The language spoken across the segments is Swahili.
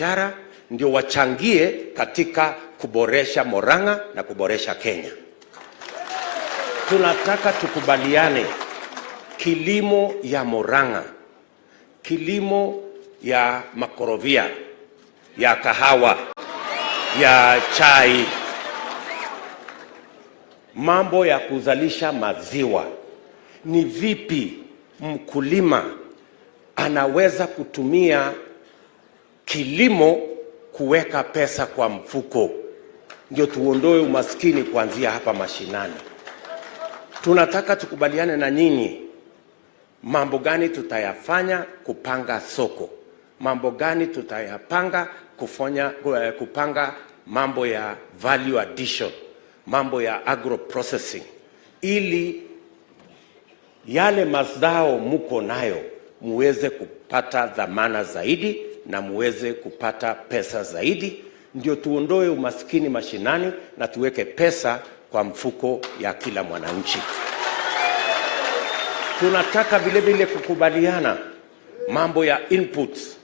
biashara ndio wachangie katika kuboresha Murang'A na kuboresha Kenya. Tunataka tukubaliane kilimo ya Murang'A, kilimo ya makorofia, ya kahawa, ya chai, mambo ya kuzalisha maziwa. Ni vipi mkulima anaweza kutumia kilimo kuweka pesa kwa mfuko ndio tuondoe umaskini kuanzia hapa mashinani? Tunataka tukubaliane na nyinyi mambo gani tutayafanya kupanga soko, mambo gani tutayapanga kupanga mambo ya value addition, mambo ya agro processing, ili yale mazao muko nayo muweze kupata dhamana zaidi na muweze kupata pesa zaidi, ndio tuondoe umaskini mashinani na tuweke pesa kwa mfuko ya kila mwananchi. Tunataka vile vile kukubaliana mambo ya inputs.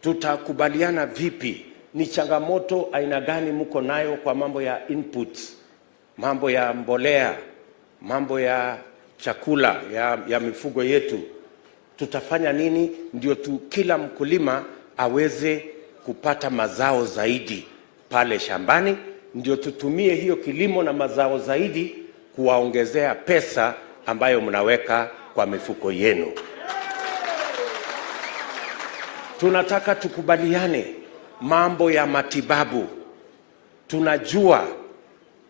Tutakubaliana vipi? Ni changamoto aina gani mko nayo kwa mambo ya inputs, mambo ya mbolea, mambo ya chakula ya mifugo yetu? Tutafanya nini ndio kila mkulima aweze kupata mazao zaidi pale shambani, ndio tutumie hiyo kilimo na mazao zaidi kuwaongezea pesa ambayo mnaweka kwa mifuko yenu. Tunataka tukubaliane mambo ya matibabu. Tunajua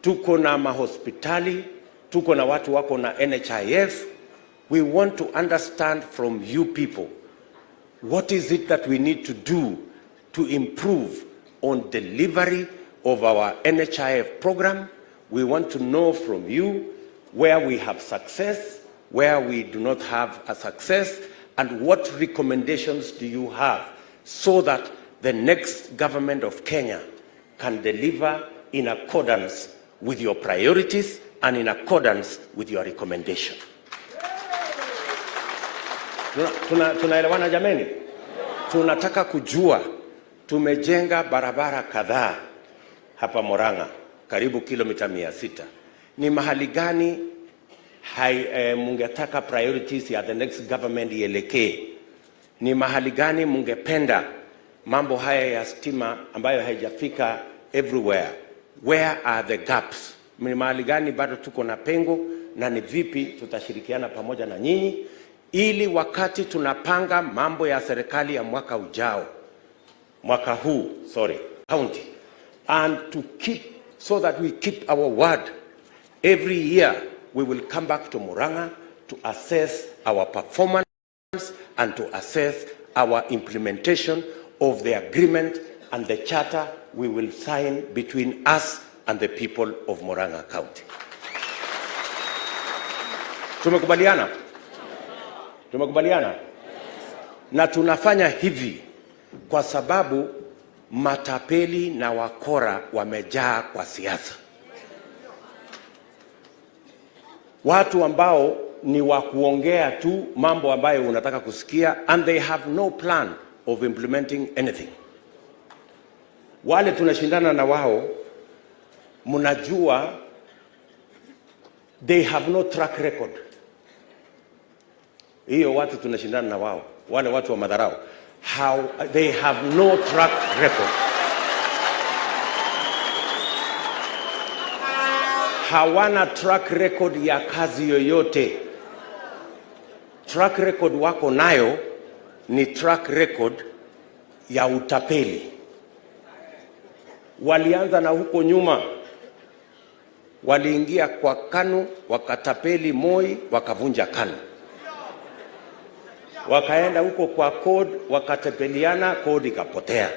tuko na mahospitali, tuko na watu wako na NHIF. We want to understand from you people, what is it that we need to do to improve on delivery of our NHIF program? We want to know from you where we have success, where we do not have a success, and what recommendations do you have so that the next government of Kenya can deliver in accordance with your priorities and in accordance with your recommendation. Tunaelewana jameni? Tunataka kujua tumejenga barabara kadhaa hapa Murang'A, karibu kilomita 600. Ni mahali gani mungetaka priorities ya the next government ielekee? Ni mahali gani mungependa mambo haya ya stima ambayo haijafika everywhere? Where are the gaps? Ni mahali gani bado tuko na pengo, na ni vipi tutashirikiana pamoja na nyinyi ili wakati tunapanga mambo ya serikali ya mwaka ujao, mwaka huu, county, and to keep, so that we keep our word. Every year we will come back to Murang'A to assess our performance and to assess our implementation of the agreement and the charter we will sign between us and the people of Murang'A County. Tumekubaliana? Tumekubaliana? Na tunafanya hivi kwa sababu matapeli na wakora wamejaa kwa siasa. Watu ambao ni wa kuongea tu mambo ambayo unataka kusikia, and they have no plan of implementing anything. Wale tunashindana na wao, mnajua they have no track record. Hiyo watu tunashindana na wao, wale watu wa madharau, they have no track record. Hawana track record ya kazi yoyote. Track record wako nayo ni track record ya utapeli. Walianza na huko nyuma, waliingia kwa KANU, wakatapeli Moi, wakavunja KANU. Wakaenda huko kwa code, wakatapeliana, code ikapotea.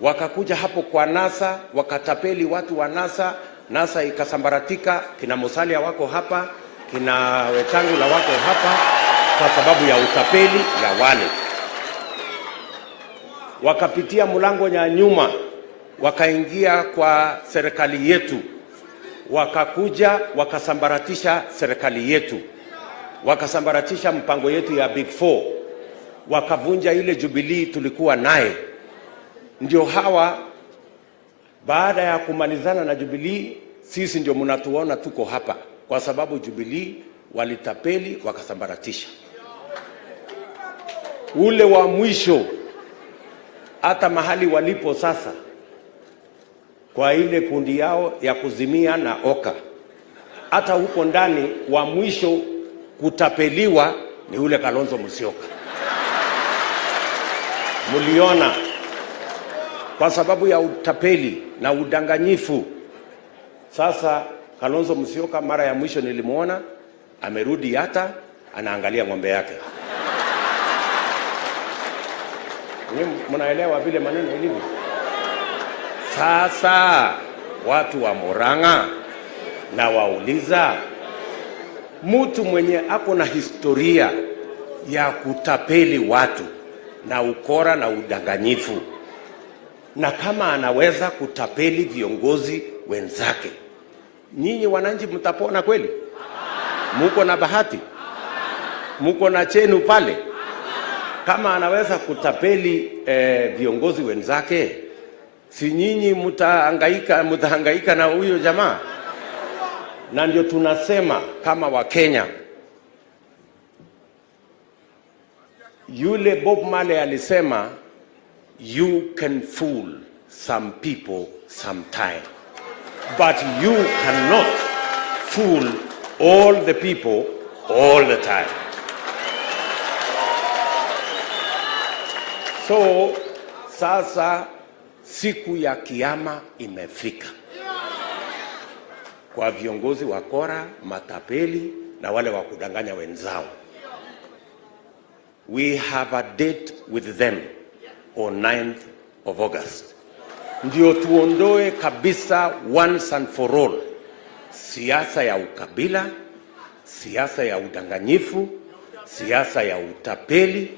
Wakakuja hapo kwa NASA, wakatapeli watu wa NASA, NASA ikasambaratika. Kina Musalia wako hapa, kina Wetangula wako hapa kwa sababu ya utapeli ya wale. Wakapitia mlango ya nyuma, wakaingia kwa serikali yetu, wakakuja wakasambaratisha serikali yetu, wakasambaratisha mpango yetu ya Big 4, wakavunja ile Jubilee tulikuwa naye. Ndio hawa baada ya kumalizana na Jubilee, sisi ndio mnatuona tuko hapa kwa sababu Jubilee walitapeli wakasambaratisha. Ule wa mwisho hata mahali walipo sasa kwa ile kundi yao ya kuzimia na Oka, hata huko ndani wa mwisho kutapeliwa ni ule Kalonzo Musyoka. Muliona kwa sababu ya utapeli na udanganyifu. Sasa Kalonzo Musyoka mara ya mwisho nilimuona amerudi hata anaangalia ng'ombe yake. Mnaelewa vile maneno ilivyo? Sasa watu wa Murang'A na wauliza, mtu mwenye ako na historia ya kutapeli watu na ukora na udanganyifu, na kama anaweza kutapeli viongozi wenzake, nyinyi wananchi mtapona kweli? Muko na bahati? Muko na chenu pale? Kama anaweza kutapeli viongozi wenzake, si nyinyi mtahangaika na huyo jamaa? Na ndio tunasema kama Wakenya, yule Bob Marley alisema, you can fool some people sometime, but you cannot fool all the people all the time. So sasa siku ya kiyama imefika kwa viongozi wa kora, matapeli na wale wa kudanganya wenzao. We have a date with them on 9th of August. Ndio tuondoe kabisa once and for all siasa ya ukabila, siasa ya udanganyifu, siasa ya utapeli,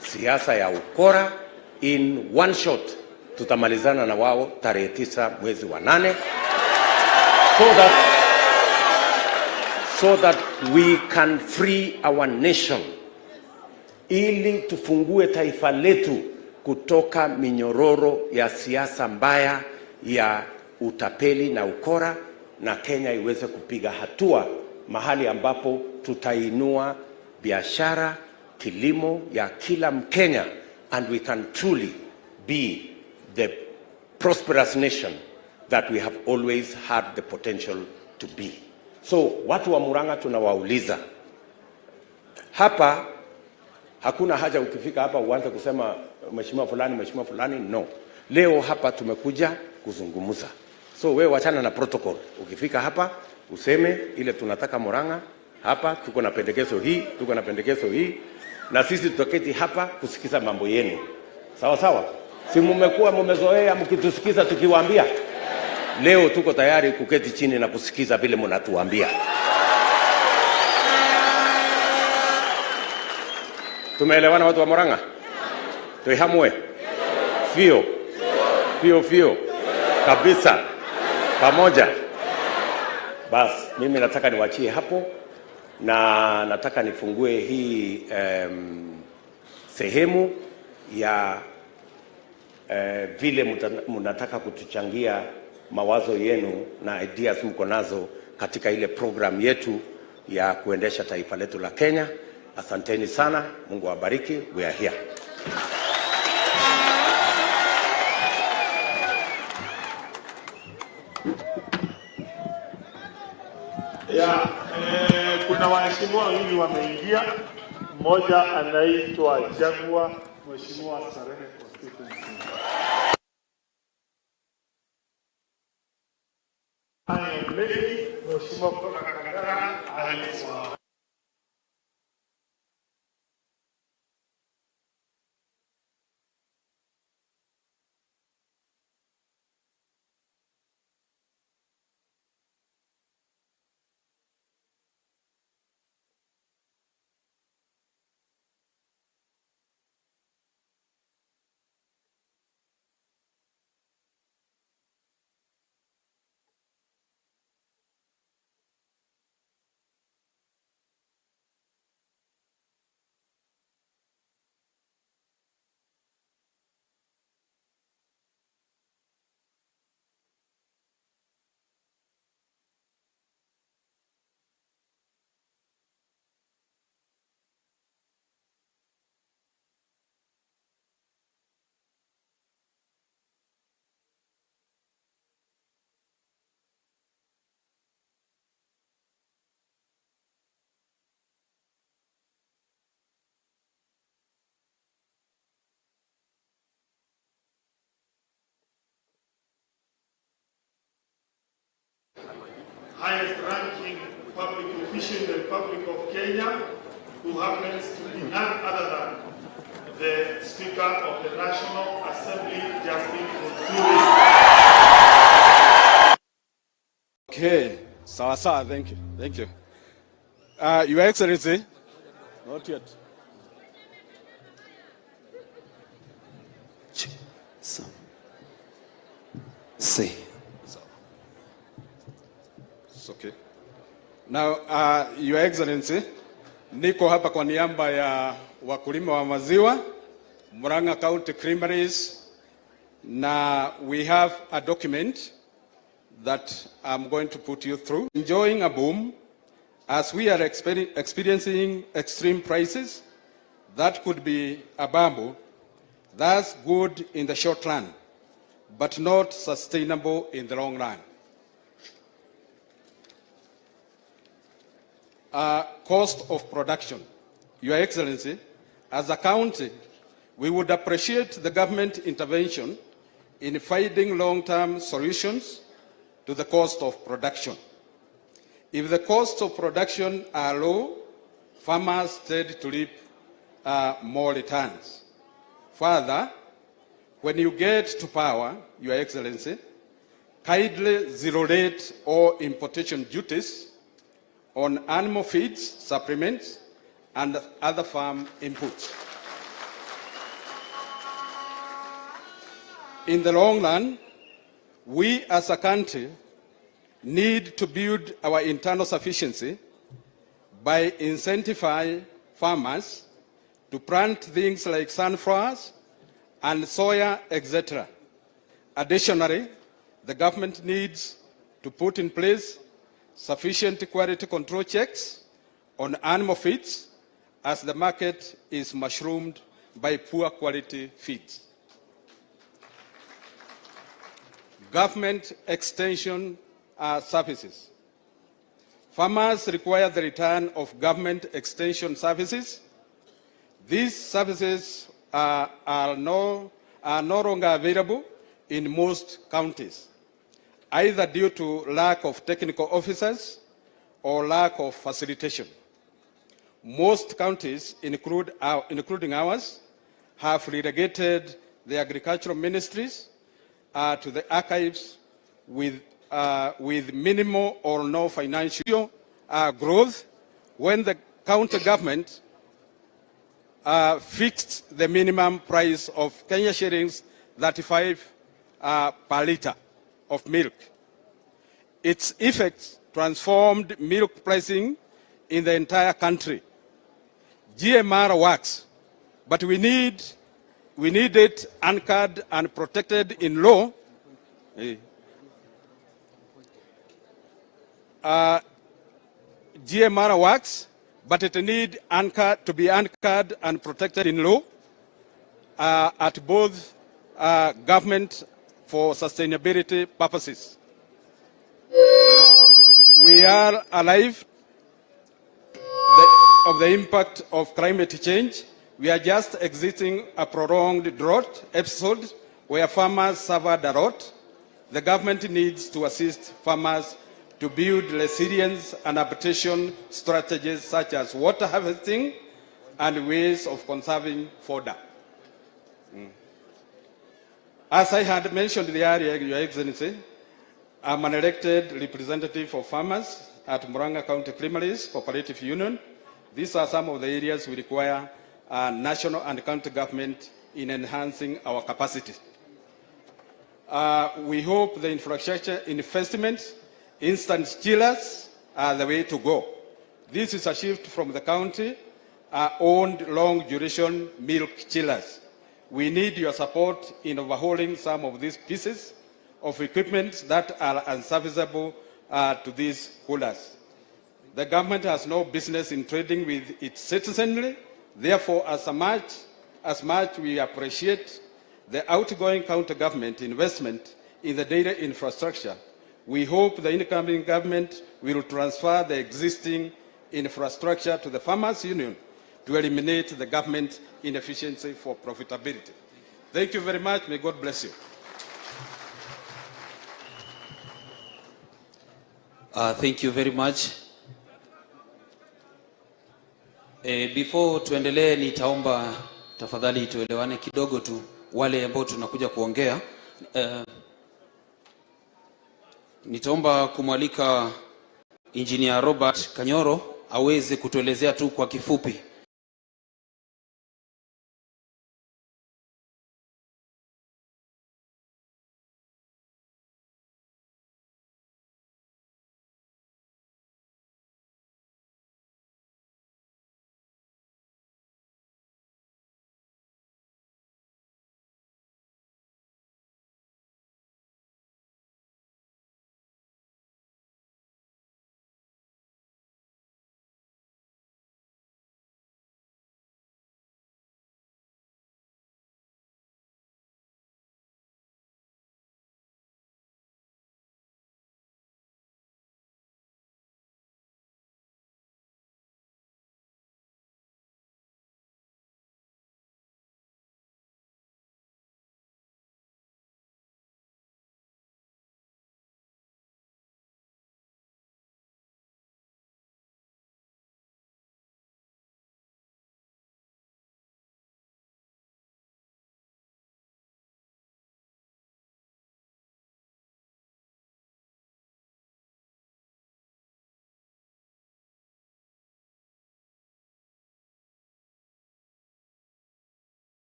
siasa ya ukora. In one shot tutamalizana na wao tarehe 9 mwezi wa 8, so that we can free our nation, ili tufungue taifa letu kutoka minyororo ya siasa mbaya ya utapeli na ukora, na Kenya iweze kupiga hatua mahali ambapo tutainua biashara, kilimo ya kila Mkenya, and we can truly be the prosperous nation that we have always had the potential to be. So watu wa Murang'A tunawauliza, hapa hakuna haja ukifika hapa uanze kusema mheshimiwa fulani, no. Leo hapa tumekuja kuzungumza. So wewe wachana na protocol. Ukifika hapa useme ile tunataka Murang'A, hapa tuko na pendekezo hii, na sisi tutaketi hapa kusikiza mambo yenu. Sawa sawa? Si mmekuwa mmezoea mkitusikiza tukiwaambia? Leo tuko tayari kuketi chini na kusikiza vile mnatuambia. Tumeelewana watu wa Murang'A? Tuihamwe? Fio kabisa, pamoja. Bas, mimi nataka niwachie hapo, na nataka nifungue hii sehemu ya vile mnataka kutuchangia mawazo yenu na ideas mko nazo katika ile program yetu ya kuendesha taifa letu la Kenya. Asanteni sana, Mungu awabariki. We are here. Kuna waheshimiwa wawili wameingia. Mmoja anaitwa Gachagua, Mheshimiwa Sarehe constituency. Mheshimiwa kutoka Kagera anaitwa highest-ranking public official in the Republic of Kenya, who happens to be none other than the Speaker of the National Assembly, Justin Muturi. Okay, sawa, thank you. Your Excellency, not yet. So, say. It's okay. Now, Your Excellency, niko hapa kwa niaba ya wakulima wa maziwa, Murang'A County Creameries, na we have a document that I'm going to put you through. Enjoying a boom as we are experiencing extreme prices that could be a bamboo. That's good in the short run, but not sustainable in the long run. Cost of production. Your Excellency, as a county, we would appreciate the government intervention in finding long-term solutions to the cost of production. If the costs of production are low, farmers tend to reap more returns. Further, when you get to power, Your Excellency, kindly zero-rate all importation duties on animal feeds, supplements, and other farm inputs. In the long run, we as a country need to build our internal sufficiency by incentivizing farmers to plant things like sunflowers and soya, etc. Additionally, the government needs to put in place sufficient quality control checks on animal feeds as the market is mushroomed by poor quality feeds. Government extension services. Farmers require the return of government extension services. These services are no longer available in most counties, either due to lack of technical officers or lack of facilitation. Most counties, including ours, have relegated the agricultural ministries to the archives with minimal or no financial growth when the county government fixed the minimum price of Kenya shillings 35 per litre of milk. Its effects transformed milk pricing in the entire country. GMR works, but we need it anchored and protected in law. GMR works, but it needs to be anchored and protected in law at both government for sustainability purposes. We are alive of the impact of climate change. We are just exiting a prolonged drought episode where farmers suffered a lot. The government needs to assist farmers to build resilience and adaptation strategies such as water harvesting and ways of conserving fodder. As I had mentioned earlier, Your Excellency, I'm an elected representative of farmers at Murang'A County Creameries Cooperative Union. These are some of the areas we require national and county government in enhancing our capacity. We hope the infrastructure investment, instant chillers are the way to go. This is a shift from the county owned long duration milk chillers. We need your support in overhauling some of these pieces of equipment that are unserviceable to these coolers. The government has no business in trading with its citizenry. Therefore, as much we appreciate the outgoing county government investment in the data infrastructure, we hope the incoming government will transfer the existing infrastructure to the Farmers Union to eliminate the government inefficiency for profitability. Thank you very much. May God bless you. Thank you very much. Before tuendelee, nitaomba tafadhali tuelewane kidogo tu wale ambao tunakuja kuongea. Nitaomba kumwalika Engineer Robert Kanyoro aweze kutuelezea tu kwa kifupi.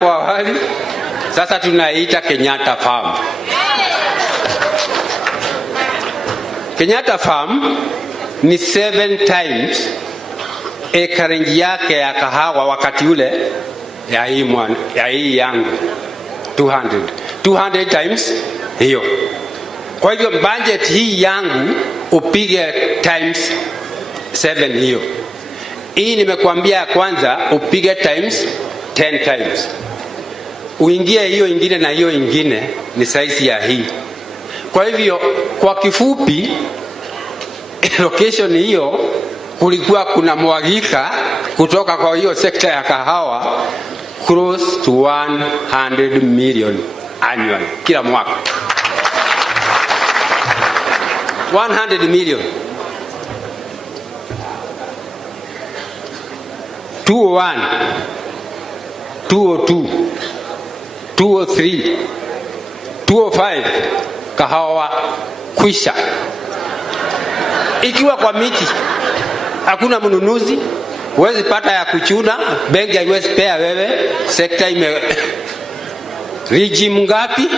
Awali, sasa tunaita Kenyatta Farm. Kenyatta Farm ni 7 times acreage yake ya kahawa wakati ule ya hii yangu 200 times hiyo. Kwa hivyo budget hii yangu upige times 7 hiyo. Hii nimekuambia kwanza upige times 10 times. Uingie hiyo ingine na hiyo ingine ni size ya hii. Kwa hivyo kwa kifupi location hiyo kulikuwa kuna mwagika kutoka kwa hiyo sekta ya kahawa close to 100 million annual kila mwaka. 100 million. 201, 202, 203, 205 kahawa kwisha. Ikiwa kwa miti hakuna mnunuzi, huwezi pata ya kuchuna, benki haiwezi pea wewe, sekta ime regime ngapi?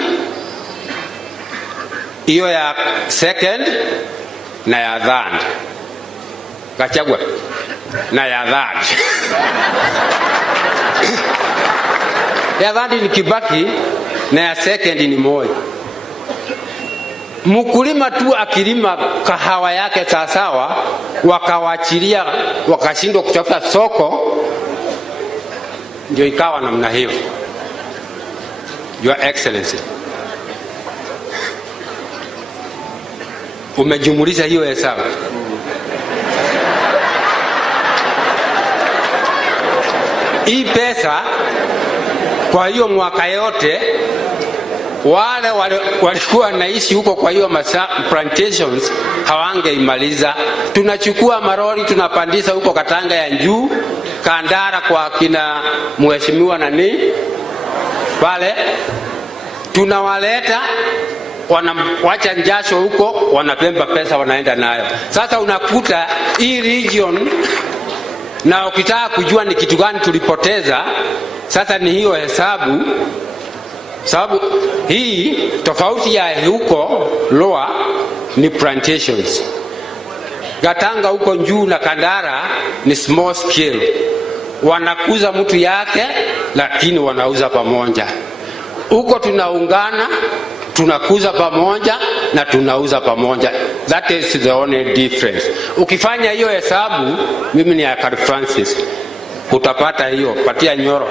Hiyo ya second na ya third. Gachagua na ya third. Ya third ni Kibaki na ya second ni Moi. Mkulima tu akilima kahawa yake sawasawa, wakawachilia wakashindwa kutafuta soko, ndio ikawa namna hiyo. Your Excellency, umejumulisha hiyo hesabu. Hii pesa kwa hiyo mwaka yote wale walikuwa naishi huko kwa hiyo plantations hawangeimaliza. Tunachukua maroli tunapandisha huko Katanga ya juu, Kandara kwa kina mheshimiwa nani pale, tunawaleta wanawacha njasho huko, wanapemba pesa wanaenda nayo. Sasa unakuta hii region, na ukitaka kujua ni kitu gani tulipoteza, sasa ni hiyo hesabu. Sababu hii tofauti ya huko lower ni plantations. Gatanga huko juu na Kandara ni small scale. Wanakuza mtu yake lakini wanauza pamoja. Huko tunaungana, tunakuza pamoja na tunauza pamoja. That is the only difference. Ukifanya hiyo hesabu, mimi ni Akari Francis, utapata hiyo, patia Nyoro,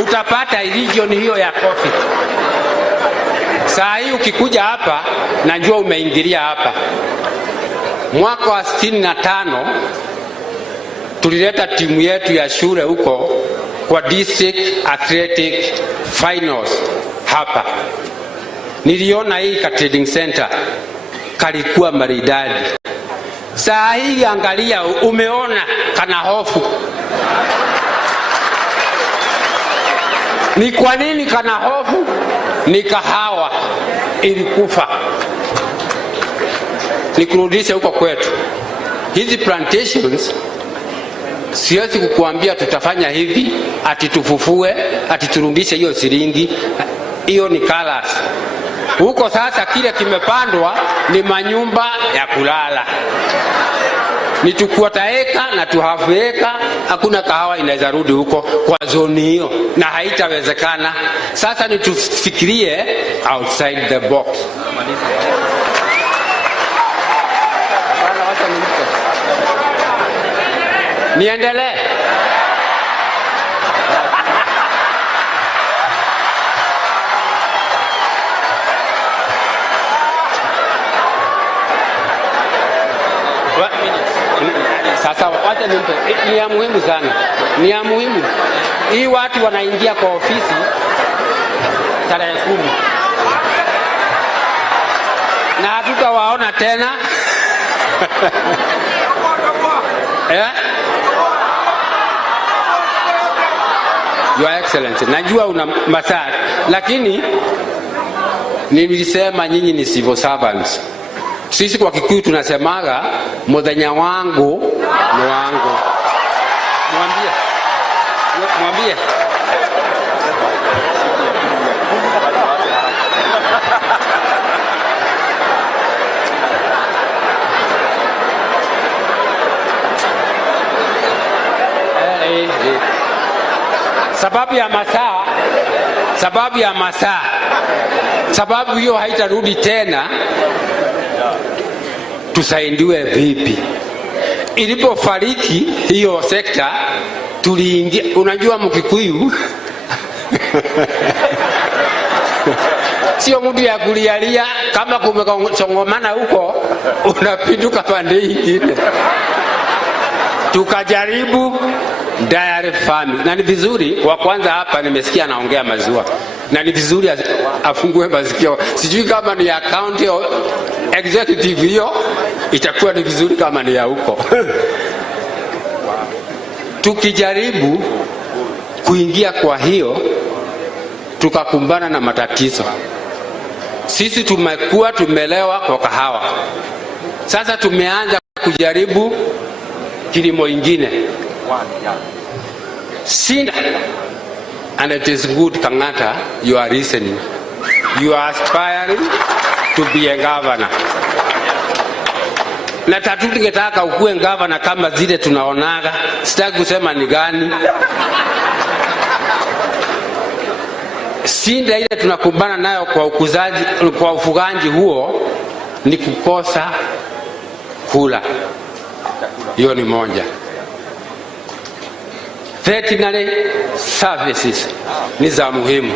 utapata region hiyo ya coffee. Saa hii ukikuja hapa, najua umeingilia hapa. Mwaka wa 65 tulileta timu yetu ya shule huko kwa district athletic finals hapa. Niliona hii training center kalikuwa maridadi. Saa hii angalia, umeona kana hofu. Ni kwa nini kana hofu? Ni kahawa ilikufa. Nikurudishe huko kwetu. Hizi plantations, siwezi kukuambia tutafanya hivi, ati tufufue, ati turudishe hiyo shilingi. Hiyo ni colors. Huko sasa kile kimepandwa ni manyumba ya kulala. Ni tukuataeka na tuhafueka, hakuna kahawa inaweza rudi huko kwa zoni hiyo, na haitawezekana. Sasa ni tufikirie outside the box. Niendelee. Sasa wacha nimpe, ni ya muhimu sana, ni ya muhimu. Hii watu wanaingia kwa ofisi tarehe 10 na hatutawaona tena. Your Excellency, najua una masaa, lakini nilisema nyinyi ni civil servants. Sisi kwa Kikuyu tunasemaga muthenya wangu ni wangu. Mwambie. Sababu hiyo haitarudi tena. Tusaidiwe vipi? Ilipofariki hiyo sekta tuliingia, unajua Mkikuyu sio mtu ya kulialia, kama kumekongomana huko unapinduka pande nyingine. Tukajaribu dairy farming, na ni vizuri. Wa kwanza hapa nimesikia anaongea maziwa, na ni vizuri afungue masikio. Sijui kama ni county executive hiyo, itakuwa ni vizuri kama ni ya huko. Tukijaribu kuingia kwa hiyo, tukakumbana na matatizo. Sisi tumekuwa tumelewa kwa kahawa. Sasa tumeanza kujaribu kilimo ingine. Sinda, and it is good, Kang'ata, you are listening. You are aspiring to be a governor. Na tatu tungetaka ukuwe governor kama zile tunaonaga. Sitaki kusema ni gani. Sinda ile tunakumbana nayo kwa ufugaji huo ni kukosa kula. Hiyo ni moja. Veterinary services ni za muhimu.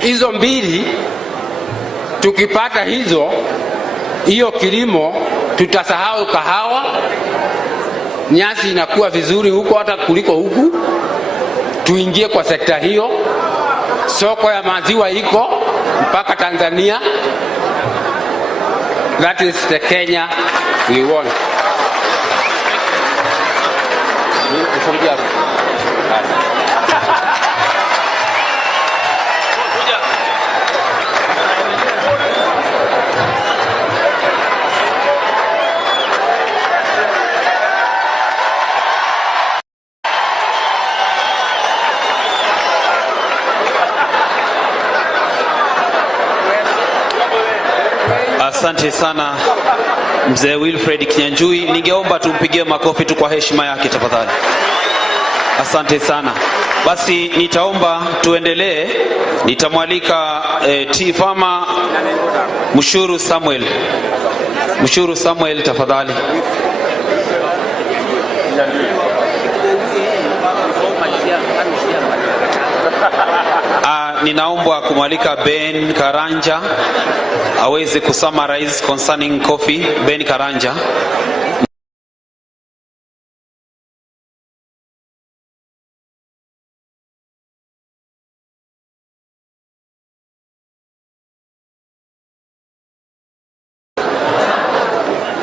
Hizo mbili tukipata hiyo kilimo, tutasahau kahawa. Nyasi inakuwa vizuri huko hata kuliko huku. Tuingie kwa sekta hiyo. Soko ya maziwa iko mpaka Tanzania. That is the Kenya we want. Asante sana Mzee Wilfred Kinyanjui. Ningeomba tumpigie makofi tu kwa heshima yake tafadhali. Asante sana. Basi nitaomba tuendelee. Nitamwalika T Farmer Mushuru Samuel. Mushuru Samuel, tafadhali. Ninaomba kumwalika Ben Karanja aweze kusummarize concerning coffee. Ben Karanja.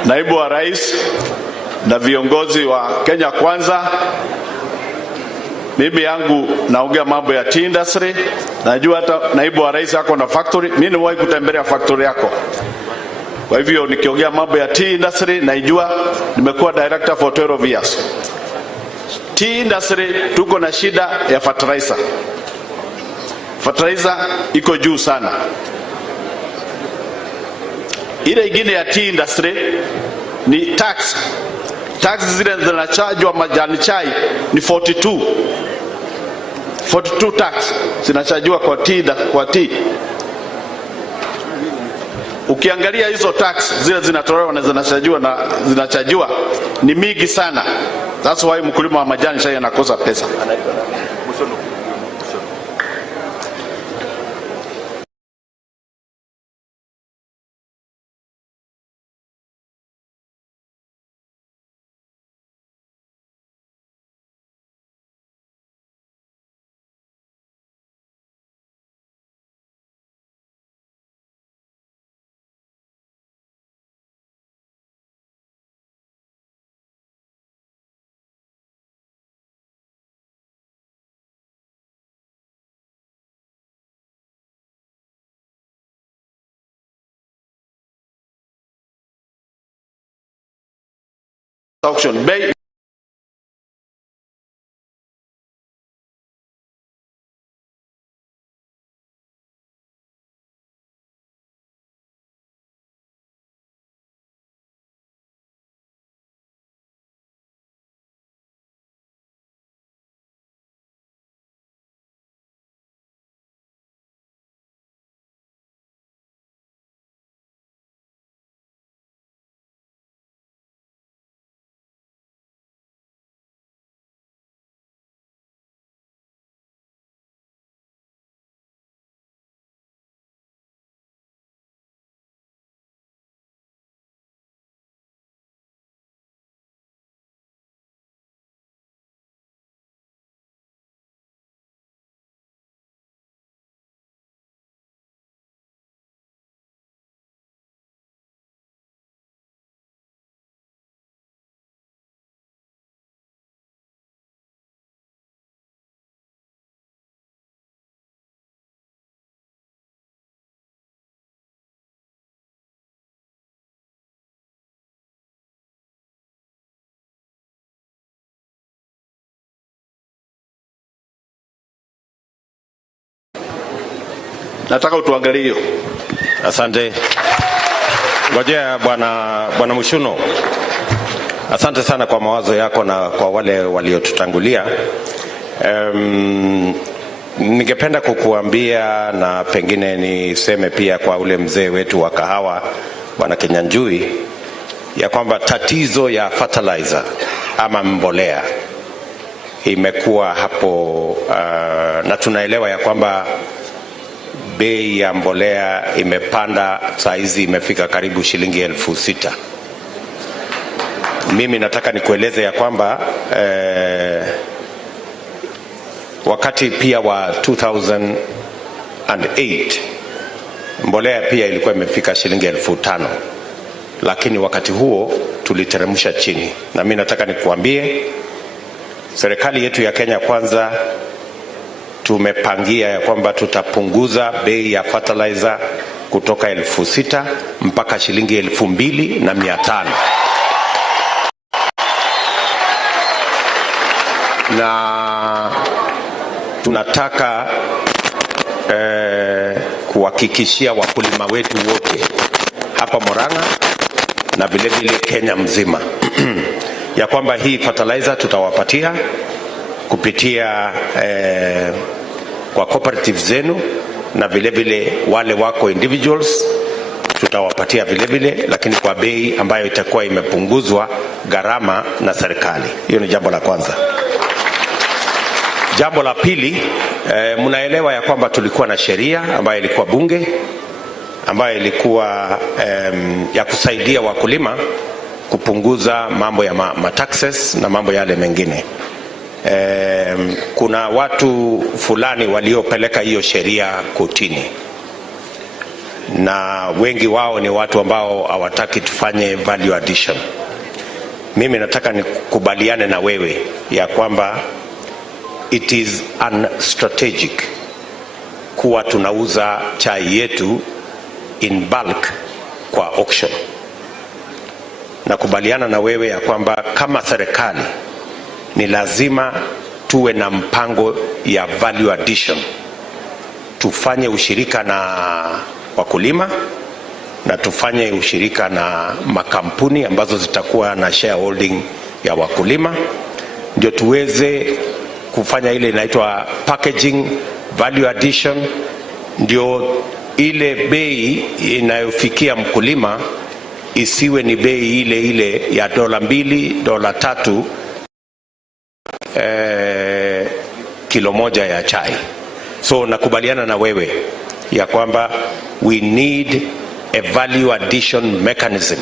Naibu wa Rais na viongozi wa Kenya Kwanza, mimi yangu naongea mambo ya tea industry. Najua hata naibu wa Rais ako na factory. Mimi nimewahi kutembelea factory yako. Kwa hivyo nikiongea mambo ya tea industry naijua, nimekuwa director for 12 years. Tea industry tuko na shida ya fertilizer. Fertilizer iko juu sana. Ile ingine ya tea industry ni tax. Tax zile zinachajwa majani chai ni 42 tax zinachajwa kwa tea. Ukiangalia hizo tax zile zinatolewa na zinachajwa ni mingi sana. That's why mkulima wa majani chai anakosa pesa. Auction bei nataka utuangalie hiyo. Asante. Ngojea bwana Mushuno. Asante sana kwa mawazo yako na kwa wale waliotutangulia. Ningependa kukuambia na pengine niseme pia kwa ule mzee wetu wa kahawa bwana Kinyanjui ya kwamba tatizo ya fertilizer ama mbolea imekuwa hapo na tunaelewa ya kwamba bei ya mbolea imepanda, saizi imefika karibu shilingi 6,000. Mimi nataka nikueleze ya kwamba wakati pia wa 2008 mbolea pia ilikuwa imefika shilingi 5,000, lakini wakati huo tuliteremsha chini. Na mimi nataka nikuambie serikali yetu ya Kenya Kwanza tumepangia ya kwamba tutapunguza bei ya fertilizer kutoka 6,000 mpaka shilingi 2,500. Na tunataka kuhakikishia wakulima wetu wote hapa Murang'A na vile vile Kenya mzima ya kwamba hii fertilizer tutawapatia kupitia kwa cooperative zenu, na vile vile wale wako individuals tutawapatia vile vile, lakini kwa bei ambayo itakuwa imepunguzwa gharama na serikali. Hiyo ni jambo la kwanza. Jambo la pili, mnaelewa ya kwamba tulikuwa na sheria ambayo ilikuwa bunge, ambayo ilikuwa ya kusaidia wakulima kupunguza mambo ya taxes na mambo yale mengine. Kuna watu fulani waliopeleka hiyo sheria kotini, na wengi wao ni watu ambao hawataki tufanye value addition. Mimi nataka nikubaliane na wewe ya kwamba it is unstrategic kuwa tunauza chai yetu in bulk kwa auction. Nakubaliana na wewe ya kwamba kama serikali ni lazima tuwe na mpango ya value addition. Tufanye ushirika na wakulima na tufanye ushirika na makampuni ambazo zitakuwa na shareholding ya wakulima, ndio tuweze kufanya ile inaitwa packaging value addition, ndio ile bei inayofikia mkulima isiwe ni bei ile ile ya $2, $3 kilo moja ya chai. So nakubaliana na wewe ya kwamba we need a value addition mechanism.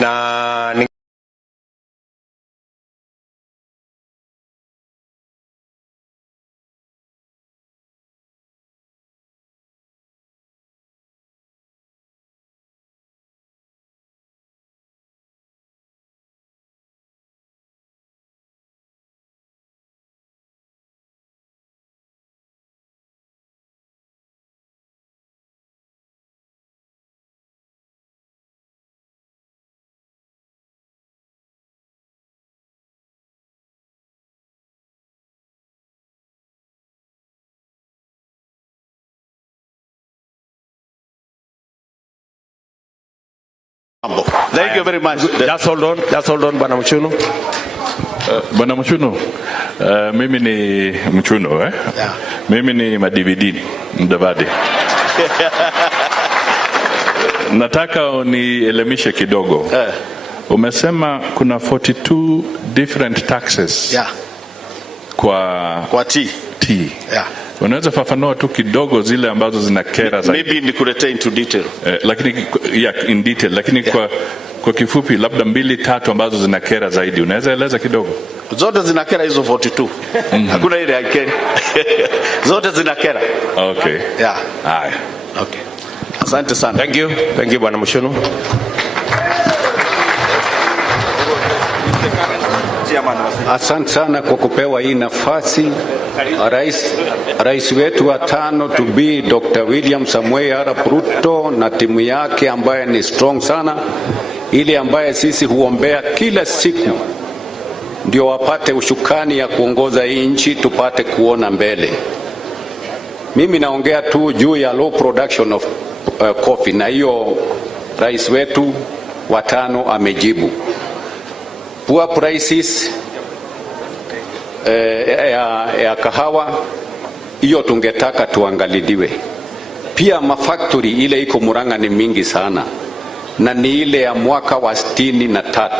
Na Thank you very much. Just hold on, Bwana Mchuno. Bwana Mchuno, mimi ni Mchuno Yeah. Mimi ni madividi Mdavadi. Nataka unielemishe kidogo. Umesema kuna 42 different taxes. Kwa tea. Unaweza fafanua tu kidogo zile ambazo zinakera zaidi? Maybe nikuletee into detail. Lakini in detail, lakini kwa kifupi labda 2-3 ambazo zinakera zaidi. Unaweza eleza kidogo? Zote zinakera hizo 42. Hakuna ile haikeri. Zote zinakera. Okay. Haya. Okay. Asante sana. Thank you Bwana Mshono. Asante sana kwa kupewa hii nafasi. Rais wetu wa 5 to be Dr. William Samoei Arap Ruto na timu yake ambaye ni strong sana, ile ambaye sisi huombea kila siku ndio wapate ushukani ya kuongoza hii nchi, tupate kuona mbele. Mimi naongea tu juu ya low production of coffee, na hiyo rais wetu wa 5 amejibu. Poor prices ya kahawa, hiyo tungetaka tuangaliliwe. Pia mafactory ile iko Murang'A ni mingi sana, na ni ile ya mwaka wa 63,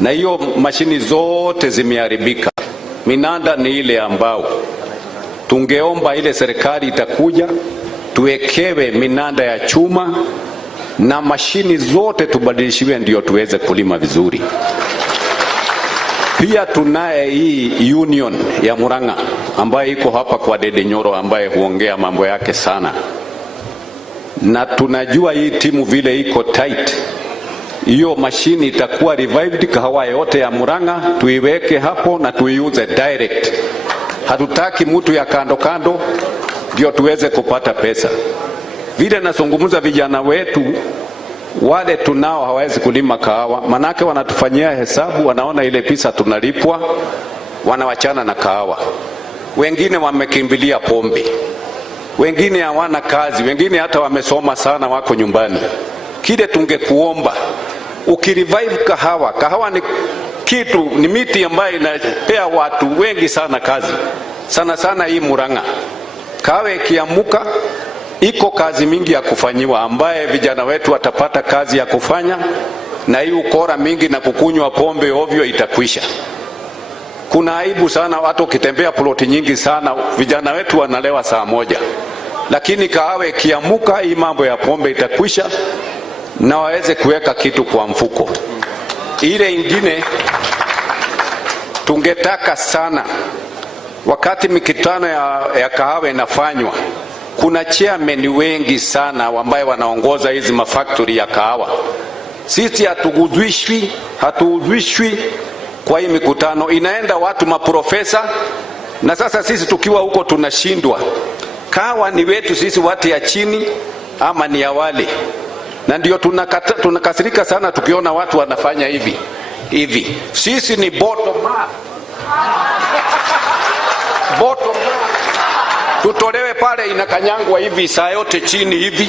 na hiyo mashini zote zimeharibika. Minanda ni ile ambao tungeomba ile serikali itakuja tuwekewe minanda ya chuma na mashini zote tubadilishiwe, ndio tuweze kulima vizuri. Pia tunaye hii union ya Murang'A ambaye iko hapa kwa Dede Nyoro, ambaye huongea mambo yake sana, na tunajua hii timu vile iko tight. Hiyo mashini itakuwa revived, kahawa yote ya Murang'A tuiweke hapo na tuiuze direct. Hatutaki mtu ya kando kando ndio tuweze kupata pesa. Vile nazungumza, vijana wetu wale tunao hawezi kulima kahawa, manake wanatufanyia hesabu, wanaona ile pesa tunalipwa, wanawachana na kahawa. Wengine wamekimbilia pombe, wengine hawana kazi, wengine hata wamesoma sana wako nyumbani. Kile tungekuomba ukirevive kahawa. Kahawa ni kitu, ni miti ambayo inapea watu wengi sana kazi, sana sana hii Murang'A. Kahawa ikiamuka iko kazi mingi ya kufanyiwa, ambaye vijana wetu watapata kazi ya kufanya, na hii ukora mingi na kukunywa pombe ovyo itakwisha. Kuna aibu sana watu ukitembea ploti nyingi sana, vijana wetu wanalewa saa moja, lakini kahawa ikiamuka hii mambo ya pombe itakwisha na waweze kuweka kitu kwa mfuko. Ile ingine tungetaka sana, wakati mikutano ya kahawa inafanywa, kuna chairman wengi sana ambao wanaongoza hizi mafactory ya kahawa. Sisi hatuuzwishwi kwa hii mikutano, inaenda watu maprofesa, na sasa sisi tukiwa huko tunashindwa. Kahawa ni wetu sisi watu ya chini ama ni ya wale? Na ndio tunakasirika sana tukiona watu wanafanya hivi. Sisi ni bottom up. Bottom up. Tutolewe pale inakanyangwa hivi saa yote chini hivi.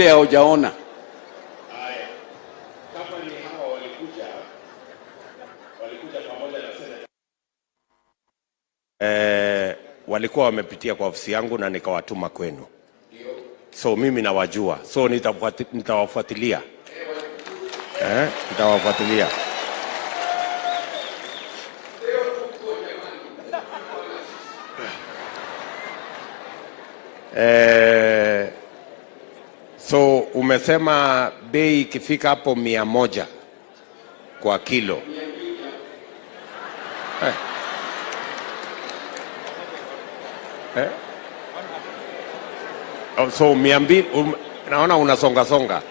ile hujaona. Haya, kama ni hawa walikuja pamoja na seneta. Walikuwa wamepitia kwa ofisi yangu na nikawatuma kwenu. So mimi nawajua. So nitawafuatilia. Nitawafuatilia. So umesema bei ikifika hapo 100 kwa kilo. So 200, naona unasonga songa.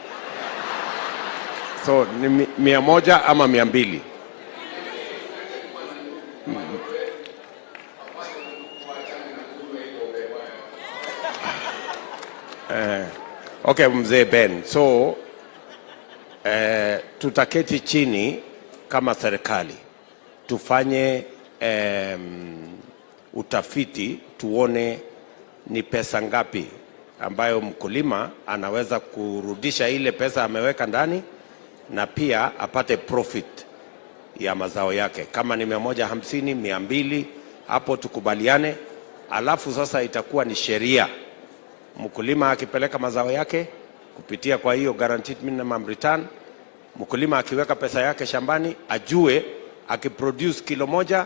So ni 100 ama 200? Okay, mzee Ben. So tutaketi chini kama serikali tufanye utafiti tuone ni pesa ngapi ambayo mkulima anaweza kurudisha ile pesa ameweka ndani na pia apate profit ya mazao yake. Kama ni 150, 200, hapo tukubaliane. Alafu sasa itakuwa ni sheria. Mkulima akipeleka mazao yake kupitia kwa hiyo guaranteed minimum return, mkulima akiweka pesa yake shambani ajue akiproduce kilo moja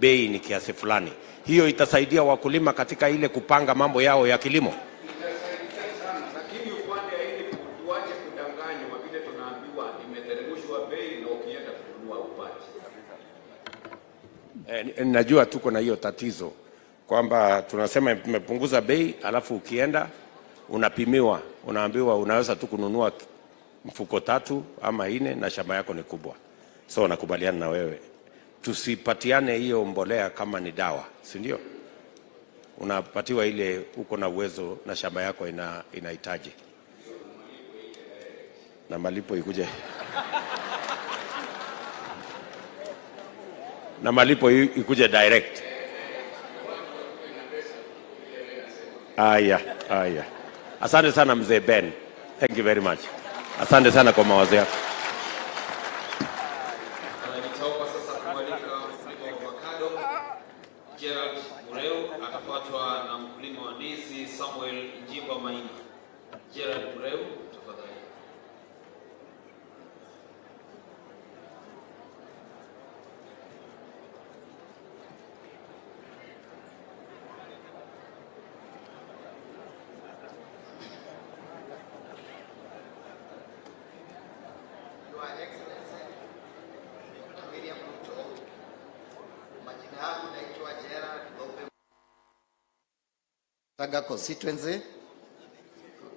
bei ni kiasi fulani. Hiyo itasaidia wakulima katika ile kupanga mambo yao ya kilimo. Lakini upande hili tuache kudanganywa vile tunaambiwa imeteremshwa bei na ukienda kununua upate. Najua tuko na hiyo tatizo kwamba tunasema tumepunguza bei, alafu ukienda unapimiwa, unaambiwa unaweza tu kununua mfuko 3 ama 4 na shamba yako ni kubwa. So nakubaliana na wewe. Tusipatiane hiyo mbolea kama ni dawa, si ndio? Unapatiwa ile uko na uwezo na shamba yako inahitaji. Na malipo ikuje. Na malipo ikuje direct. Aya. Asante sana mzee Ben. Thank you very much. Asante sana kwa mawazo yako. Nitaomba sasa kumwalika mkulima wa avocado Gerald Mureu, atafuatwa na mkulima wa ndizi Samuel Njimba Maina. Gerald Mureu, tafadhali. Tanga constituency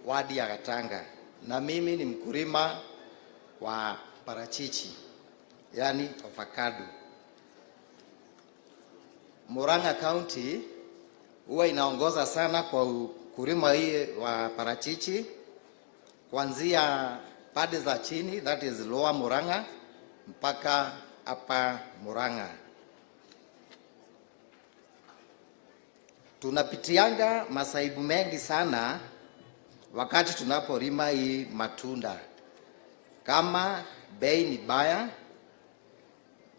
wadi ya Gatanga, na mimi ni mkulima wa parachichi, yani avocado. Murang'A County huwa inaongoza sana kwa ukulima hii wa parachichi, kuanzia pande za chini, that is lower Murang'A, mpaka hapa Murang'A. Tunapitianga masaibu mengi sana wakati tunapolima hii matunda. Kama bei ni baya,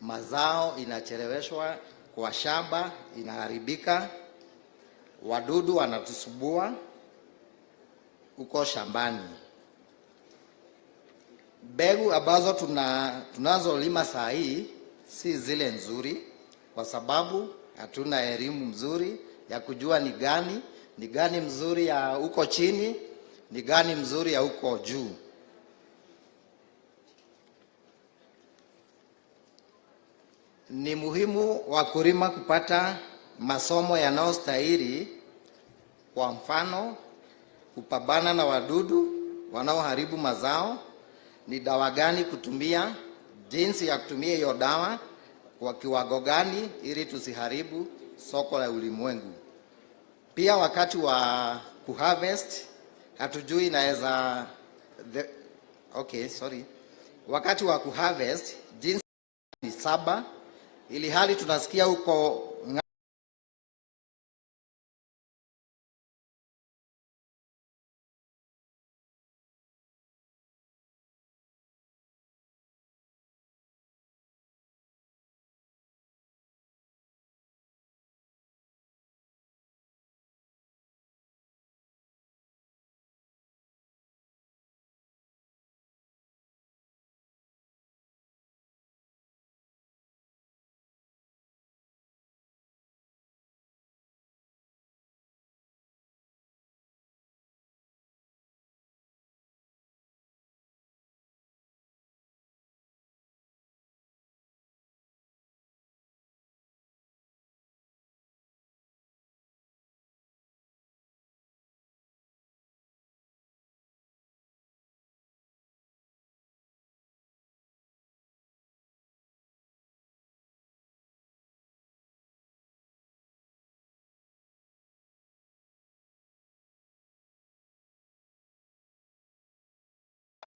mazao inacheleweshwa kwa shamba, inaharibika, wadudu wanatusubua uko shambani. Mbegu ambazo tunazolima saa hii si zile nzuri, kwa sababu hatuna elimu mzuri ya kujua ni gani mzuri ya huko chini, ni gani mzuri ya huko juu. Ni muhimu wakulima kupata masomo yanayostahili, kwa mfano kupambana na wadudu wanaoharibu mazao, ni dawa gani kutumia, jinsi ya kutumia hiyo dawa kwa kiwango gani ili tusiharibu soko la ulimwengu. Pia wakati wa kuharvest hatujui inaweza wakati wa kuharvest jinsi ni 7, ili hali tunasikia huko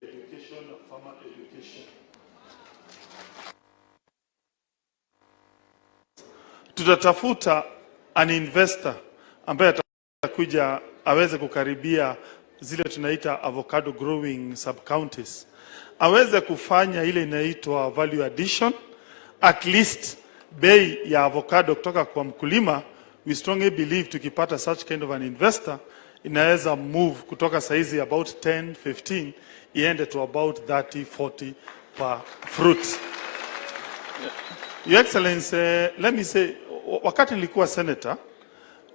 education na farmer education. Tutatafuta an investor ambaye atakuja aweze kukaribia zile tunaita avocado growing sub counties, aweze kufanya ile inaitwa value addition. At least bei ya avocado kutoka kwa mkulima, we strongly believe tukipata such kind of an investor inaweza move kutoka saizi about 10-15 iende to about 30-40 per fruit. Your Excellency, let me say, wakati nilikuwa senator,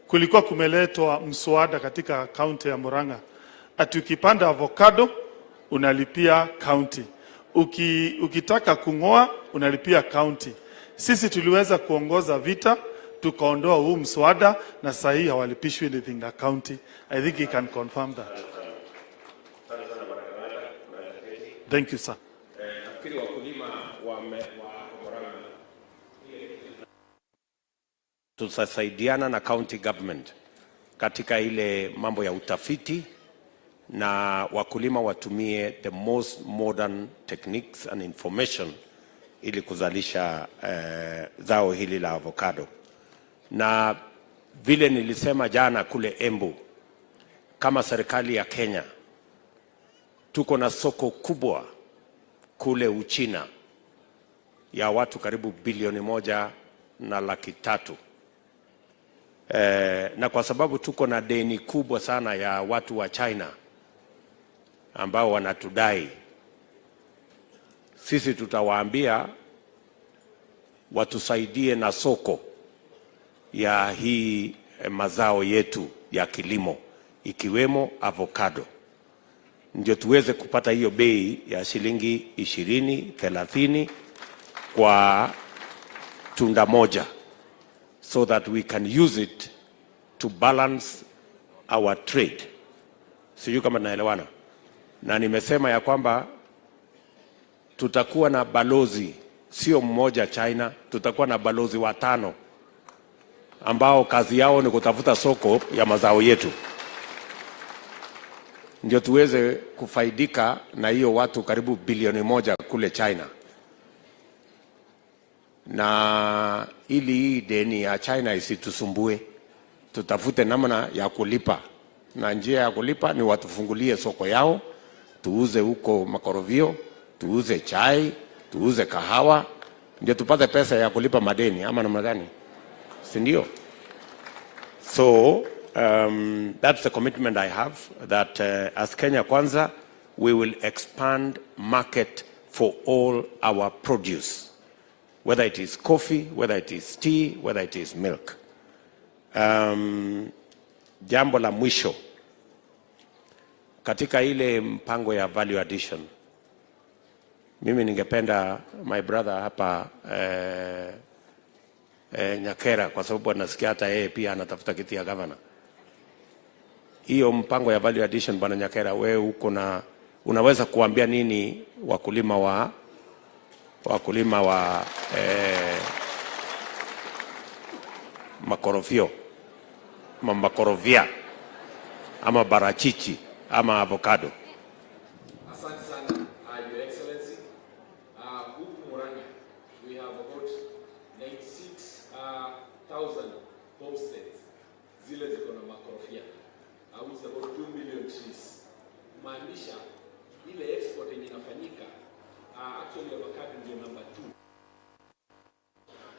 kulikuwa kumeletwa mswada katika county ya Murang'A ati ukipanda avocado unalipia county, ukitaka kungoa unalipia county. Sisi tuliweza kuongoza vita, tukaondoa huu mswada na sahi hawalipishwi anything na county. I think he can confirm that. Thank you, sir. Nafikiri wakulima wa Murang'A tutasaidiana na county government katika ile mambo ya utafiti, na wakulima watumie the most modern techniques and information ili kuzalisha zao hili la avocado. Na vile nilisema jana kule Embu, kama serikali ya Kenya tuko na soko kubwa kule Uchina ya watu karibu 1.3 billion. Na kwa sababu tuko na deni kubwa sana ya watu wa China ambao wanatudai, sisi tutawaambia watusaidie na soko ya hii mazao yetu ya kilimo ikiwemo avocado, ndio tuweze kupata hiyo bei ya shilingi 20-30 kwa tunda moja, so that we can use it to balance our trade. Sijui kama naelewana. Na nimesema ya kwamba tutakuwa na balozi sio mmoja China, tutakuwa na balozi 5 ambao kazi yao ni kutafuta soko ya mazao yetu, ndio tuweze kufaidika na hiyo watu karibu 1 bilioni kule China. Na ili hii deni ya China isitusumbue, tutafute namna ya kulipa, na njia ya kulipa ni watufungulie soko yao, tuuze huko makorofio, tuuze chai, tuuze kahawa, ndio tupate pesa ya kulipa madeni, ama namna gani? Si ndio? So that's the commitment I have, that as Kenya Kwanza we will expand market for all our produce, whether it is coffee, whether it is tea, whether it is milk. Jambo la mwisho katika ile mpango ya value addition, mimi ningependa my brother hapa Nyakera, kwa sababu anasikia hata yeye pia anatafuta kiti ya governor. Hiyo mpango ya value addition, bwana Nyakera, wewe uko na unaweza kuambia nini wakulima wa makorofio, makorofia ama barachichi ama avocado? Asante sana, Your Excellency. Huku Murang'A, we have about 96,000 homesteads. Zile ziko na makorofia. Almost about 2 million trees. Maanisha ile export yenye inafanyika, actually avocado ndio number 2.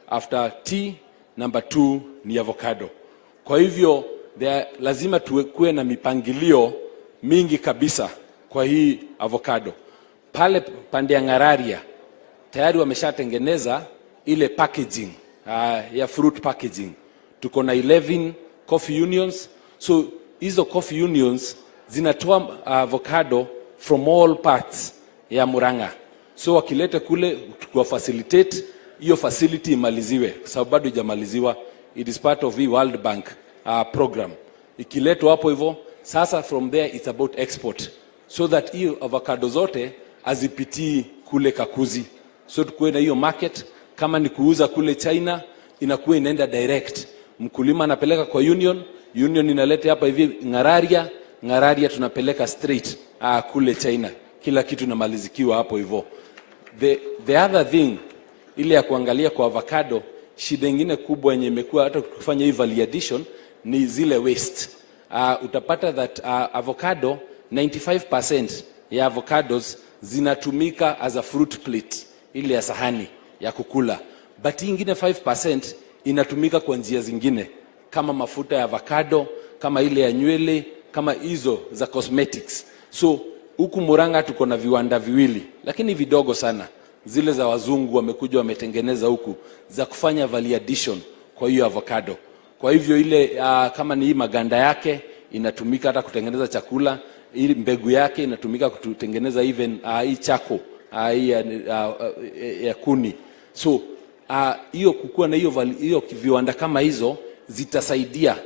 After tea, number 2 ni avocado. Kwa hivyo lazima tuwe na mipangilio mingi kabisa kwa hii avocado. Pale pande ya Ngararia tayari wameshatengeneza ile packaging ya fruit packaging. Tuko na 11 coffee unions, so hizo coffee unions zinatoa avocado from all parts ya Murang'A. So wakileta kule kwa facilitate hiyo facility imaliziwe, sababu bado haijamaliziwa. It is part of the World Bank program. Ikiletwa hapo hivyo, sasa from there it's about export, so that hiyo avocado zote azipitii kule Kakuzi, so tukuwe na hiyo market. Kama ni kuuza kule China, inakuwa inaenda direct, mkulima anapeleka kwa union inaleta hapa hivi Ngararia tunapeleka straight kule China. kila kitu inamalizikiwa hapo hivyo. The other thing ile ya kuangalia kwa avocado, shida nyingine kubwa yenye imekuwa hata kufanya hii value addition ni zile waste. Utapata that avocado 95% ya avocados zinatumika as a fruit plate, ile ya sahani ya kukula, but ingine 5% inatumika kwa njia zingine kama mafuta ya avocado, kama ile ya nywele, kama hizo za cosmetics. So huku Murang'A tuko na viwanda viwili lakini vidogo sana, zile za wazungu wamekuja wametengeneza huku za kufanya value addition kwa hiyo avocado. Kwa hivyo ile kama ni hii maganda yake inatumika hata kutengeneza chakula, hii mbegu yake inatumika kutengeneza even hii chako hii ya kuni. So hiyo kukua na hiyo viwanda kama hizo zitasaidia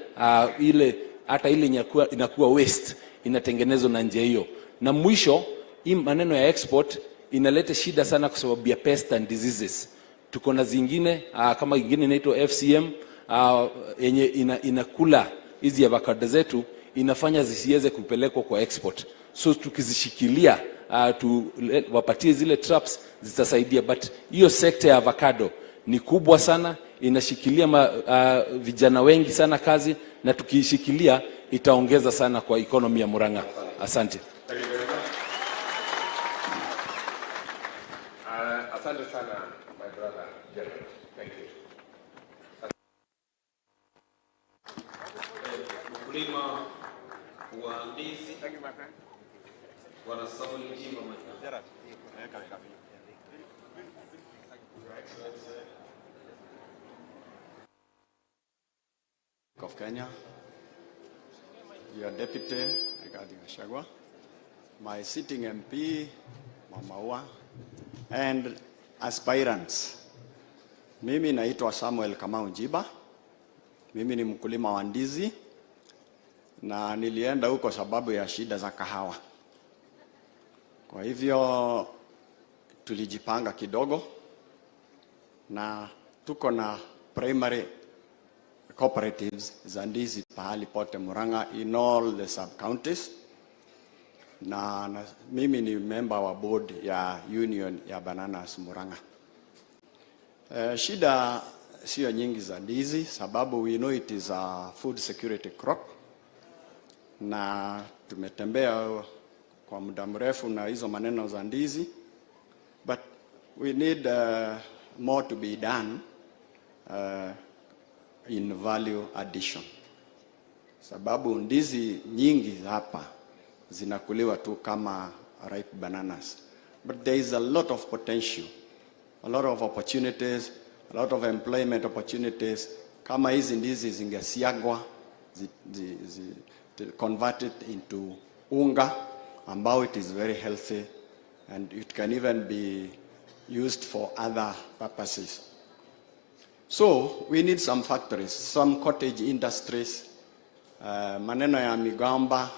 ile hata ile inakuwa waste inatengenezwa na njia hiyo. Na mwisho hii maneno ya export inaleta shida sana kwa sababu ya pest and diseases. Tuko na zingine kama ingine inaitwa FCM yenye inakula hizi avocado zetu, inafanya zisiweze kupelekwa kwa export. So tukizishikilia wapatie zile traps zitasaidia, but hiyo sekta ya avocado ni kubwa sana, inashikilia vijana wengi sana kazi, na tukiishikilia itaongeza sana kwa economy ya Murang'A. Asante. Asante sana my brother Gerald. Thank you. Mkulima wa ndizi. Thank you my friend. Bwana Samuel Njimba Gerald. Of Kenya, your deputy Brigade Gachagua, my sitting MP Mamaua, and aspirants. Mimi naitwa Samuel Kamau Njiba. Mimi ni mkulima wa ndizi na nilienda huko sababu ya shida za kahawa. Kwa hivyo tulijipanga kidogo na tuko na primary cooperatives za ndizi pahali pote Murang'A in all the sub-counties. Na mimi ni member wa board ya union ya bananas Murang'A. Shida sio nyingi za ndizi sababu we know it is a food security crop. Na tumetembea kwa muda mrefu na hizo maneno za ndizi, but we need more to be done in value addition. Sababu ndizi nyingi hapa zinakuliwa tu kama ripe bananas, but there is a lot of potential, a lot of opportunities, a lot of employment opportunities. Kama hizi ndizi zingesiagwa, converted into unga, ambao it is very healthy and it can even be used for other purposes. So we need some factories, some cottage industries, maneno ya migamba.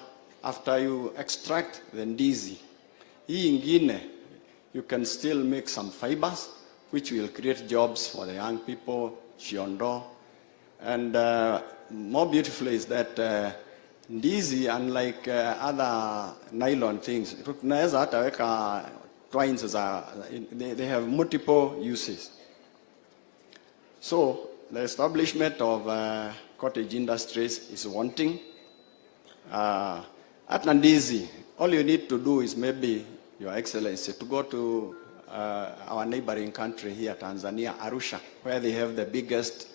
After you extract the ndizi, hii ingine, you can still make some fibers, which will create jobs for the young people, Shiondo. And more beautiful is that ndizi, unlike other nylon things, tunaweza hata weka twines za, they have multiple uses. So the establishment of cottage industries is wanting. At Nandizi, all you need to do is maybe, Your Excellency, to go to our neighboring country here, Tanzania, Arusha, where they have the biggest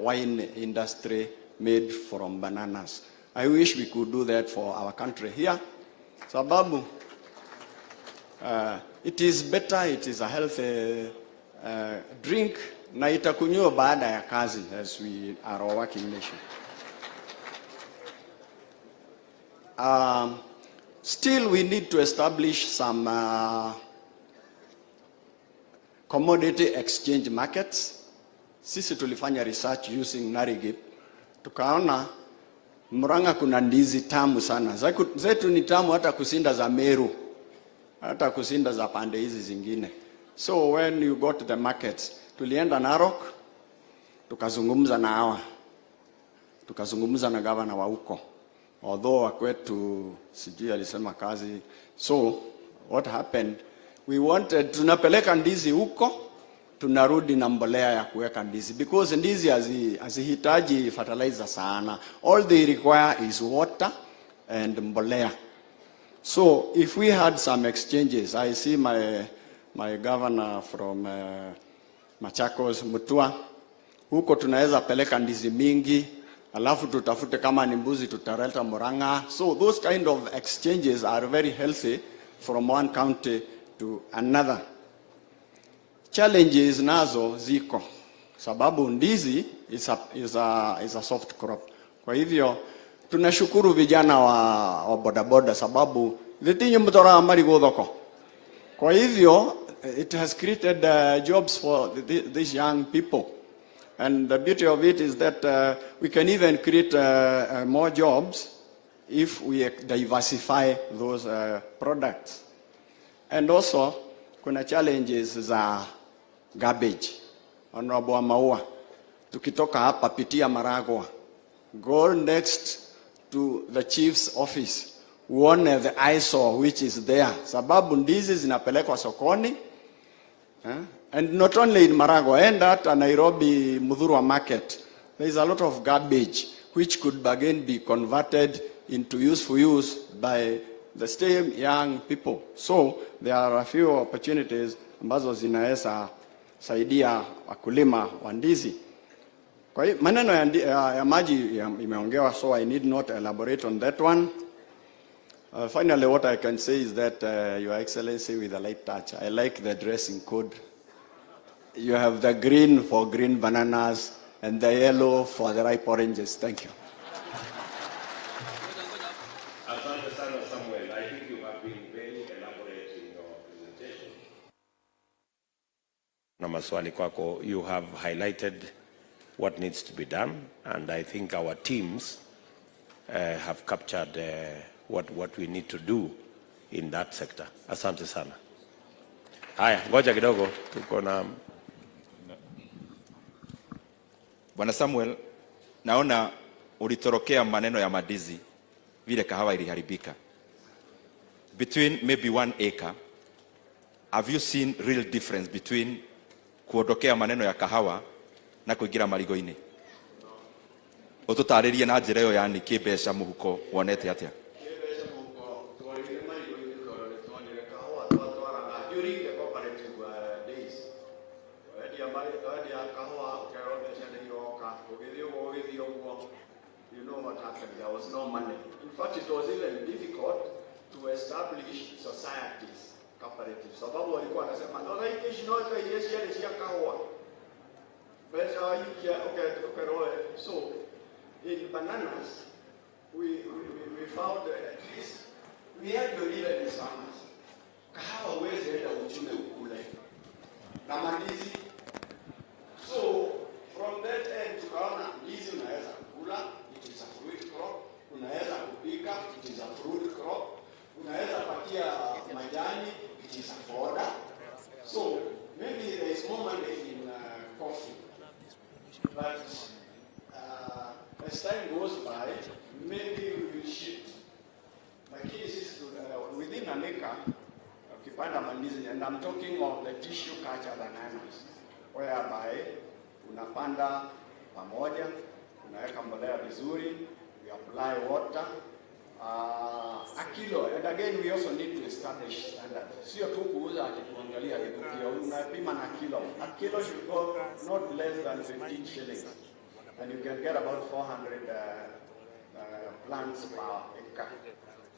wine industry made from bananas. I wish we could do that for our country here. Sababu, it is better, it is a healthy drink, na itakunywa baada ya kazi, as we are a working nation. Still, we need to establish some commodity exchange markets. Sisi tulifanya research using Narigip. Tukaona Murang'A kuna ndizi tamu sana. Zetu ni tamu hata kusinda za Meru, hata kusinda za pande hizi zingine. So when you go to the markets, tulienda Narok, tukazungumza na hawa, tukazungumza na governor wa huko. Although wakwetu sijui alisema kazi. So what happened, we wanted, tunapeleka ndizi huko, tunarudi na mbolea ya kuweka ndizi. Because ndizi hazihitaji fertilizer sana. All they require is water and mbolea. So if we had some exchanges, I see my governor from Machakos, Mutua, huko tunaweza peleka ndizi mingi, alafu tutafute kama ni mbuzi tutaleta Murang'A. So those kind of exchanges are very healthy from one county to another. Challenges nazo ziko, sababu ndizi is a soft crop. Kwa hivyo tunashukuru vijana wa bodaboda sababu litinyo mtora amari godoko. Kwa hivyo it has created jobs for these young people. And the beauty of it is that we can even create more jobs if we diversify those products. And also, kuna challenges za garbage. Honorable Maua, tukitoka hapa pitia Maragwa, go next to the chief's office, uone the eyesore which is there. Sababu ndizi zinapelekwa sokoni, and not only in Maragwa, and at Nairobi Mudhurwa market, there is a lot of garbage which could again be converted into useful use by the same young people. So there are a few opportunities ambazo zinaweza saidia wakulima wa ndizi. Kwa hiyo maneno ya maji imeongewa, so I need not elaborate on that one. Finally, what I can say is that Your Excellency, with a light touch, I like the dressing code. You have the green for green bananas and the yellow for the ripe oranges. Thank you. Asante sana Samuel. I think you have been very elaborate in your presentation. Na maswali kwako, you have highlighted what needs to be done, and I think our teams have captured what we need to do in that sector. Asante sana. Haya, ngoja kidogo, tuko na Bwana Samuel, naona ulitorokea maneno ya madizi vile kahawa iliharibika. Between maybe 1 acre, have you seen real difference between kuondokea maneno ya kahawa na kuingira marigo-ini? Ututarĩrie na njĩra ĩyo yani kĩmbeca mũhuko wonete atĩa? There was no money. In fact, it was even difficult to establish societies, cooperatives. Sababu walikuwa wanasema, "Ndio hii shinoka ile ya kahawa." Pesa hii okay. So in bananas, we found at least we had to live in farmers. Kahawa huwezi enda uchumi ukule. Na mandizi. So from that end tukaona ndizi unaweza kula. Unaweza kupika, it is a fruit crop. Unaweza patia majani, it is a fodder. So maybe there is more money in coffee. But as time goes by, maybe we will shift. My case is within an acre, ukipanda mandizi, and I'm talking of the tissue culture bananas, whereby unapanda pamoja, unaweka mbolea vizuri, apply water, a kilo, and again we also need to establish standards. Sio tu kuuza akituangalia pia unapima na kilo. A kilo should go not less than 15 shillings, and you can get about 400 plants per acre.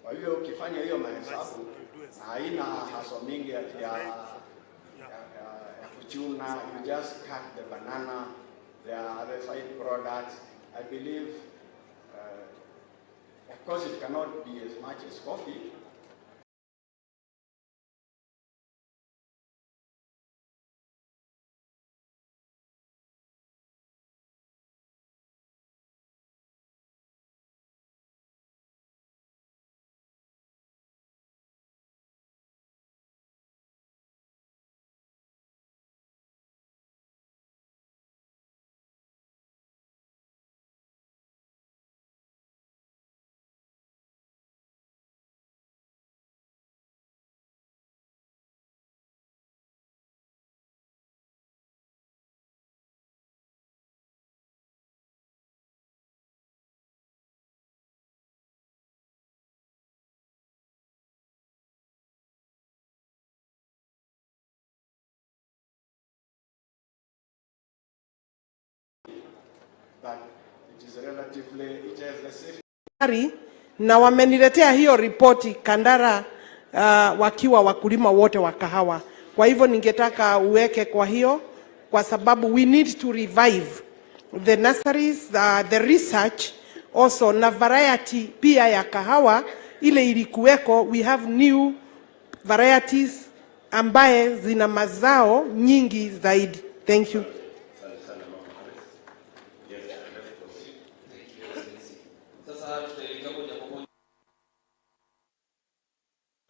Kwa hiyo ukifanya hiyo mahesabu, haina haso mingi ya kuchuna. You just cut the banana, there are other side products. I believe of course, it cannot be as much as coffee, Alternatively, it has the safety. Na wameniletea hiyo ripoti Kandara wakiwa wakulima wote wa kahawa. Kwa hivyo ningetaka uweke kwa hiyo, kwa sababu we need to revive the nurseries, the research also na variety pia ya kahawa ile ilikuweko. We have new varieties ambaye zina mazao nyingi zaidi. Thank you.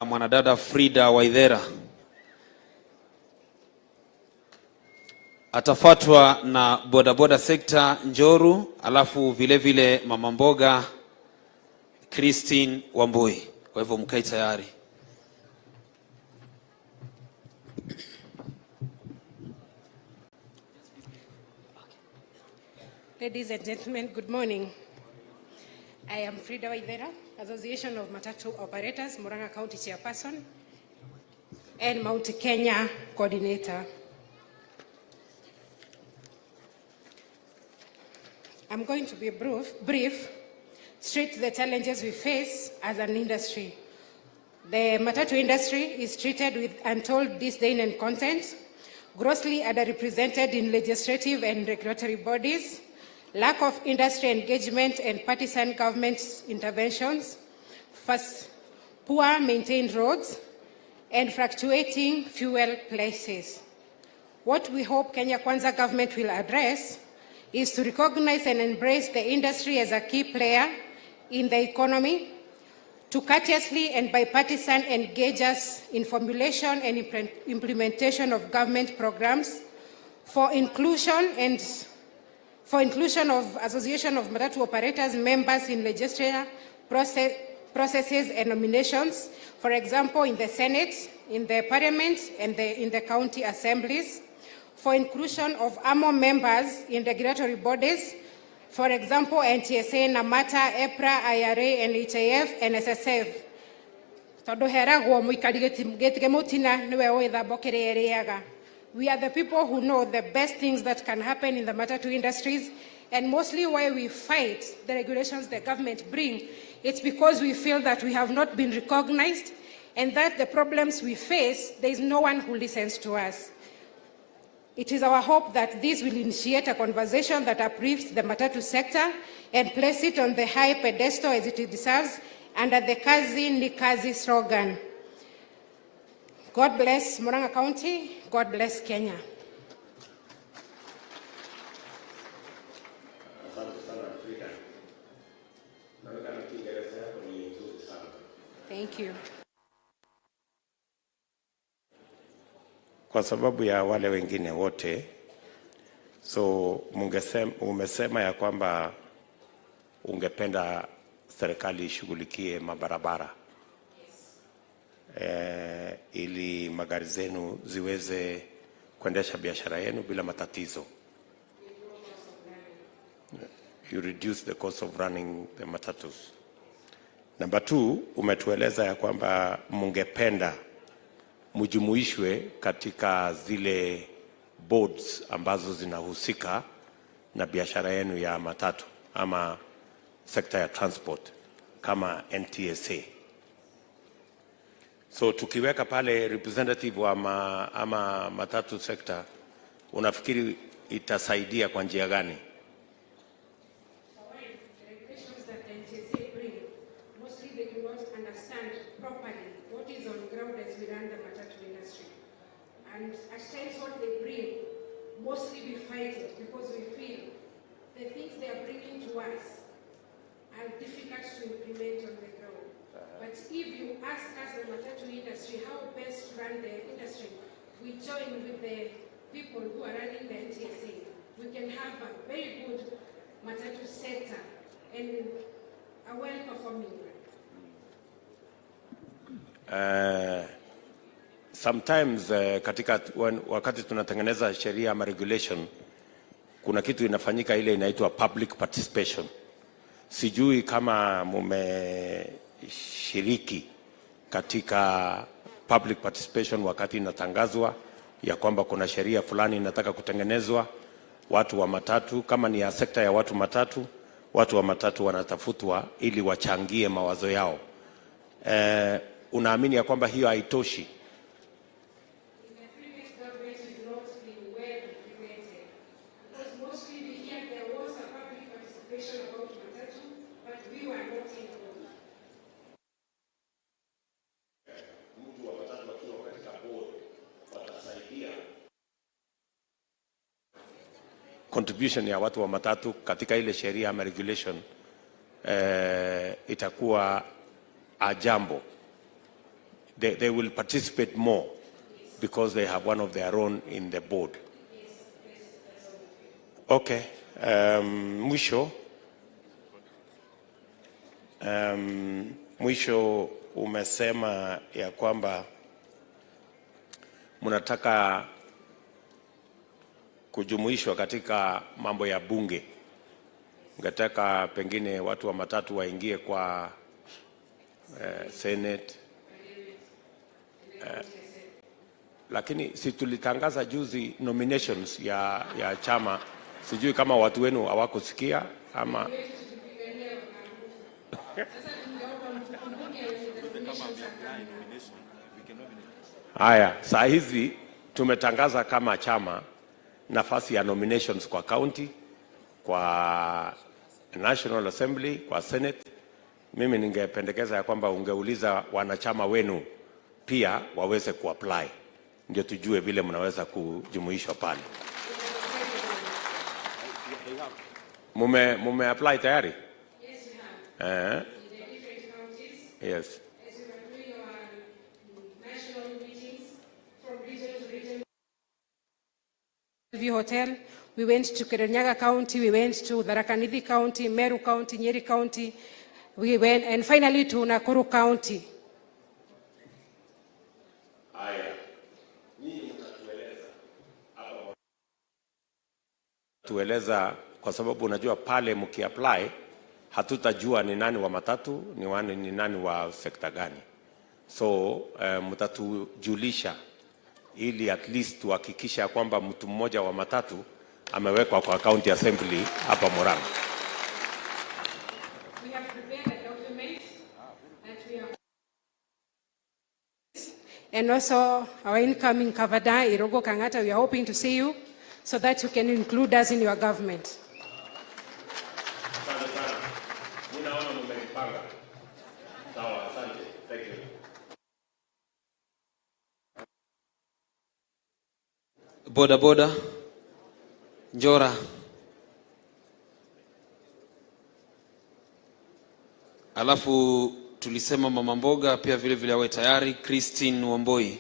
Mwanadada Frida Waithera atafuatwa na bodaboda sekta Njoru, alafu vile vile mama mboga Christine Wambui. Kwa hivyo mkae tayari. Ladies and gentlemen, good morning. I am Frida Waithera, Association of Matatu Operators, Murang'A County Chairperson and Mount Kenya Coordinator. I'm going to be brief, straight to the challenges we face as an industry. The Matatu industry is treated with untold disdain and contempt, grossly underrepresented in legislative and regulatory bodies, lack of industry engagement and partisan government interventions, poor maintained roads, and fluctuating fuel prices. What we hope Kenya Kwanza government will address is to recognize and embrace the industry as a key player in the economy, to courteously and bipartisan engage us in formulation and implementation of government programs for inclusion of Association of Matatu Operators members in legislative processes and nominations, for example, in the Senate, in the Parliament, and in the county assemblies, for inclusion of AMO members in regulatory bodies, for example, NTSA, NAMATA, EPRA, IRA, NHIF, and SSF. We are the people who know the best things that can happen in the Matatu industries, and mostly why we fight the regulations the government bring. It's because we feel that we have not been recognized, and that the problems we face, there is no one who listens to us. It is our hope that this will initiate a conversation that uplifts the Matatu sector and place it on the high pedestal as it deserves under the Kazi ni Kazi slogan. God bless Murang'A County. God bless Kenya. Thank you. Kwa sababu ya wale wengine wote, so umesema ya kwamba ungependa serikali ishughulikie mabarabara ili magari zenu ziweze kuendesha biashara yenu bila matatizo. You reduce the cost of running the matatus. Number 2, umetueleza ya kwamba mungependa mujumuishwe katika zile boards ambazo zinahusika na biashara yenu ya matatu ama sekta ya transport kama NTSA. So tukiweka pale representative wa ama matatu sector, unafikiri itasaidia kwa njia gani? With the people who are running the NTSA, we can have a very good matatu sector and a well-performing one. Sometimes wakati tunatengeneza sheria ama regulation, kuna kitu inafanyika ile inaitwa public participation. Sijui kama mumeshiriki katika public participation wakati inatangazwa ya kwamba kuna sheria fulani inataka kutengenezwa watu wa matatu, kama ni ya sekta ya watu matatu, watu wa matatu wanatafutwa ili wachangie mawazo yao. Unaamini ya kwamba hiyo haitoshi? Contribution ya watu wa matatu katika ile sheria ama regulation itakuwa a jambo. They will participate more because they have one of their own in the board. Okay. Mwisho umesema ya kwamba mnataka kujumuishwa katika mambo ya bunge. Ungetaka pengine watu wa matatu waingie kwa Senate. Lakini si tulitangaza juzi nominations ya chama, sijui kama watu wenu hawakusikia ama haya. Saa hizi tumetangaza kama chama nafasi ya nominations kwa county, kwa National Assembly, kwa Senate. Mimi ningependekeza ya kwamba ungeuliza wanachama wenu pia waweze kuapply, ndio tujue vile mnaweza kujumuishwa pale. Mume apply tayari? Yes, we have. In the different counties. Yes. As we were doing our national meetings from region to region. Hotel, we went to Kirinyaga County, we went to Tharaka Nithi County, Meru County, Nyeri County, we went, and finally to Nakuru County. Tueleza kwa sababu unajua pale mkiapply hatutajua ni nani wa matatu, ni nani wa sekta gani. So mtatujulisha ili at least tuhakikisha kwamba mtu mmoja wa matatu amewekwa kwa county assembly hapa Murang'A. We have prepared a document that we have, and also our incoming Kavada, Irogo Kangata, we are hoping to see you so that you can include us in your government. Boda boda Njora, alafu tulisema mama mboga pia vile vile awe tayari. Christine Wamboi,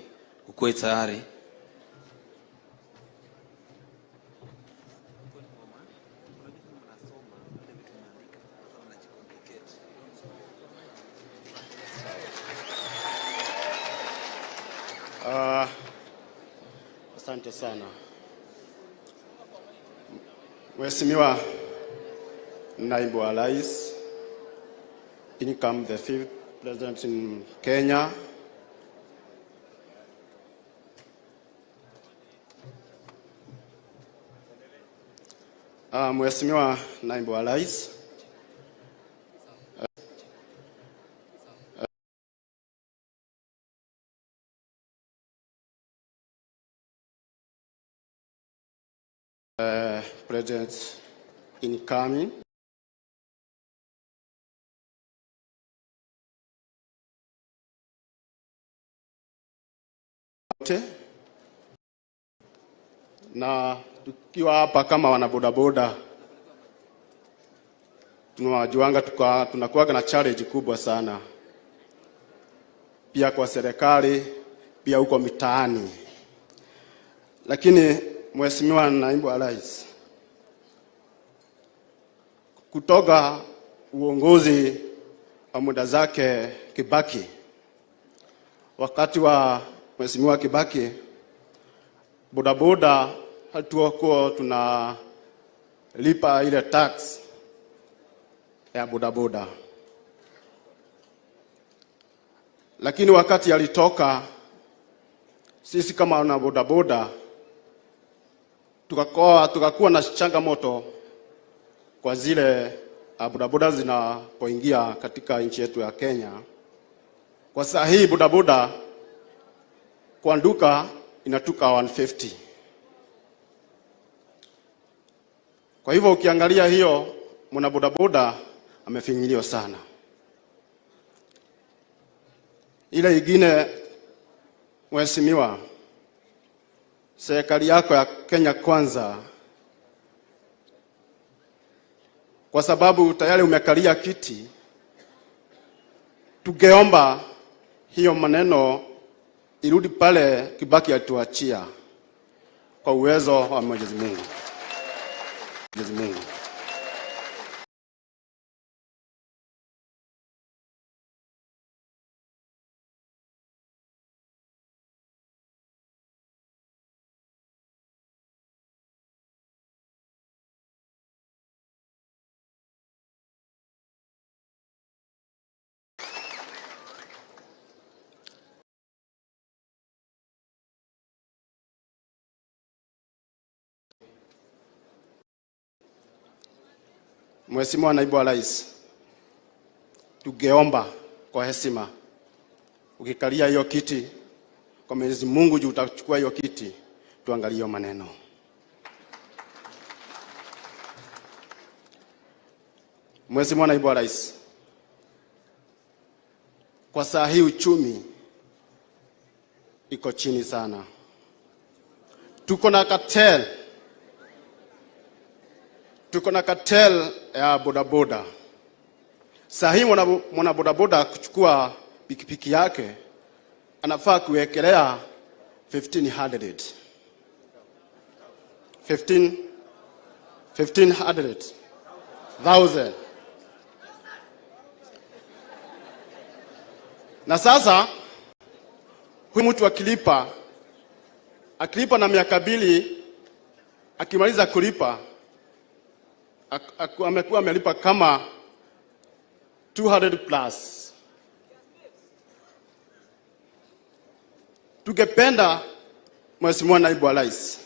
ukuwe tayari. Asante sana. Mheshimiwa Naibu wa Rais, income the 5th President in Kenya, Mheshimiwa Naibu wa Rais, President incoming, na tukiwa hapa kama wanabodaboda tunawajuanga tunakuwa na challenge kubwa sana, pia kwa serikali, pia huko mitaani. Lakini Mheshimiwa Naibu wa Rais, kutoka uongozi wa muda zake Kibaki, wakati wa Mheshimiwa Kibaki, bodaboda hatukuwa tunalipa ile tax ya bodaboda. Lakini wakati alitoka, sisi kama wana bodaboda tukakuwa na changamoto kwa zile bodaboda zinapoingia katika nchi yetu ya Kenya. Kwa saa hii bodaboda kwa duka inatuka 150. Kwa hivyo ukiangalia hiyo, mwana bodaboda amefinyiliwa sana. Ile ingine, mheshimiwa, serikali yako ya Kenya Kwanza, kwa sababu tayari umekalia kiti, tungeomba hiyo maneno irudi pale Kibaki atuachia kwa uwezo wa Mwenyezi Mungu. Mwenyezi Mungu. Mheshimiwa Naibu wa Rais, tungeomba kwa heshima, ukikalia hiyo kiti, kwa Mwenyezi Mungu juu utachukua hiyo kiti, tuangalie hiyo maneno. Mheshimiwa Naibu wa Rais, kwa saa hii uchumi iko chini sana. Tuko na cartel ya bodaboda. Saa hii mwana bodaboda kuchukua pikipiki yake anafaa kuwekelea 1500,000. Na sasa huyu mtu akilipa na miaka 2, akimaliza kulipa amekuwa amelipa kama 200 plus. Tungependa Mheshimiwa Naibu wa Rais,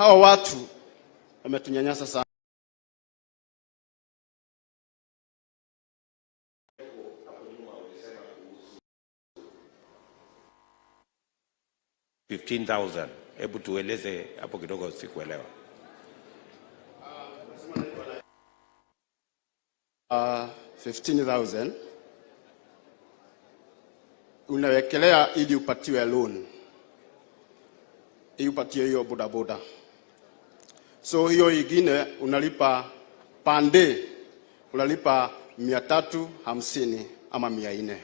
hawa watu wametunyanyasa sana. $15,000. Hebu tueleze hapo kidogo, sikuelewa. 15,000 unawekelea ili upatiwe loan, ili upatiwe hiyo bodaboda. So hiyo ingine unalipa pande, unalipa 350 ama 400.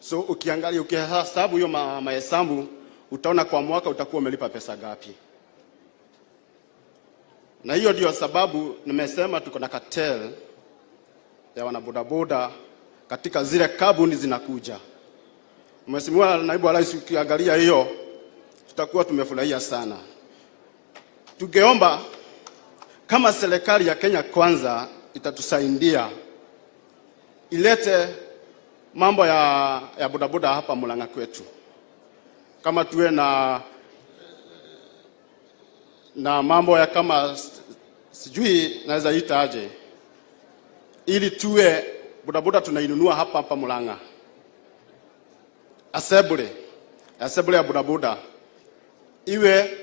So ukiangalia, ukihesabu hiyo mahesabu, utaona kwa mwaka utakuwa umelipa pesa gapi. Na hiyo ndio sababu nimesema tuko na cartel ya wanabodaboda katika zile kabuni zinakuja. Mheshimiwa Naibu wa Rais, ukiangalia hiyo tutakuwa tumefurahia sana. Tungeomba kama serikali ya Kenya Kwanza itatusaidia, ilete mambo ya bodaboda hapa Murang'A kwetu. Kama tuwe na mambo ya kama sijui naweza ita aje, ili tuwe bodaboda tunainunua hapa Murang'A. Assembly ya bodaboda iwe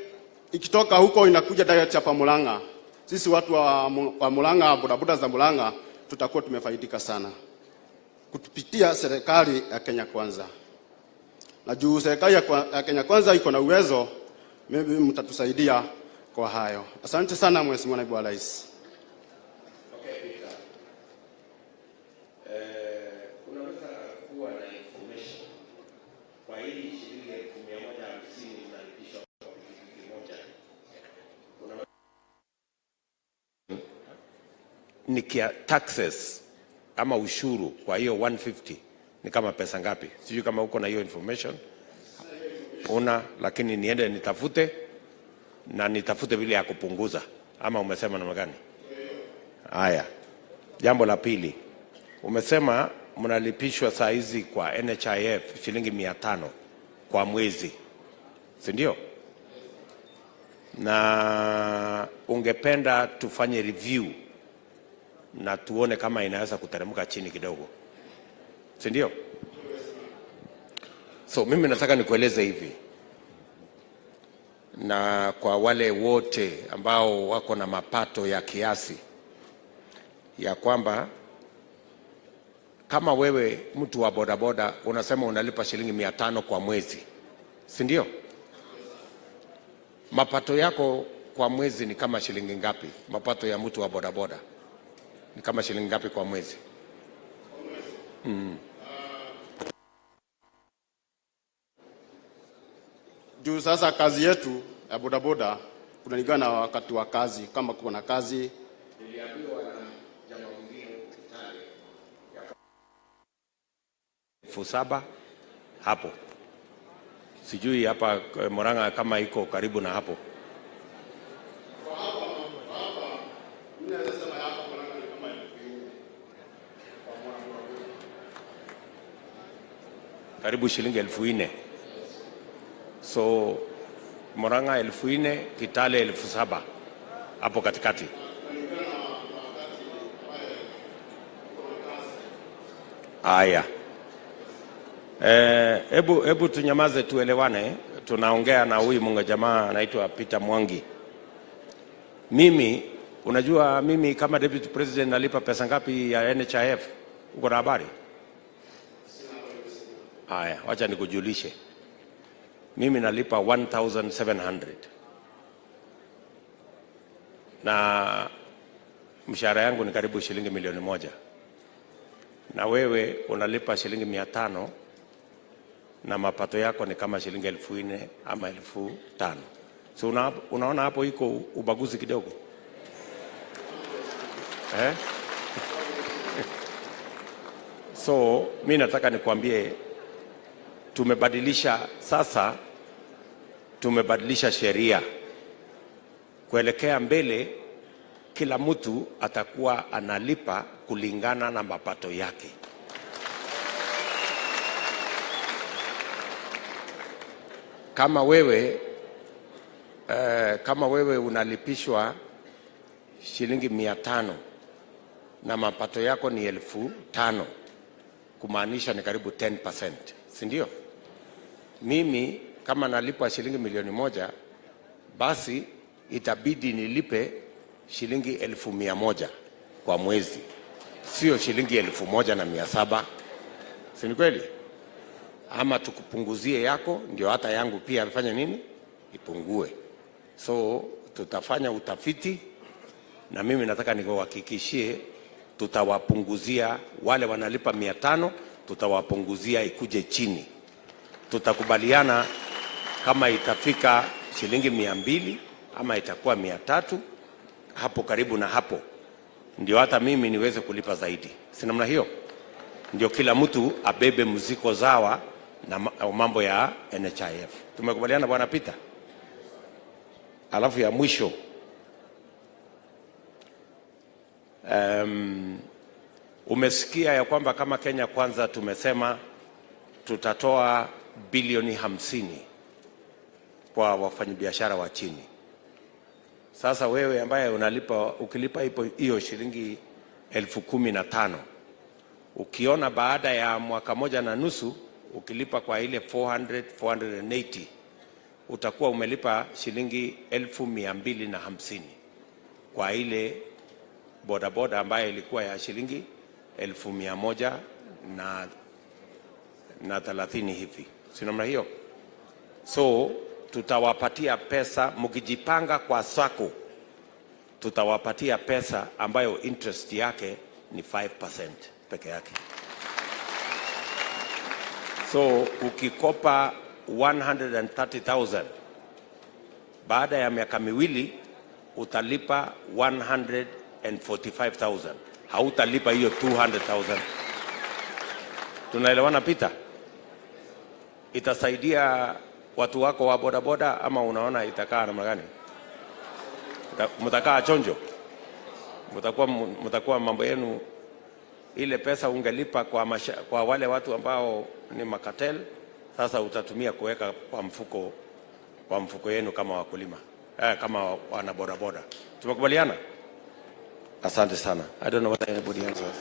ikitoka huko inakuja direct hapa Murang'A. Sisi watu wa Murang'A, bodaboda za Murang'A, tutakuwa tumefaidika sana kutupitia serikali ya Kenya Kwanza. Na juu serikali ya Kenya Kwanza iko na uwezo, maybe mtatusaidia kwa hayo. Asante sana Mheshimiwa Naibu wa Rais. Unaweza kuwa na information nikia taxes ama ushuru kwa hiyo 150 ni kama pesa ngapi? Sijui kama uko na hiyo information. Una, lakini niende nitafute na nitafute vile ya kupunguza, ama umesema namna gani? Haya. Jambo la pili. Umesema mnalipishwa saa hizi kwa NHIF shilingi 500 kwa mwezi. Si ndio? Na ungependa tufanye review na tuone kama inaweza kuteremka chini kidogo. Si ndio? So mimi nataka nikueleze hivi, na kwa wale wote ambao wako na mapato ya kiasi, ya kwamba kama wewe mtu wa bodaboda unasema unalipa shilingi 500 kwa mwezi, si ndio? Mapato yako kwa mwezi ni kama shilingi ngapi? Mapato ya mtu wa bodaboda ni kama shilingi ngapi kwa mwezi? Juu sasa kazi yetu ya bodaboda kunalingana na wakati wa kazi. Kama kuna kazi $7,000 hapo. Sijui hapa Murang'A kama iko karibu na hapo. Karibu shilingi 4,000. So Murang'A 4,000, Kitale 7,000 hapo katikati. Aya. Ebu tunyamaze tuelewane. Tunaongea na huyu munga jamaa anaitwa Peter Mwangi. Mimi, unajua mimi kama deputy president nalipa pesa ngapi ya NHIF? Uko na habari? Haya, wacha nikujulishe. Mimi nalipa 1,700. Na mshahara yangu ni karibu shilingi 1,000,000. Na wewe unalipa shilingi 500 na mapato yako ni kama shilingi 4,000 ama 5,000. So unaona hapo iko ubaguzi kidogo. So mimi nataka nikwambie tumebadilisha sheria. Kuelekea mbele kila mtu atakuwa analipa kulingana na mapato yake. Kama wewe unalipishwa shilingi 500 na mapato yako ni 5,000, kumaanisha ni karibu 10%, si ndio? Mimi kama nalipwa shilingi 1,000,000, basi itabidi nilipe shilingi 1,100 kwa mwezi, sio shilingi 1,700. Si ni kweli? Ama tukupunguzie yako ndio hata yangu pia afanye nini? Ipungue. So tutafanya utafiti, na mimi nataka nikuhakikishie tutawapunguzia wale wanalipa 500, tutawapunguzia ikuje chini. Tutakubaliana kama itafika shilingi 200 ama itakuwa 300, hapo karibu na hapo ndio hata mimi niweze kulipa zaidi. Si namna hiyo? Ndio kila mtu abebe mzigo zawa na mambo ya NHIF. Tumekubaliana bwana Peter? Alafu ya mwisho, umesikia ya kwamba kama Kenya Kwanza tumesema tutatoa bilioni 50 kwa wafanyabiashara wa chini. Sasa wewe ambaye ukilipa hiyo shilingi 15,000, ukiona baada ya mwaka 1.5 ukilipa kwa ile 480, utakuwa umelipa shilingi 1,250 kwa ile bodaboda ambayo ilikuwa ya shilingi 1,130 hivi. Si namna hiyo? So tutawapatia pesa, mkijipanga kwa sako, tutawapatia pesa ambayo interest yake ni 5% peke yake. So ukikopa 130,000, baada ya miaka miwili utalipa 245,000. Hautalipa hiyo 200,000. Tunaelewana Peter? Itasaidia watu wako wa bodaboda ama unaona itakaa namna gani? Mtakaa chonjo? Mtakuwa mambo yenu, ile pesa ungelipa kwa wale watu ambao ni makatel, sasa utatumia kuweka kwa mfuko yenu kama wakulima, kama wana bodaboda. Tumekubaliana? Asante sana. I don't know what anybody else has.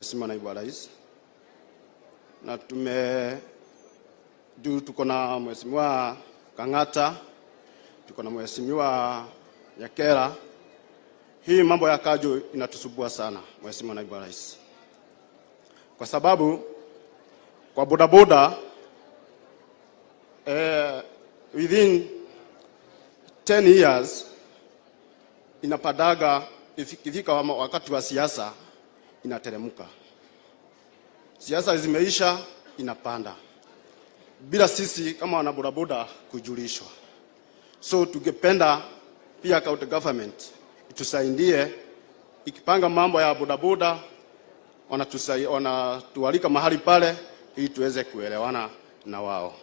Mheshimiwa Naibu wa Rais, na tuko na Mheshimiwa Kang'ata, tuko na Mheshimiwa Nyakera. Hii mambo ya Kajo inatusubua sana Mheshimiwa Naibu wa Rais, kwa sababu kwa bodaboda within 10 years inapadaga, ifika wakati wa siasa inateremka. Siasa zimeisha, inapanda bila sisi kama wana bodaboda kujulishwa. So tungependa pia county government itusaidie, ikipanga mambo ya bodaboda wanatualika mahali pale ili tuweze kuelewana na wao.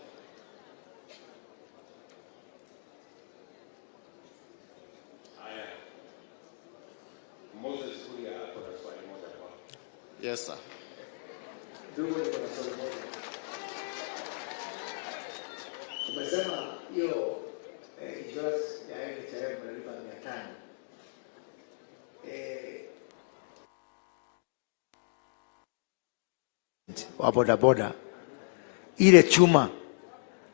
Yes sir. Tumesema hiyo insurance ya NHIF mnalipa 500. Wa bodaboda ile chuma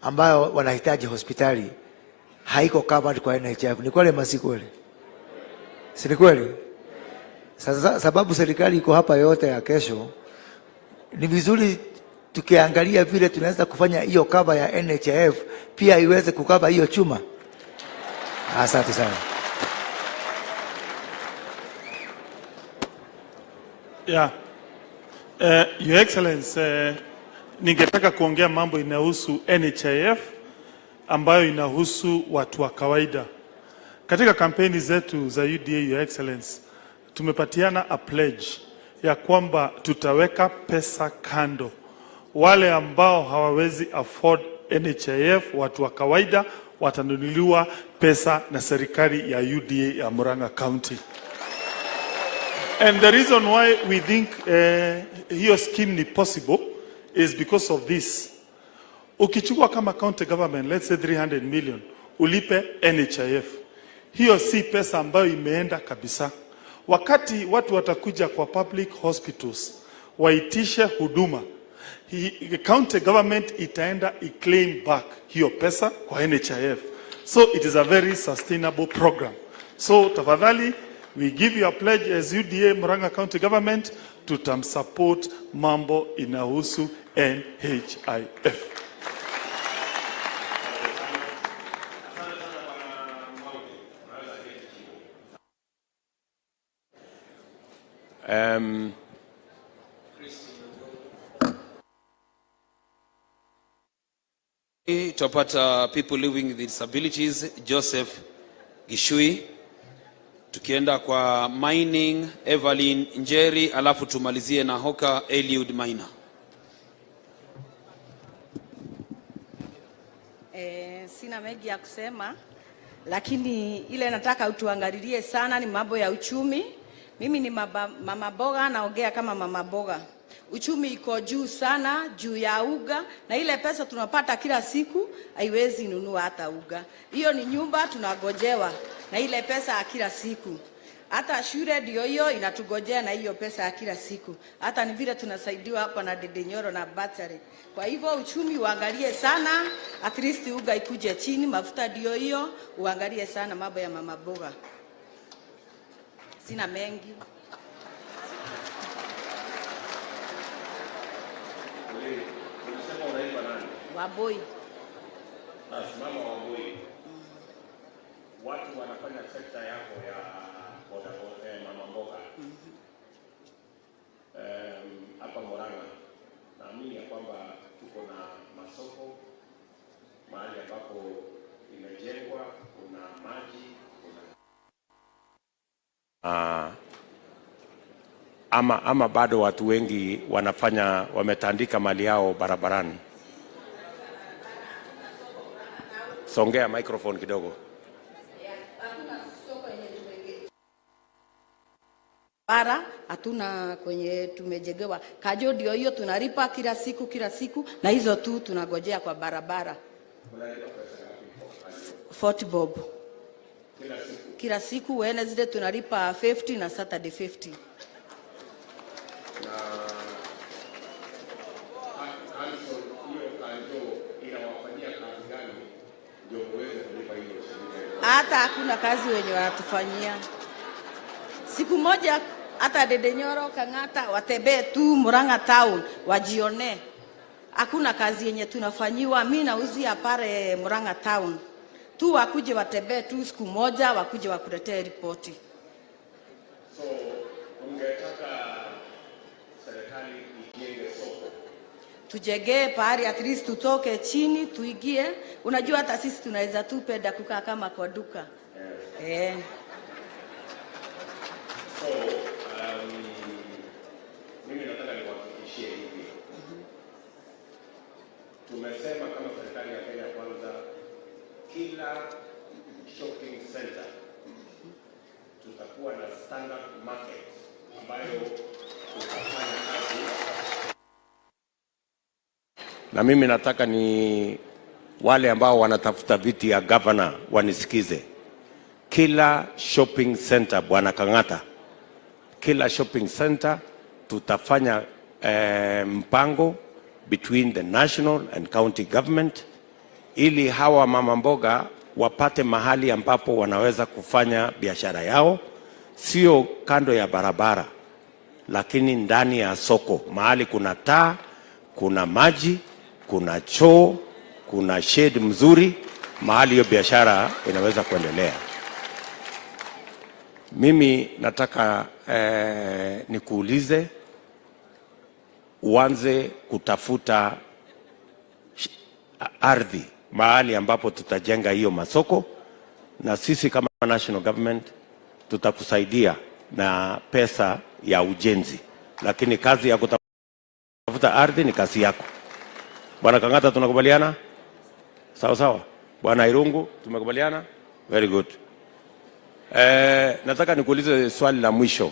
ambayo wanahitaji hospitali haiko covered kwa NHIF. Ni kweli ama si kweli? Si ni kweli? Sasa sababu serikali iko hapa yote ya kesho, ni vizuri tukiangalia vile tunaweza kufanya hiyo cover ya NHIF pia iweze kukava hiyo chuma. Asante sana. Yeah. Your Excellency, ningetaka kuongea mambo inahusu NHIF ambayo inahusu watu wa kawaida. Katika kampeni zetu za UDA, Your Excellency, tumepatiana a pledge ya kwamba tutaweka pesa kando. Wale ambao hawawezi afford NHIF, watu wa kawaida, watanunuliwa pesa na serikali ya UDA ya Murang'A County. And the reason why we think hiyo scheme ni possible is because of this. Ukichukua kama county government, let's say 300 million, ulipe NHIF. Hiyo si pesa ambayo imeenda kabisa. Wakati watu watakuja kwa public hospitals, waitishe huduma, county government itaenda i-claim back hiyo pesa kwa NHIF. So it is a very sustainable program. So tafadhali, we give you a pledge as UDA Murang'A County Government, tutamsupport mambo inahusu NHIF. Tupata people living with disabilities, Joseph Gishui. Tukienda kwa mining, Evelyn Njeri, alafu tumalizie na Hoka Eliud Maina. Sina mengi ya kusema, lakini ile nataka utuangalilie sana ni mambo ya uchumi. Mimi ni mama boga, naongea kama mama boga. Uchumi iko juu sana, juu ya uga, na ile pesa tunapata kila siku haiwezi nunua hata uga. Hiyo ni nyumba tunagojewa na ile pesa ya kila siku. Hata shule ndio hiyo inatugojea na hiyo pesa ya kila siku. Hata ni vile tunasaidiwa hapa na Dedenyoro na battery. Kwa hivyo uchumi uangalie sana, at least uga ikuje chini, mafuta ndio hiyo, uangalie sana mambo ya mama boga. Sina mengi. Waboi. Nasimama Waboi. Watu wanafanya sekta yako ya bodaboda, mama mboga. Hapa Murang'A, naamini ya kwamba ama bado watu wengi wametandika mali yao barabarani? Songea microphone kidogo. Bara hatuna kwenye tumejegewa. Kajo ndio hiyo tunalipa kila siku na hizo tu tunagojea kwa barabara. 40 bob. Kila siku Wednesday tunalipa 50 na Saturday 50. Hata hakuna kazi wenye wanatufanyia. Siku moja hata Dedenyoro Kang'ata watembee tu Murang'A town wajione. Hakuna kazi yenye tunafanyiwa. Mimi nauzia pale Murang'A town. Tu wakuje watembee tu siku moja wakuje wakuletee ripoti. So ungetaka serikali ijenge soko? Tujenge pahali at least tutoke chini tuingie. Unajua hata sisi tunaweza tu penda kukaa kama kwa duka. So, mimi nataka niwahakikishie hivi. Tumesema kama serikali ya Kenya Kwanza, kila shopping center tutakuwa na standard market ambayo tutafanya kazi. Na mimi nataka ni wale ambao wanatafuta viti ya governor wanisikize. Kila shopping center, Bwana Kang'ata, kila shopping center tutafanya mpango between the national and county government ili hawa mama mboga wapate mahali ambapo wanaweza kufanya biashara yao, sio kando ya barabara, lakini ndani ya soko, mahali kuna taa, kuna maji, kuna choo, kuna shade mzuri, mahali hiyo biashara inaweza kuendelea. Mimi nataka nikuulize uanze kutafuta ardhi mahali ambapo tutajenga hiyo masoko, na sisi kama national government tutakusaidia na pesa ya ujenzi, lakini kazi ya kutafuta ardhi ni kazi yako. Bwana Kang'ata, tunakubaliana? Sawa sawa. Bwana Irungu, tumekubaliana? Very good. Nataka nikuulize swali la mwisho.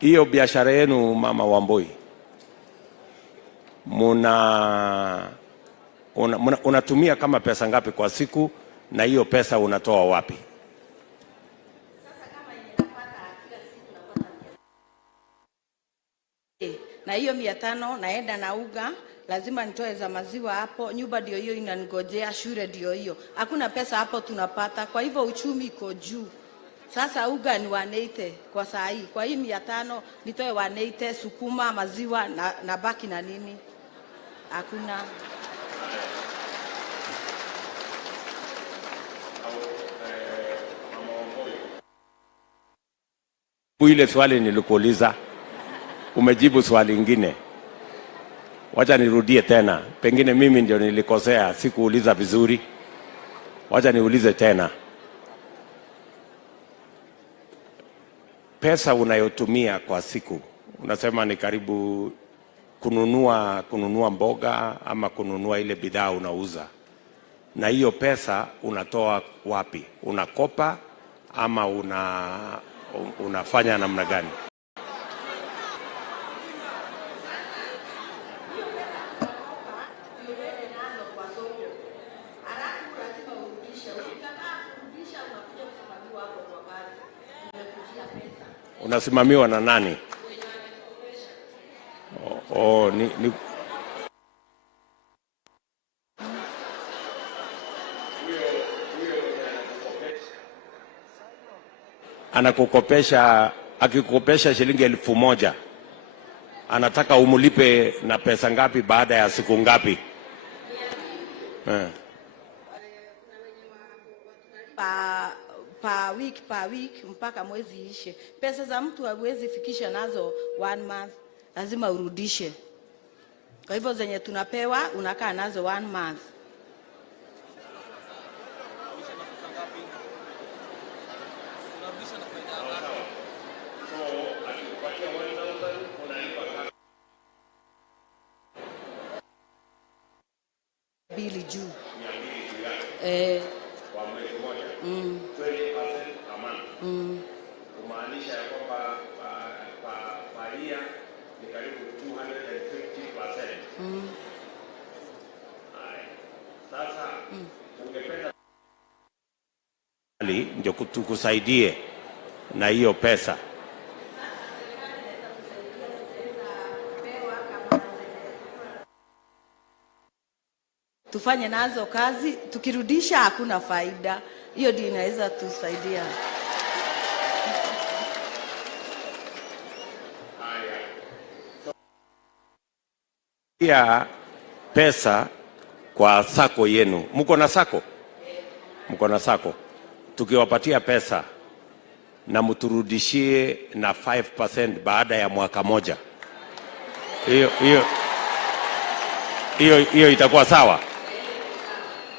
Hiyo biashara yenu Mama Wamboi, unatumia kama pesa ngapi kwa siku, na hiyo pesa unatoa wapi? Na hiyo 500 naenda na uga, lazima nitoe za maziwa hapo, nyumba ndio hiyo inanigojea, shule ndio hiyo. Hakuna pesa hapo tunapata, kwa hivyo uchumi iko juu. Sasa uga ni 180 kwa saa hii. Kwa hii 500 nitoe 180, sukuma, maziwa na baki na nini? Hakuna. Ile swali nilikuuliza, umejibu swali lingine. Wacha nirudie tena. Pengine mimi ndio nilikosea, sikuuliza vizuri. Wacha niulize tena. Pesa unayotumia kwa siku, unasema ni karibu kununua mboga ama kununua ile bidhaa unauza. Na hiyo pesa unatoa wapi? Unakopa ama unafanya namna gani? Unasimamiwa na nani? Anakukopesha, akikukopesha shilingi 1000, anataka umulipe na pesa ngapi baada ya siku ngapi? Per week mpaka mwezi ishe. Pesa za mtu hawezi fikisha nazo 1 month, lazima urudishe. Kwa hivyo zenye tunapewa unakaa nazo 1 month. So juu. Kwa mwezi mmoja. 20% a month. Kumaanisha ya kwamba kwa year ni karibu 250%. Sasa ungependa ndio tukusaidie na hiyo pesa. Tufanye nazo kazi, tukirudisha hakuna faida. Hiyo ndio inaweza tusaidia. Ya pesa kwa sako yenu. Mko na sako? Mko na sako. Tukiwapatia pesa na mturudishie na 5% baada ya mwaka moja. Hiyo itakuwa sawa.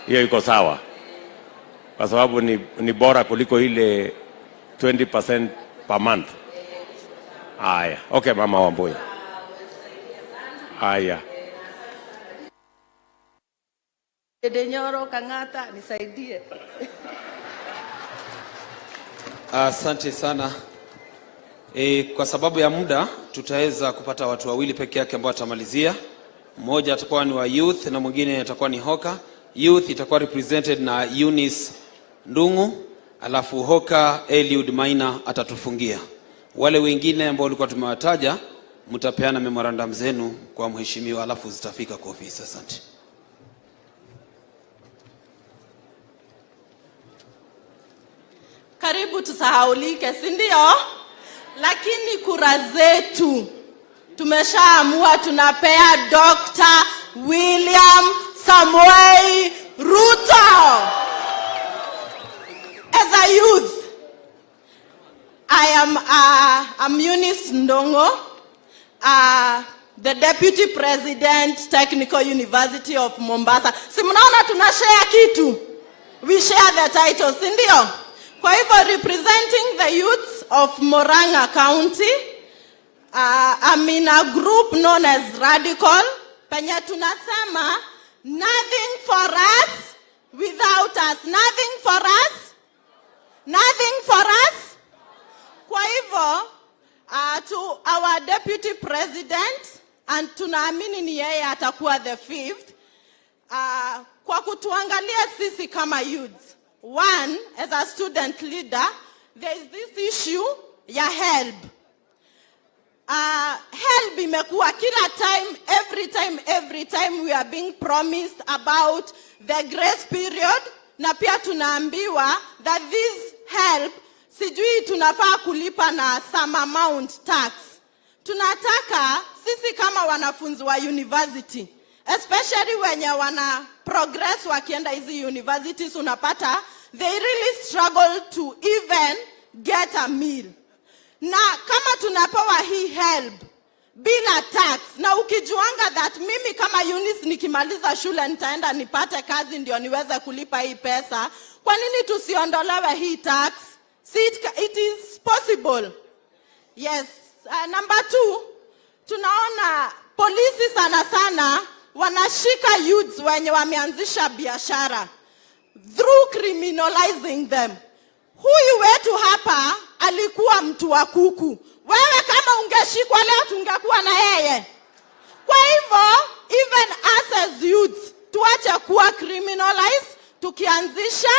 Hiyo iko sawa. Kwa sababu ni bora kuliko ile 20% per month. Haya. Okay, Mama Wambui. Haya. Nyoro Kang'ata nisaidie. Asante sana. Kwa sababu ya muda tutaweza kupata watu wawili peke yake ambao watamalizia. Mmoja atakuwa ni wa youth na mwingine atakuwa ni Hoka. Youth itakuwa represented na Eunice Ndungu, alafu Hoka Eliud Maina atatufungia. Wale wengine ambao walikuwa tumewataja mtapeana memorandum zenu kwa mheshimiwa, alafu zitafika kwa ofisi. Asante. Karibu tusahaulike, si ndio? Lakini kura zetu tumeshaamua tunapea Dr. William Samoei Ruto. As a youth, I'm Eunice Ndongo, the Deputy President, Technical University of Mombasa. Si mnaona tunashare kitu? We share the title, si ndio? Kwa hivyo, representing the youths of Murang'A County, I'm in a group known as Radical. Penye tunasema, nothing for us without us. Nothing for us. Nothing for us. Kwa hivyo, to our Deputy President, and tunaamini ni yeye atakuwa the 5th, kwa kutuangalia sisi kama youths. One, as a student leader, there is this issue ya HELB. HELB imekuwa kila time, every time we are being promised about the grace period, na pia tunaambiwa that this HELB, sijui tunafaa kulipa na some amount tax. Tunataka sisi kama wanafunzi wa university, especially wenye wana progress wakienda hizi universities, unapata they really struggle to even get a meal. Na kama tunapewa hii HELB bila tax, na ukijuanga that mimi kama Eunice nikimaliza shule nitaenda nipate kazi ndio niweze kulipa hii pesa, kwa nini tusiondolewe hii tax? See, it is possible. Yes. Number 2, tunaona polisi sana wanashika youths wenye wameanzisha biashara through criminalizing them. Huyu wetu hapa alikuwa mtu wa kuku. Wewe kama ungeshikwa leo tungekuwa na yeye. Kwa hivyo, even us as youths, tuache kuwa criminalized tukianzisha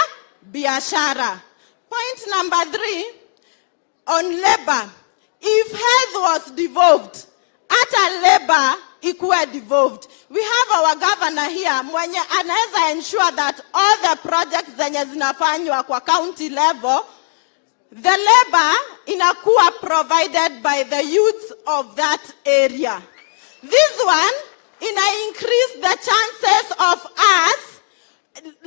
biashara. Point number 3, on labor. If health was devolved, hata labor ikuwe devolved. We have our governor here mwenye anaweza ensure that all the projects zenye zinafanywa kwa county level, the labor inakuwa provided by the youths of that area. This one increase the chances of us,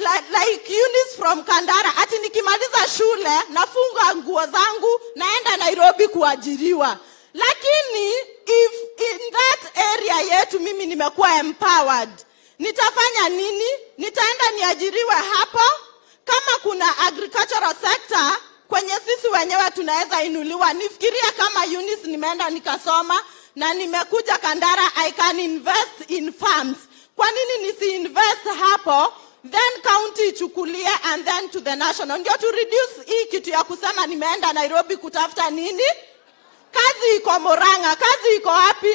like Eunice from Kandara, ati nikimaliza shule nafunga nguo zangu naenda Nairobi kuajiriwa. Lakini if in that area yetu mimi nimekuwa empowered, nitafanya nini? Nitaenda niajiriwe hapo. Kama kuna agricultural sector kwenye sisi wenyewe tunaweza inuliwa. Nifikiria kama Eunice nimeenda nikasoma na nimekuja Kandara, I can invest in farms. Kwa nini nisi-invest hapo, then county ichukulie and then to the national? Ndio to reduce hii kitu ya kusema nimeenda Nairobi kutafuta nini? Kazi iko Murang'A. Kazi iko wapi?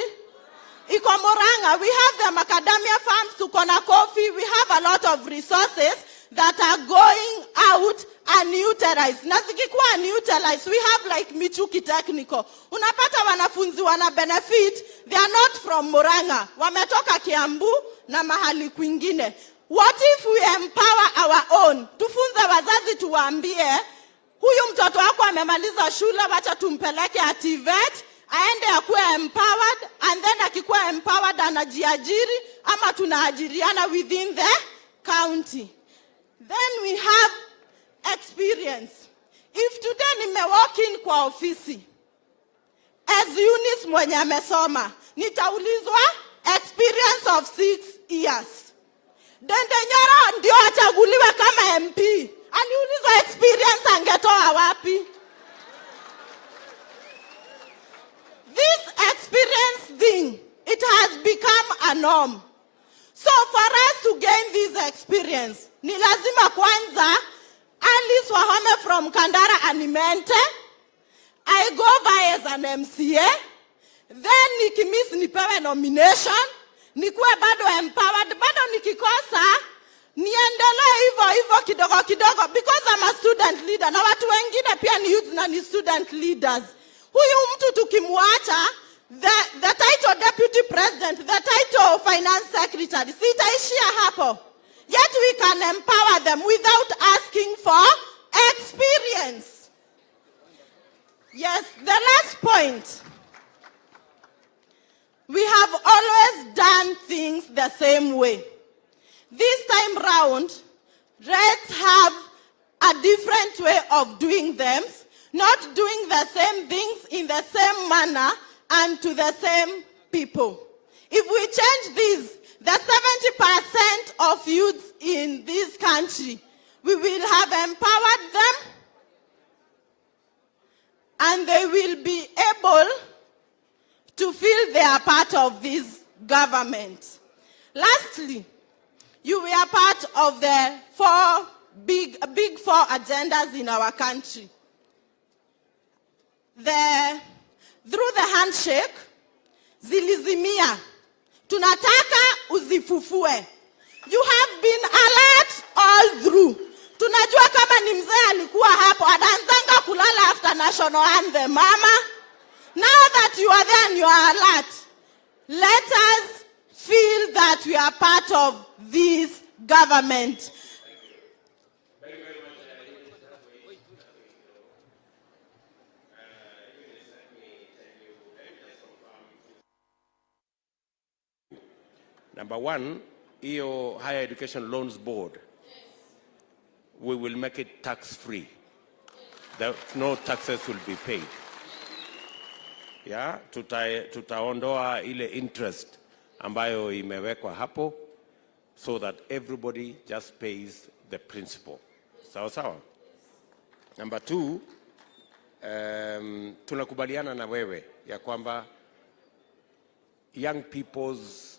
Iko Murang'A. We have the macadamia farms, tuko na coffee. We have a lot of resources that are going out unutilized. Na zikikuwa unutilized, we have like Michuki Technical. Unapata wanafunzi wana benefit, they are not from Murang'A. Wametoka Kiambu na mahali kwingine. What if we empower our own? Tufunze wazazi, tuwaambie, huyu mtoto wako amemaliza shule, wacha tumpeleke ativet, aende akuwe empowered, and then akikuwa empowered anajiajiri, ama tunaajiriana within the county. Then we have experience. If today nimewalk in kwa ofisi as Eunice mwenye amesoma, nitaulizwa experience of 6 years. Dende Nyoro ndio achaguliwe kama MP. Aliulizwa experience angetoa wapi? This experience thing, it has become a norm. So for us to gain this experience, ni lazima kwanza Alice Wahome from Kandara animente, I go by as an MCA, then nikimiss nipewe nomination, nikuwe bado empowered, bado nikikosa niendelee hivyo kidogo kidogo, because I'm a student leader na watu wengine pia ni youth na ni student leaders. Huyu mtu tukimwacha, the title deputy president, the title finance secretary, sitaishia hapo. Yet we can empower them without asking for experience. Yes, the last point. We have always done things the same way. This time round, let's have a different way of doing them, not doing the same things in the same manner and to the same people. If we change this, the 70% of youths in this country, we will have empowered them and they will be able to feel they are part of this government. Lastly, you were part of the big four agendas in our country. Through the handshake, zilizimia, tunataka uzifufue. You have been alert all through. Tunajua kama ni mzee alikuwa hapo, anaanzanga kulala after national anthem, mama. Now that you are there and you are alert, let us feel that we are part of this government. Number one, EO Higher Education Loans Board, we will make it tax-free. No taxes will be paid. Yeah, tutaondoa ile interest ambayo imewekwa hapo, so that everybody just pays the principal. Sawa sawa. Number two, tunakubaliana na wewe ya kwamba young people's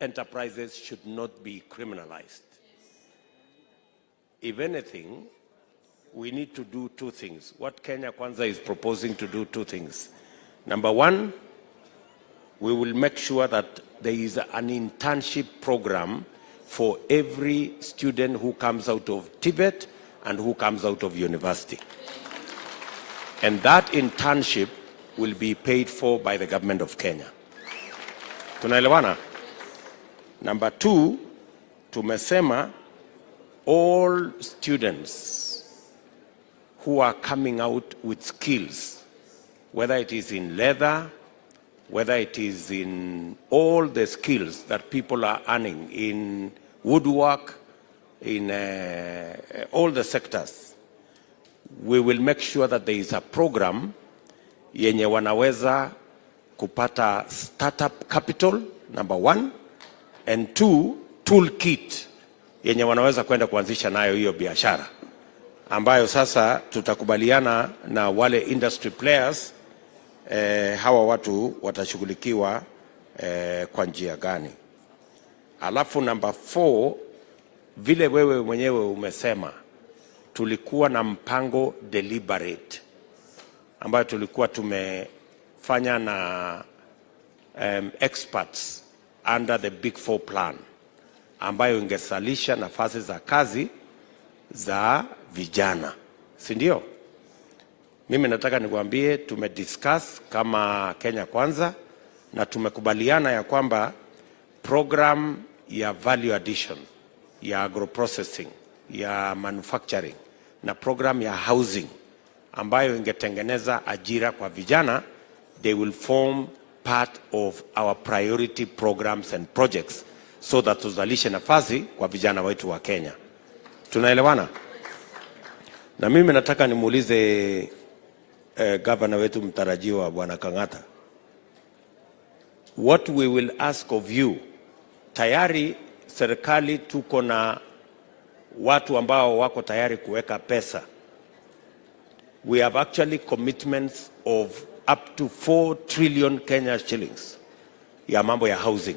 enterprises should not be criminalized. If anything, we need to do two things. What Kenya Kwanza is proposing to do two things. Number one, we will make sure that there is an internship program for every student who comes out of TVET and who comes out of university. And that internship will be paid for by the government of Kenya. Tunaelewana? Number two, tumesema all students who are coming out with skills, whether it is in leather, whether it is in all the skills that people are earning in woodwork, in all the sectors, we will make sure that there is a program yenye wanaweza kupata startup capital, number one, and two, toolkit yenye wanaweza kwenda kuanzisha nayo hiyo biashara, ambayo sasa tutakubaliana na wale industry players hawa watu watashughulikiwa kwa njia gani. Alafu number 4, vile wewe mwenyewe umesema, tulikuwa na mpango deliberate ambayo tulikuwa tumefanya na experts under the Big 4 plan ambayo ingesalisha nafasi za kazi za vijana, si ndio? Mimi nataka nikwambie tumediscuss kama Kenya Kwanza na tumekubaliana ya kwamba program ya value addition, ya agroprocessing, ya manufacturing na program ya housing ambayo ingetengeneza ajira kwa vijana, they will form part of our priority programs and projects so that tuzalishe nafasi kwa vijana wetu wa Kenya. Tunaelewana? Na mimi nataka nimuulize governor wetu mtarajiwa Bwana Kang'ata, what we will ask of you, tayari serikali tuko na watu ambao wako tayari kuweka pesa. We have actually commitments of up to 4 trillion Kenya shillings ya mambo ya housing.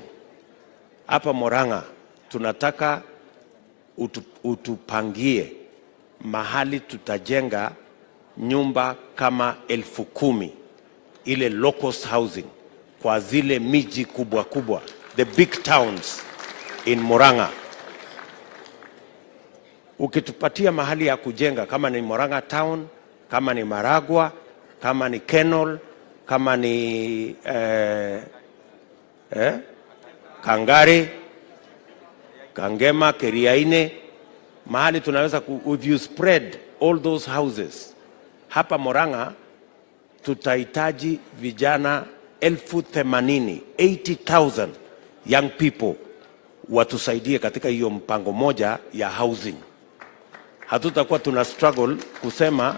Hapa Murang'A tunataka utupangie mahali tutajenga nyumba kama 10,000 ile locust housing kwa zile miji kubwa kubwa, the big towns in Murang'A. Ukitupatia mahali ya kujenga kama ni Murang'A town, kama ni Maragwa, kama ni Kenol, kama ni Kangare, Kangema, Keriaine, mahali tunaweza if you spread all those houses, hapa Murang'A tutahitaji vijana 80,000, 80,000 young people watusaidie katika hiyo mpango moja ya housing. Hatutakuwa tuna struggle kusema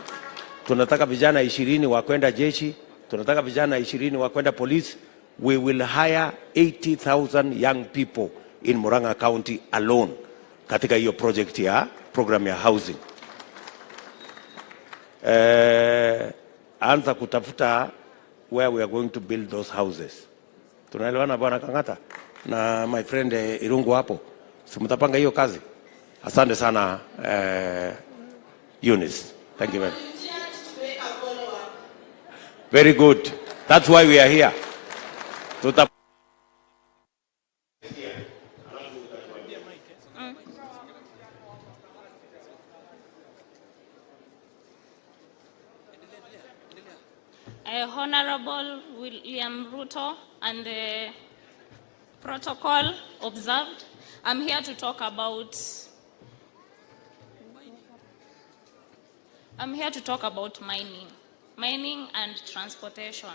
tunataka vijana 20 wa kwenda jeshi, tunataka vijana 20 wa kwenda police. We will hire 80,000 young people in Murang'A County alone katika hiyo project ya program ya housing. Anza kutafuta where we are going to build those houses. Tunaelewana Bwana Kang'ata na my friend Irungu hapo? Simtapanga hiyo kazi. Asante sana Eunice. Thank you very much. Very good. That's why we are here. Honorable William Ruto and the protocol observed, I'm here to talk about mining and transportation.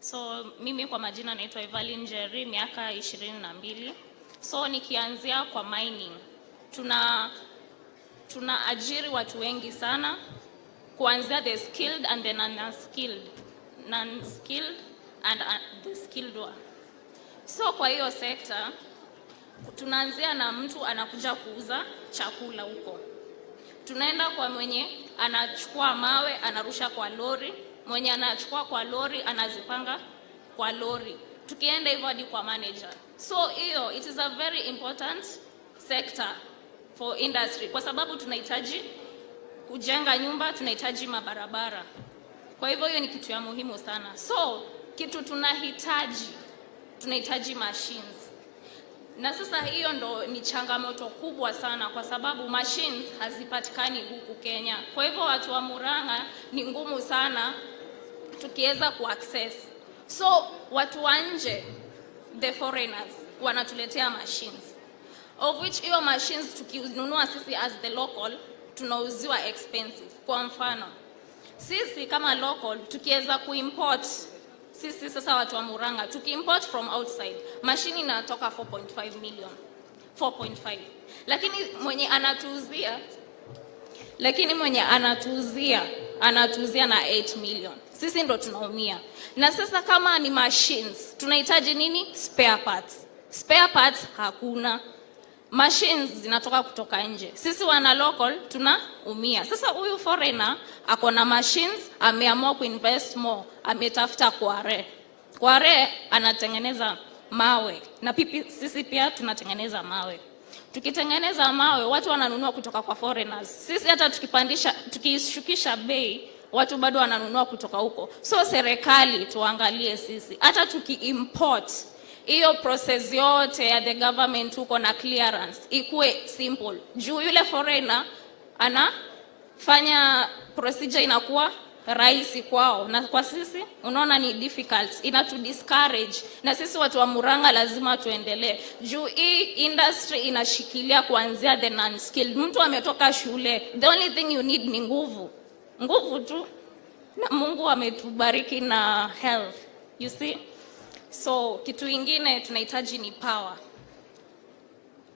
So mimi kwa majina naitwa Evelyn Njeri, miaka 22. So nikianzia kwa mining, tuna ajiri watu wengi sana, kuanzia the skilled and the non-skilled and the skilled one. So kwa hiyo sekta tunaanzia na mtu anakuja kuuza chakula huko. Tunaenda kwa mwenye anachukua mawe anarusha kwa lori, mwenye anachukua kwa lori anazipanga kwa lori. Tukienda hivyo hadi kwa manager. So hiyo it is a very important sector for industry kwa sababu tunahitaji kujenga nyumba, tunahitaji mabarabara. Kwa hivyo hiyo ni kitu ya muhimu sana. So kitu tunahitaji machines. Na sasa hiyo ndo ni changamoto kubwa sana kwa sababu machines hazipatikani huku Kenya. Kwa hivyo watu wa Murang'A ni ngumu sana tukiweza kuaccess. So watu wa nje, the foreigners, wanatuletea machines. Of which hiyo machines tukinunua sisi as the local tunauziwa expensive. Kwa mfano, sisi kama local tukiweza kuimport, sisi sasa watu wa Murang'A tukiimport from outside, machine inatoka 4.5 million. 4.5. Lakini mwenye anatuuzia na 8 million. Sisi ndo tunaumia. Na sasa kama ni machines, tunahitaji nini? Spare parts. Spare parts hakuna. Machines zinatoka kutoka nje. Sisi wana local tunaumia. Sasa huyu foreigner ako na machines, ameamua kuinvest more, ametafuta Kware. Kware anatengeneza mawe, na sisi pia tunatengeneza mawe. Tukitengeneza mawe, watu wananunua kutoka kwa foreigners. Sisi hata tukishukisha bei, watu bado wananunua kutoka huko. So serikali tuangalie sisi, hata tukiimport, hiyo process yote ya the government huko na clearance ikuwe simple. Juu yule foreigner anafanya procedure inakuwa rahisi kwao, na kwa sisi unaona ni difficult, inatu discourage. Na sisi watu wa Murang'a lazima tuendelee. Juu hii industry inashikilia kuanzia the non-skilled. Mtu ametoka shule, the only thing you need ni nguvu. Nguvu tu. Na Mungu ametubariki na health. You see? So kitu ingine tunahitaji ni power.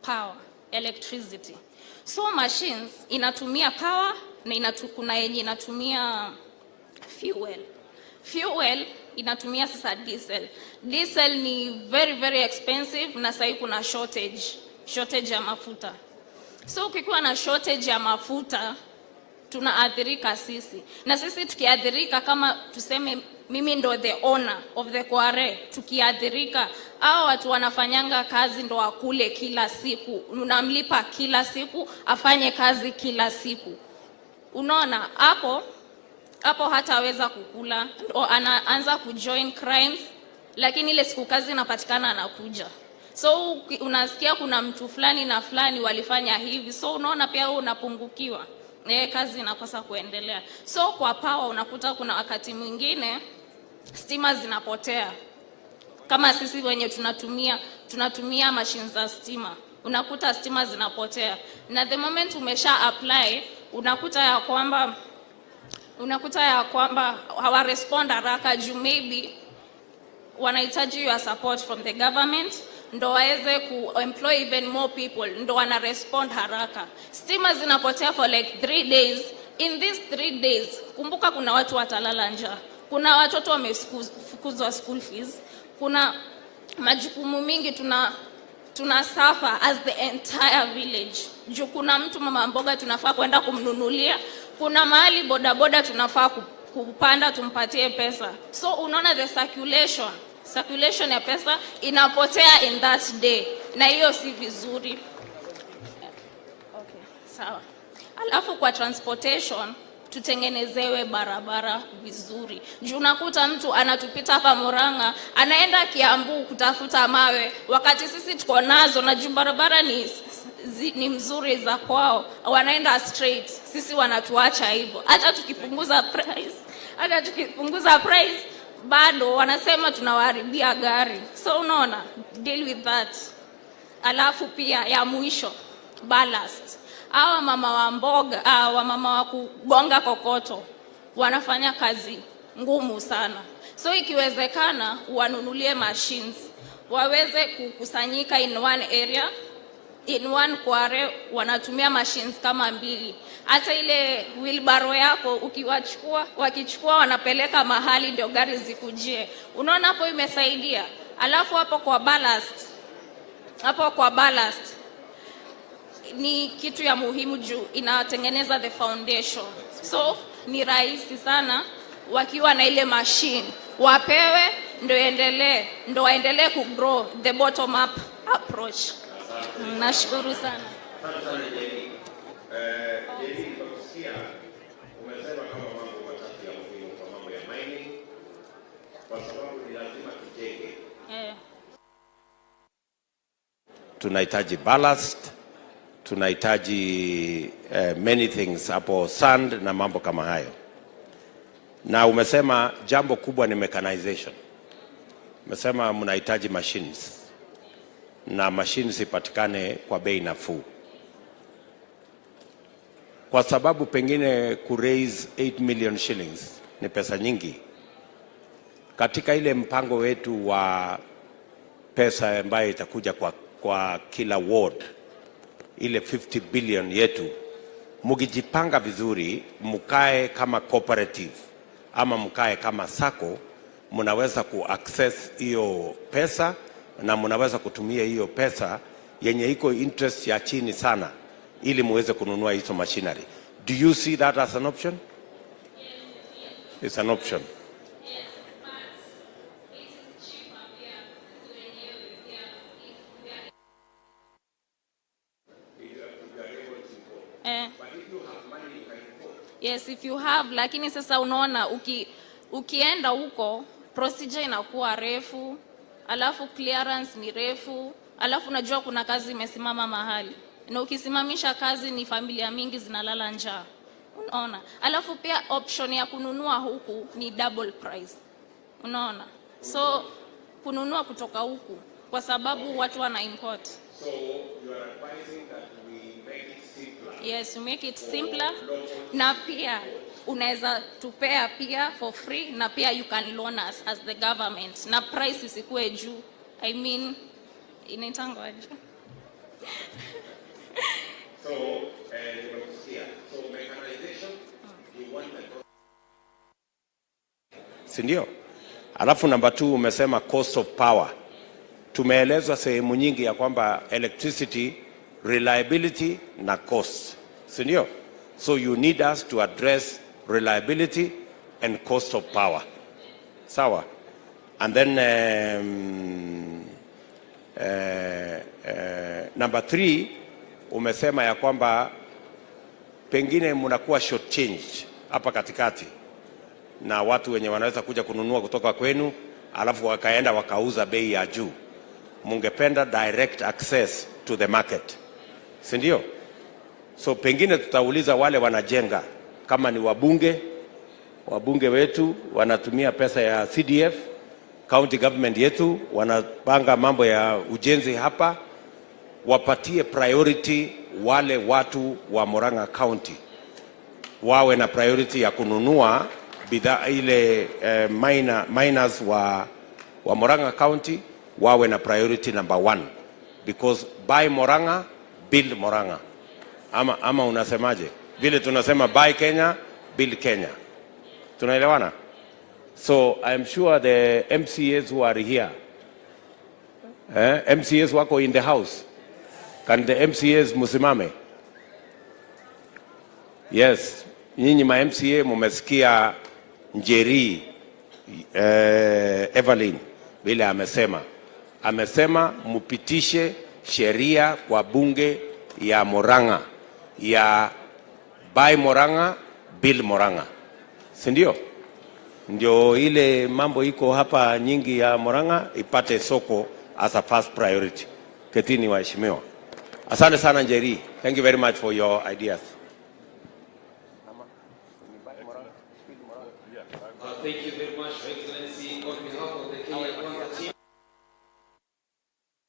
Power, electricity. So machines inatumia power na kuna yenye inatumia fuel. Fuel inatumia sasa diesel. Diesel ni very very expensive na sasa kuna shortage ya mafuta. So ukikuwa na shortage ya mafuta tunaathirika sisi. Na sisi tukiathirika, kama tuseme mimi ndo the owner of the quarry, tukiathirika, hao watu wanafanyanga kazi ndo akule kila siku, unamlipa kila siku, afanye kazi kila siku. Unaona hapo hataweza kukula, ndo anaanza kujoin crimes, lakini ile siku kazi inapatikana anakuja. So unasikia kuna mtu fulani na fulani walifanya hivi, so unaona pia wewe unapungukiwa. Kazi inakosa kuendelea. So kwa power unakuta kuna wakati mwingine stima zinapotea. Kama sisi wenye tunatumia machines za stima, unakuta stima zinapotea. Na the moment umesha apply, unakuta ya kwamba hawa respond haraka, juu maybe wanahitaji your support from the government ndo waweze ku-employ even more people, ndo wana respond haraka. Stima zinapotea for like 3 days. In these 3 days, kumbuka kuna watu watalala njaa. Kuna watoto wamefukuzwa school fees. Kuna majukumu mingi tuna suffer as the entire village. Juu kuna mtu mama mboga tunafaa kwenda kumnunulia. Kuna mahali bodaboda tunafaa kupanda tumpatie pesa. So unaona the circulation ya pesa inapotea in that day, na hiyo si vizuri. Okay, sawa. Alafu kwa transportation tutengenezewe barabara vizuri. Juu unakuta mtu anatupita hapa Murang'A, anaenda Kiambu kutafuta mawe, wakati sisi tuko nazo, na juu barabara ni mzuri za kwao, wanaenda straight, sisi wanatuacha hivyo. Hata tukipunguza price bado wanasema tunawaharibia gari. So unaona, deal with that. Alafu pia ya mwisho, ballast. Hawa mama wa mboga, mama wa kugonga kokoto wanafanya kazi ngumu sana. So ikiwezekana wanunulie machines, waweze kukusanyika in one area, in one quarry, wanatumia machines kama 2. Hata ile wheelbarrow yako wakichukua wanapeleka mahali ndio gari zikujie. Unaona hapo imesaidia. Alafu hapo kwa ballast ni kitu ya muhimu juu inatengeneza the foundation. So ni rahisi sana wakiwa na ile machine wapewe ndo waendelee ku grow the bottom up approach. Nashukuru sana. Umesema kama mambo matatu ya muhimu kwa mambo ya mining, kwa sababu ni lazima tujenge. Tunahitaji ballast, tunahitaji many things hapo, sand na mambo kama hayo. Na umesema jambo kubwa ni mechanization. Umesema mnahitaji machines, na machines ipatikane kwa bei nafuu. Kwa sababu pengine ku raise 8 million shillings ni pesa nyingi. Katika ile mpango wetu wa pesa ambayo itakuja kwa kila ward, ile 50 billion yetu, mukijipanga vizuri, mkae kama cooperative ama mkae kama sacco, mnaweza ku-access hiyo pesa na mnaweza kutumia hiyo pesa yenye iko interest ya chini sana, ili muweze kununua hizo machinery. Do you see that as an option? Yes. It's an option. Yes, but it is cheaper. Yes, if you have, lakini sasa unaona ukienda huko procedure inakuwa refu, alafu clearance ni refu, alafu unajua kuna kazi imesimama mahali. Na ukisimamisha kazi ni familia mingi zinalala njaa. Unaona? Alafu pia option ya kununua huku ni double price. Unaona? So kununua kutoka huku kwa sababu watu wana import. So you are advising that we make it simpler. Yes, we make it simpler. Na pia unaweza tupea pia for free na pia you can loan us as the government. Na price isikuwe juu. I mean inaitangwa aje? So mechanization, you want the... Sindio? Alafu number 2 umesema cost of power. Tumeelezwa sehemu nyingi ya kwamba electricity, reliability na cost. Sindio? So you need us to address reliability and cost of power. Sawa? And then number 3 umesema ya kwamba pengine mnakuwa short change hapa katikati na watu wenye wanaweza kuja kununua kutoka kwenu alafu wakaenda wakauza bei ya juu. Mungependa direct access to the market. Si ndio? So pengine tutauliza wale wanajenga kama ni wabunge wetu wanatumia pesa ya CDF, county government yetu wanapanga mambo ya ujenzi hapa, wapatie priority wale watu wa Murang'A County. Wawe na priority ya kununua bidhaa ile miners wa Murang'A County wawe na priority number 1 because buy Murang'A, build Murang'A. Ama unasemaje? Vile tunasema buy Kenya, build Kenya. Tunaelewana? So I am sure the MCAs who are here, MCAs wako in the house. Can the MCAs musimame? Yes, nyinyi ma MCA mumesikia Njeri Evelyn vile amesema mupitishe sheria kwa bunge ya Murang'A ya buy Murang'A, build Murang'A. Si ndio ile mambo iko hapa nyingi ya Murang'A ipate soko as a first priority. Ketini waheshimiwa. Asante sana Njeri. Thank you very much for your ideas. Thank you very much, Your Excellency. On behalf of the Kenya Kwanza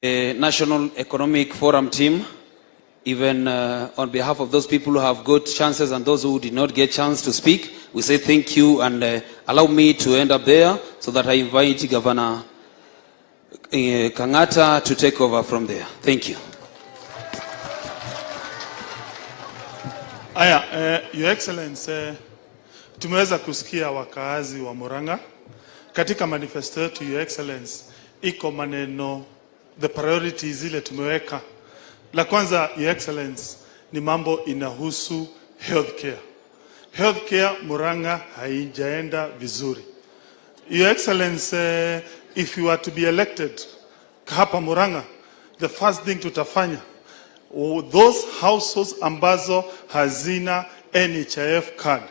team, National Economic Forum team, even on behalf of those people who have got chances and those who did not get chance to speak, we say thank you and allow me to end up there so that I invite Governor Kang'ata to take over from there. Thank you. Your Excellency, tumeweza kusikia wakaazi wa Murang'A katika manifesto yetu. Your Excellency, iko maneno the priorities zile tumeweka. La kwanza, Your Excellency, ni mambo inahusu healthcare. Healthcare Murang'A haijaenda vizuri. Your Excellency, if you are to be elected hapa Murang'A, the first thing tutafanya, those households ambazo hazina NHIF card,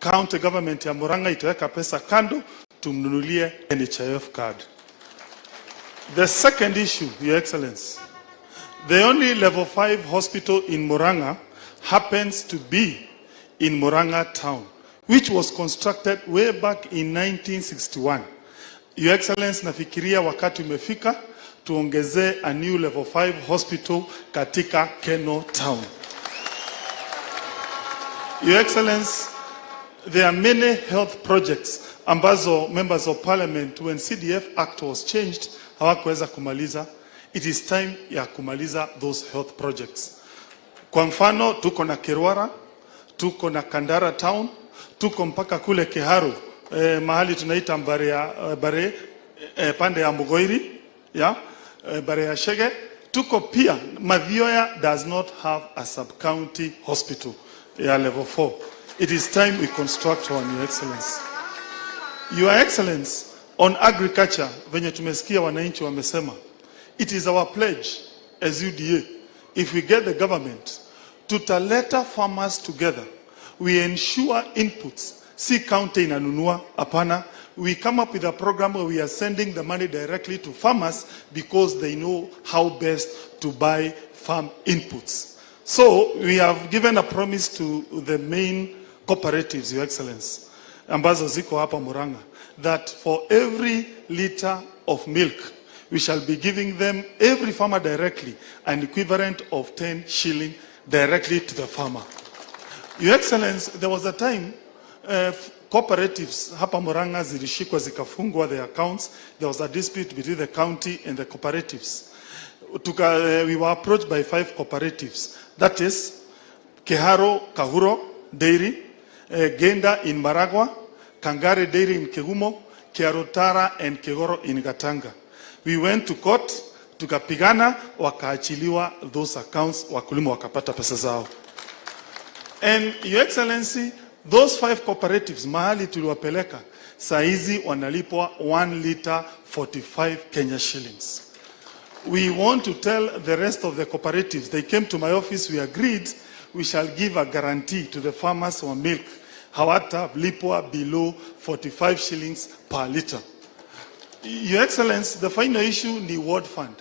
county government ya Murang'A itaweka pesa kando tumnunulie NHIF card. The second issue, Your Excellency, the only level 5 hospital in Murang'A happens to be in Murang'A town, which was constructed way back in 1961. Your Excellency, nafikiria wakati umefika tuongezee a new level 5 hospital katika Keno town. Your Excellency, there are many health projects ambazo members of parliament, when CDF Act was changed, hawakuweza kumaliza. It is time ya kumaliza those health projects. Kwa mfano, tuko na Kirwara, tuko na Kandara town, tuko mpaka kule Kiharu, mahali tunaita Bare, pande ya Mugoiri, ya Bare ya Shege. Tuko pia, Mathioya does not have a sub-county hospital ya level 4. It is time we construct one, Your Excellency. Your Excellency, on agriculture, venye tumesikia wananchi wamesema, it is our pledge as UDA, if we get the government, tutaleta farmers together, we ensure inputs. Si county inanunua, hapana. We come up with a program where we are sending the money directly to farmers because they know how best to buy farm inputs. So we have given a promise to the main cooperatives, Your Excellency, ambazo ziko hapa Murang'A, that for every liter of milk, we shall be giving them, every farmer directly, an equivalent of 10 shilling directly to the farmer. Your Excellency, there was a time cooperatives hapa Murang'A zilishikwa zikafungwa their accounts. There was a dispute between the county and the cooperatives. We were approached by 5 cooperatives. That is Keharo Kahuro Dairy, Genda in Maragua, Kangare Dairy in Kegumo, Kiarotara and Kegoro in Gatanga. We went to court, tukapigana, wakaachiliwa those accounts, wakulima wakapata pesa zao. And Your Excellency, those 5 cooperatives mahali tuliwapeleka, saizi wanalipwa 1 liter 45 Kenya shillings. We want to tell the rest of the cooperatives, they came to my office, we agreed we shall give a guarantee to the farmers wa milk, hawata lipwa below 45 shillings per liter. Your Excellency, the final issue ni ward fund.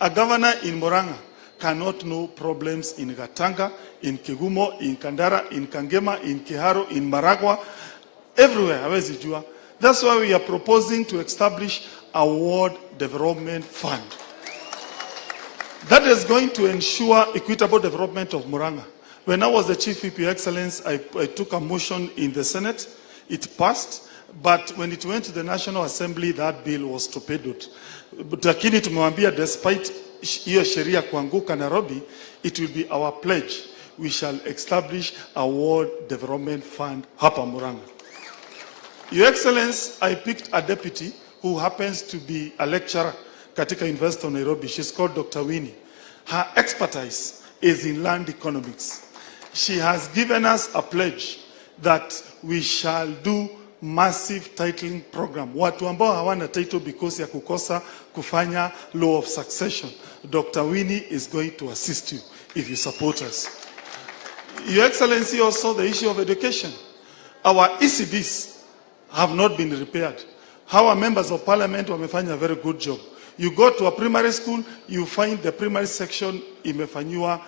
A governor in Murang'A cannot know problems in Gatanga, in Kegumo, in Kandara, in Kangema, in Keharo, in Maragua, everywhere, hawezi jua. That's why we are proposing to establish a ward development fund. That is going to ensure equitable development of Murang'A. When I was the Chief VP, Excellence, I took a motion in the Senate. It passed, but when it went to the National Assembly, that bill was torpedoed. Lakini tumewambia, despite hiyo sheria kuanguka Nairobi, it will be our pledge. We shall establish a ward development fund hapa Murang'A. Your Excellency, I picked a deputy who happens to be a lecturer katika University of Nairobi. She's called Dr. Winnie. Her expertise is in land economics. She has given us a pledge that we shall do massive titling program. Watu ambao hawana title because ya kukosa kufanya law of succession. Dr. Winnie is going to assist you if you support us. Your Excellency, also the issue of education. Our ECDs have not been repaired. Our members of parliament wamefanya a very good job. You go to a primary school, you find the primary section imefanyiwa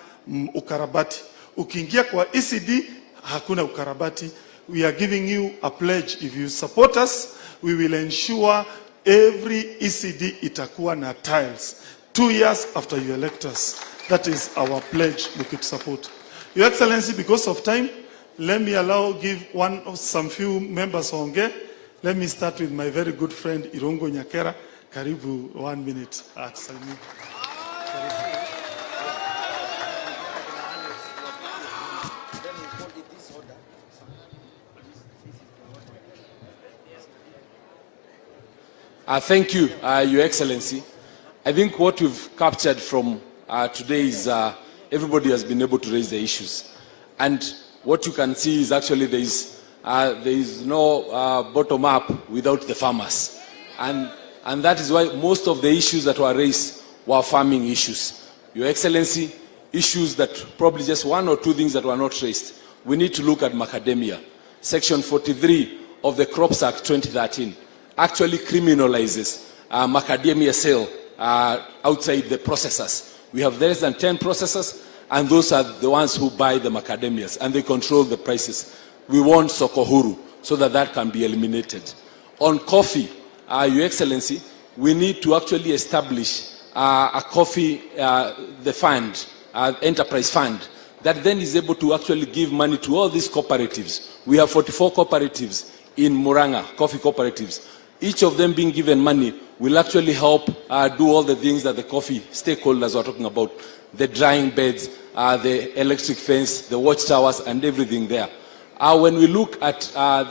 ukarabati. Ukiingia kwa ECD, hakuna ukarabati. We are giving you a pledge. If you support us, we will ensure every ECD itakuwa na tiles. 2 years after you elect us. That is our pledge, we could support. Your Excellency, because of time, let me give some few members onge. Let me start with my very good friend, Irongo Nyakera. Karibu 1 minute at Salmi. Thank you, Your Excellency. I think what we've captured from today is everybody has been able to raise the issues. And what you can see is actually there is no bottom-up without the farmers. And that is why most of the issues that were raised were farming issues. Your Excellency, issues that probably just 1 or 2 things that were not raised. We need to look at macadamia. Section 43 of the Crops Act 2013 actually criminalizes macadamia sale outside the processors. We have less than 10 processors, and those are the ones who buy the macadamias, and they control the prices. We want Sokohuru so that that can be eliminated. On coffee, Your Excellency, we need to actually establish a coffee, the fund, enterprise fund, that then is able to actually give money to all these cooperatives. We have 44 cooperatives in Murang'A, coffee cooperatives. Each of them being given money will actually help do all the things that the coffee stakeholders are talking about. The drying beds, the electric fence, the watchtowers, and everything there. When we look at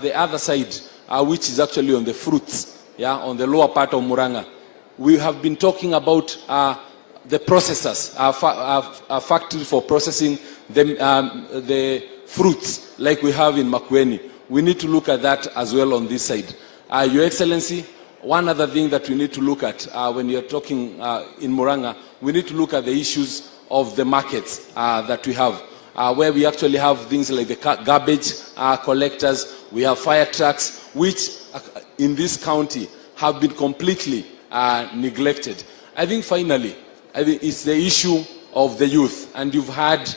the other side, which is actually on the fruits, on the lower part of Murang'A, we have been talking about the processors, a factory for processing the fruits like we have in Makueni. We need to look at that as well on this side. Your Excellency, one other thing that we need to look at when you're talking in Murang'A, we need to look at the issues of the markets that we have. where we actually have things like the garbage collectors, we have fire trucks, which in this county have been completely neglected. I think finally, it's the issue of the youth, and you've had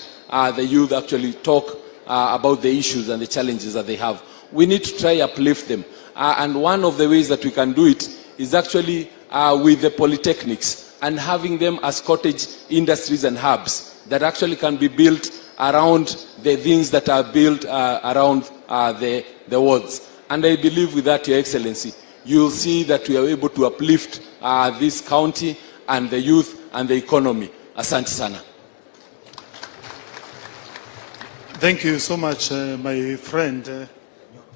the youth actually talk about the issues and the challenges that they have. We need to try uplift them, and one of the ways that we can do it is actually with the polytechnics and having them as cottage industries and hubs that actually can be built around the things that are built around the wards. And I believe with that, Your Excellency, you'll see that we are able to uplift this county and the youth and the economy. Asante sana. Thank you so much, my friend.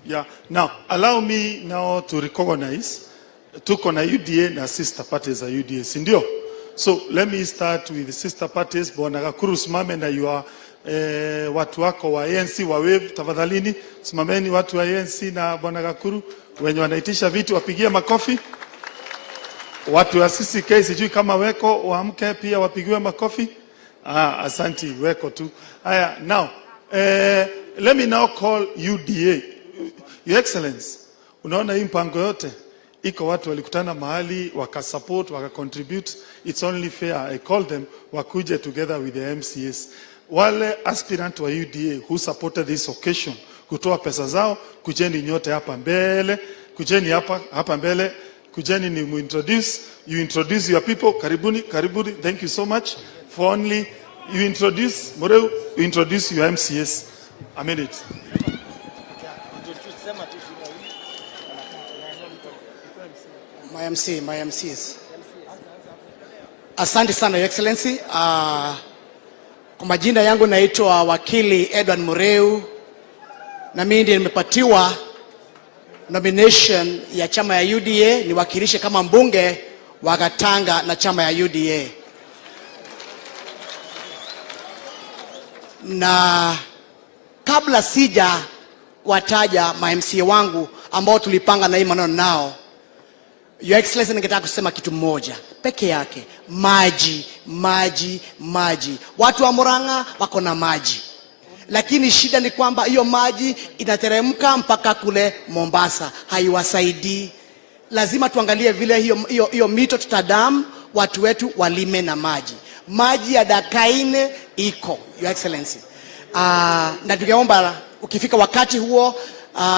Yeah. Now, allow me now to recognize tuko na UDA na sister parties za UDA, si ndio? So let me start with the sister parties. Bwana Gakuru, simame na watu wako wa ANC wa wave tafadhalini. Simameni watu wa ANC na Bwana Gakuru wenye wanaitisha vitu wapigie makofi. Watu wa CCK sijui kama weko waamke pia wapigiwe makofi. Asanti, weko tu. Haya, now let me now call UDA. Your Excellency, unaona hii mpango yote iko watu walikutana mahali wakasupport wakacontribute. It's only fair I call them wakuje together with the MCS. Wale aspirant wa UDA who supported this occasion kutoa pesa zao, kujeni nyote hapa mbele, kujeni hapa mbele, kujeni ni you introduce your people. Karibuni, thank you so much for only you introduce Mureu, you introduce your MCS. A minute. My MCs. Asante sana, Your Excellency. Kwa majina yangu naitwa wakili Edward Mureu, na mimi ndiye nimepatiwa nomination ya chama ya UDA niwakilishe kama mbunge wa Gatanga na chama ya UDA. Na kabla sija wataja ma MCA wangu ambao tulipanga na hii maneno nao, Your Excellency, ningetaka kusema kitu moja peke yake. Maji. Watu wa Murang'A wako na maji, lakini shida ni kwamba hiyo maji inateremka mpaka kule Mombasa, haiwasaidii. Lazima tuangalie vile hiyo mito tutadamu, watu wetu walime na maji. Maji ya Dakaine iko, Your Excellency. Na tungeomba ukifika wakati huo,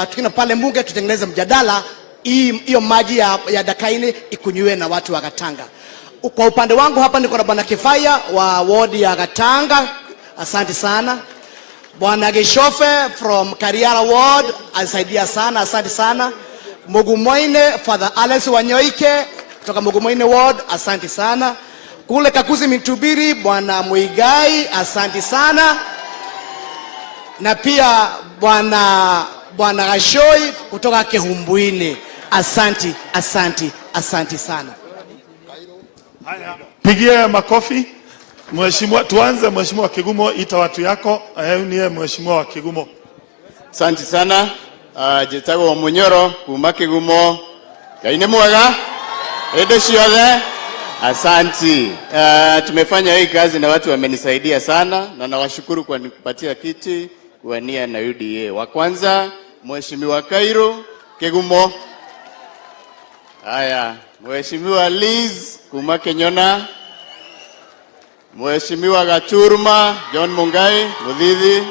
tukina pale mbunge tutengeneze mjadala hiyo maji ya Dakaine ikunywe na watu wa Gatanga. Kwa upande wangu hapa niko na Bwana Kifaya wa ward ya Gatanga. Asante sana. Bwana Geshofe from Kariara ward asaidia sana, asante sana. Mugumoine, Father Alex Wanyoike kutoka Mugumoine ward, asante sana. Kule Kakuzi Mitubiri, Bwana Muigai, asante sana. Na pia Bwana Gashoi kutoka Kehumbuini, asante sana. Haya, pigia makofi. Mheshimiwa, tuanze Mheshimiwa Kigumo, ita watu yako. Niye Mheshimiwa wa Kigumo. Asante sana. Jetago wa Munyoro kuma Kigumo. Kaine mwega? Edo shiole? Asante. Tumefanya hii kazi na watu wamenisaidia sana, na nawashukuru kwa nikupatia kiti kuwania na UDA. Wa kwanza Mheshimiwa Kairo Kigumo. Haya, Mheshimiwa Liz kuma Kenyona. Mheshimiwa Gachurma John Mungai Mudhidhi.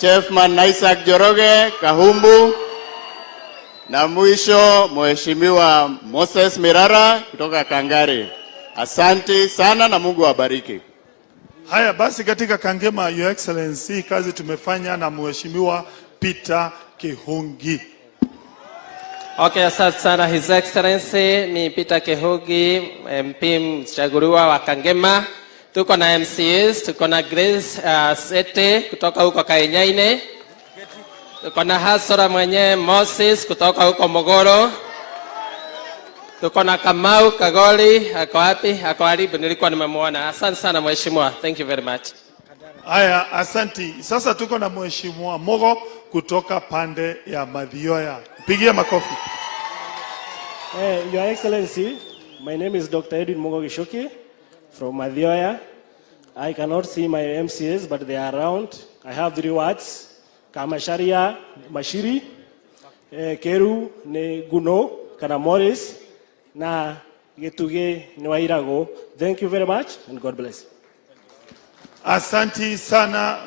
Chiefman Isaac Joroge Kahumbu. Na mwisho Mheshimiwa Moses Mirara kutoka Kangari. Asante sana na Mungu awabariki. Haya basi, katika Kangema, Your Excellency, kazi tumefanya na Mheshimiwa Peter Kihungi. Okay, asante sana His Excellency. Ni Peter Kihungi, MP mchaguliwa wa Kangema. Tuko na MCs, tuko na Grace Sete kutoka huko Kainyaine. Tuko na Hasora mwenye Moses kutoka huko Mogoro. Tuko na Kamau Kagoli, ako wapi? Ako karibu, nilikuwa nimemuona. Asante sana mheshimiwa. Thank you very much. Haya, asante. Sasa tuko na Mheshimiwa Mogo kutoka pande ya Mathioya. Pigia makofi. Your Excellency, my name is Dr. Edwin Mogo Gishoki from Mathioya. I cannot see my MCAs, but they are around. I have 3 words. Kamasharia, Mashiri, Keru, ne Guno, Kana Morris, na Getuge, Noairago. Thank you very much, and God bless. Asante sana.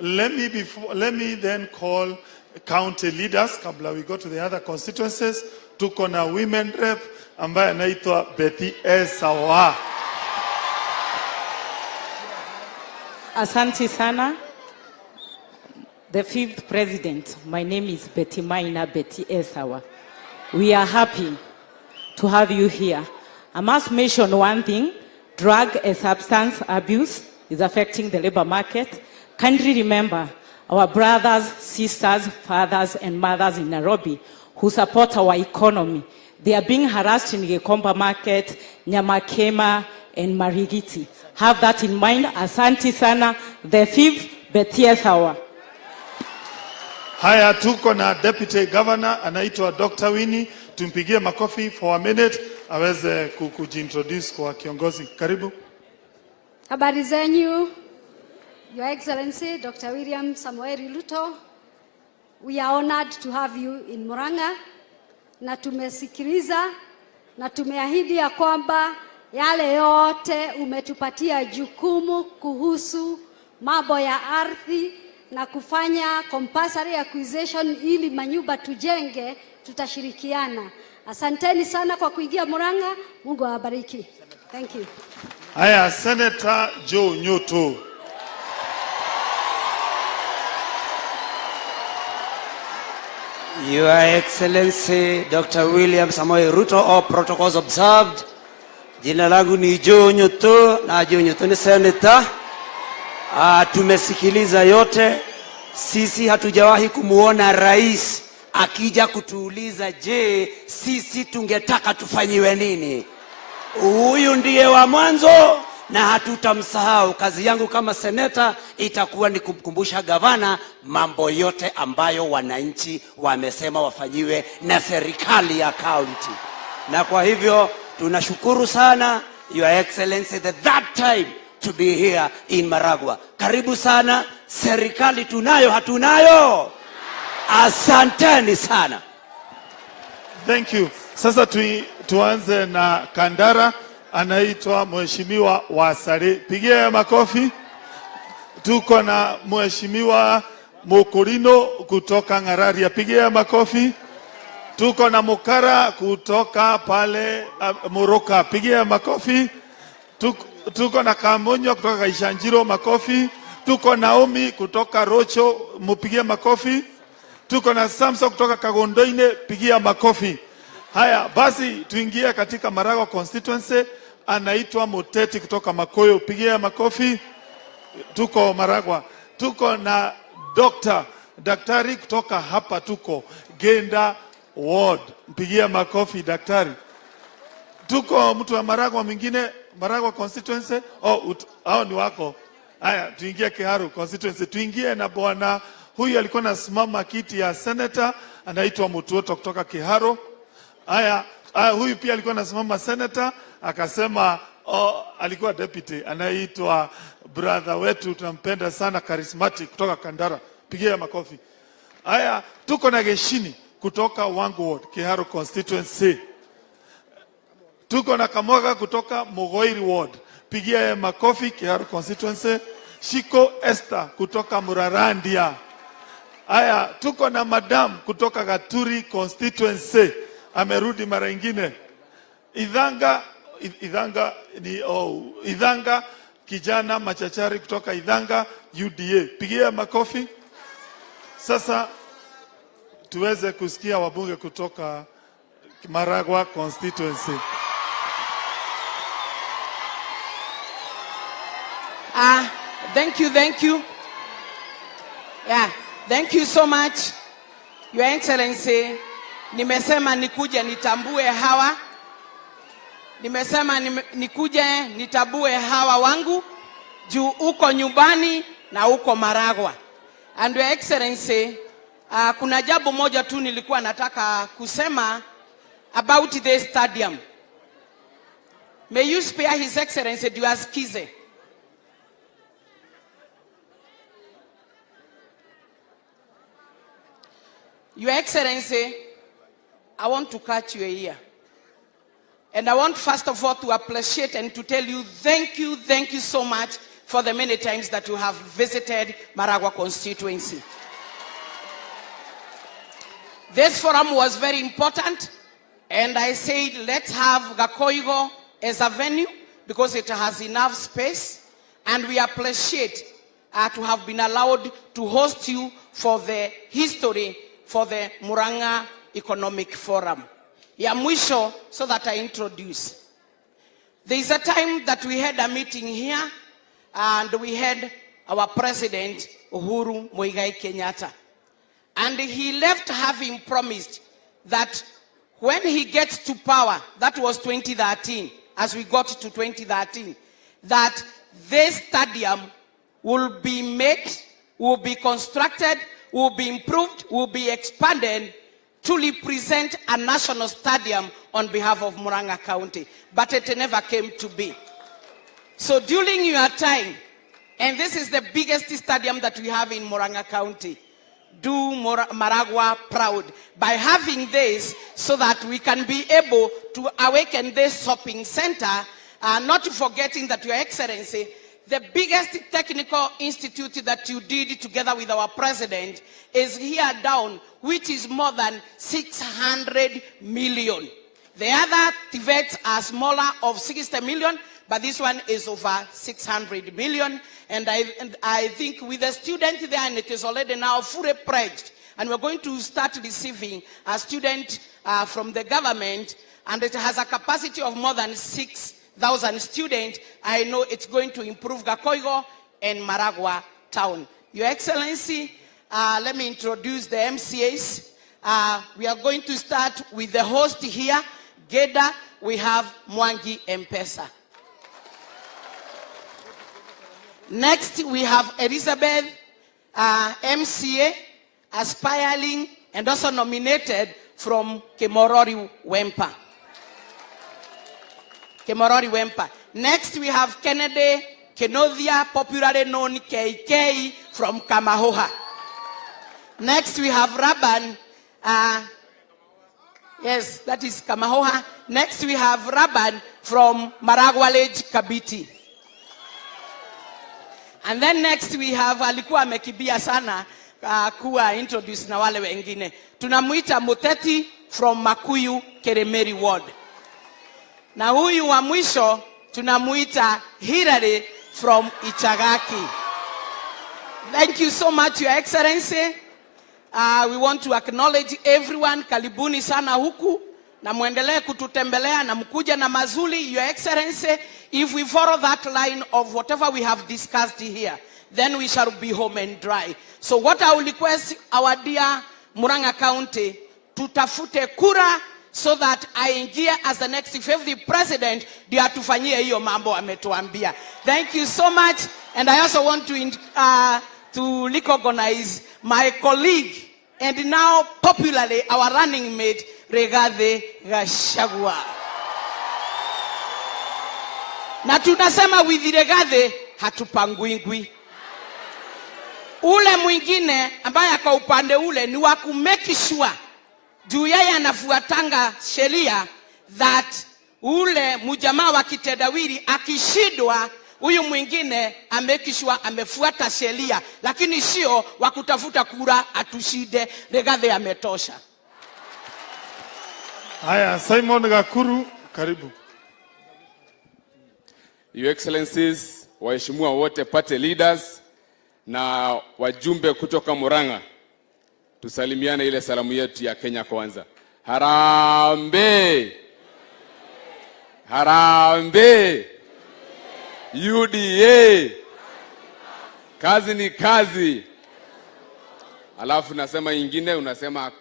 Let me then call county leaders kabla we go to the other constituencies. Tuko na women rep ambaye anaitwa Betty Esawa. Asante sana. The 5th president, my name is Betty Esawa. We are happy to have you here. I must mention one thing. Drug and substance abuse is affecting the labor market. Kindly remember our brothers, sisters, fathers, and mothers in Nairobi who support our economy. They are being harassed in the Gikomba market, Nyamakema, and Marigiti. Have that in mind. Asante sana. The 5th, Betty Esawa. Haya, tuko na deputy governor anaitwa Dr. Winnie. Tumpigie makofi for a minute aweze kujiintroduce kwa kiongozi. Karibu. Habari zenyu, Your Excellency Dr. William Samoei Ruto. We are honored to have you in Murang'A, na tumesikiliza na tumeahidi ya kwamba yale yote umetupatia jukumu kuhusu mambo ya ardhi na kufanya compulsory acquisition ili manyumba tujenge, tutashirikiana. Asanteni sana kwa kuingia Murang'A. Mungu awabariki. Thank you. Haya, Senator Joe Nyoto. Your Excellency Dr. William Samoei Ruto, all protocols observed. Jina langu ni Joe Nyoto na Joe Nyoto ni senator. Tumesikiliza yote. Sisi hatujawahi kumuona rais akija kutuuliza je, sisi tungetaka tufanyiwe nini. Huyu ndiye wa mwanzo na hatutamsahau. Kazi yangu kama seneta itakuwa ni kumkumbusha gavana mambo yote ambayo wananchi wamesema wafanyiwe na serikali ya county. Na kwa hivyo tunashukuru sana Your Excellency that time to be here in Maragua. Karibu sana. Serikali tunayo hatunayo. Asanteni sana. Thank you. Sasa tuanze na Kandara anaitwa Mheshimiwa Wasare. Pigia makofi. Tuko na Mheshimiwa Mukurino kutoka Ngararia. Pigia makofi. Tuko na Mukara kutoka pale Muroka. Pigia makofi. Tuko na Kamonyo kutoka Kaishanjiro. Makofi. Tuko na Naomi kutoka Rocho. Mupigia makofi. Tuko na Samson kutoka Kagondoine. Pigia makofi. Haya, basi tuingie katika Maragua constituency. Anaitwa Muteti kutoka Makoyo. Pigia makofi. Tuko Maragua. Tuko na daktari kutoka hapa tuko Genda Ward. Mpigia makofi daktari. Tuko mtu wa Maragua mwingine, Maragua constituency. Hao ni wako. Haya, tuingie Kiharu constituency. Tuingie na bwana huyu alikuwa anasimama kiti ya senator, anaitwa Mutuoto kutoka Kiharu. Haya, huyu pia alikuwa anasimama senator, akasema alikuwa deputy, anaitwa brother wetu tunampenda sana, charismatic kutoka Kandara. Pigia makofi. Haya, tuko na Geshini kutoka Wangu Ward, Kiharu constituency. Tuko na Kamoga kutoka Mogoiri Ward. Pigia makofi, Kiharu constituency. Shiko Esther kutoka Murarandia. Haya, tuko na Madam kutoka Gaturi constituency. Amerudi mara nyingine. Idhanga kijana machachari kutoka Idhanga UDA. Pigia makofi. Sasa tuweze kusikia wabunge kutoka Maragua constituency. Thank you. Yeah, thank you so much, Your Excellency. Nimesema nikuje nitambue hawa. Nimesema nikuje nitambue hawa wangu juu uko nyumbani na uko Maragua. And Your Excellency, kuna jambo moja tu nilikuwa nataka kusema about the stadium. May you spare His Excellency to askize. Your Excellency, I want to catch you here. And I want first of all to appreciate and to tell you thank you so much for the many times that you have visited Murang'A constituency. This forum was very important, and I said let's have Gakoigo as a venue because it has enough space, and we appreciate to have been allowed to host you for the history for the Murang'A Economic Forum. Ya mwisho, so that I introduce. There is a time that we had a meeting here, and we had our president, Uhuru Muigai Kenyatta. And he left having promised that when he gets to power, that was 2013, as we got to 2013, that this stadium will be made, will be constructed, will be improved, will be expanded to represent a national stadium on behalf of Murang'A County. But it never came to be. So during your time, and this is the biggest stadium that we have in Murang'A County, do Maragua proud by having this so that we can be able to awaken this shopping center, not forgetting that, Your Excellency, the biggest technical institute that you did together with our president is here down, which is more than 600 million. The other TVETs are smaller of 60 million, but this one is over 600 million. And I think with the student there, and it is already now fully pledged, and we're going to start receiving a student from the government, and it has a capacity of more than 6,000 students. I know it's going to improve Gakoigo and Maragua town. Your Excellency, let me introduce the MCAs. We are going to start with the host here, Geda. We have Mwangi M-Pesa. Next, we have Elizabeth, MCA, aspiring and also nominated from Kemorori Wempa. Kemorori Wempa. Next, we have Kennedy Kenodia, popularly known KK, from Kamahoha. Next, we have Raban. Yes, that is Kamahoha. Next, we have Raban from Maragwalej, Kabiti. And then next we have alikuwa amekibia sana kuwa introduce na wale wengine. Tunamuita Muteti from Makuyu, Keremeri Ward. Na huyu wa mwisho tunamuita Hilary from Ichagaki. Thank you so much, Your Excellency. We want to acknowledge everyone. Karibuni sana huku. Na muendelee kututembelea na mkuja na mazuri, Your Excellency. If we follow that line of whatever we have discussed here, then we shall be home and dry. So what I will request our dear Murang'A County, tutafute kura so that aingie as the next favorite president, ndio atufanyie hiyo mambo ametuambia. Thank you so much. And I also want to recognize my colleague and now popularly our running mate, Brigade Gachagua. Na tunasema with Brigade hatupangwingwi. Ule mwingine ambaye aka upande ule ni wa ku make sure juu yeye anafuatanga sheria that ule mjamaa wa kitendawili akishindwa, huyu mwingine make sure amefuata sheria, lakini sio wa kutafuta kura atushide. Brigade ametosha. Haya, Simon Gakuru, karibu. Your Excellencies, waheshimiwa wote, party leaders na wajumbe kutoka Murang'A, tusalimiane ile salamu yetu ya Kenya Kwanza. Harambe! Harambe! UDA! Kazi ni kazi. Alafu nasema ingine, unasema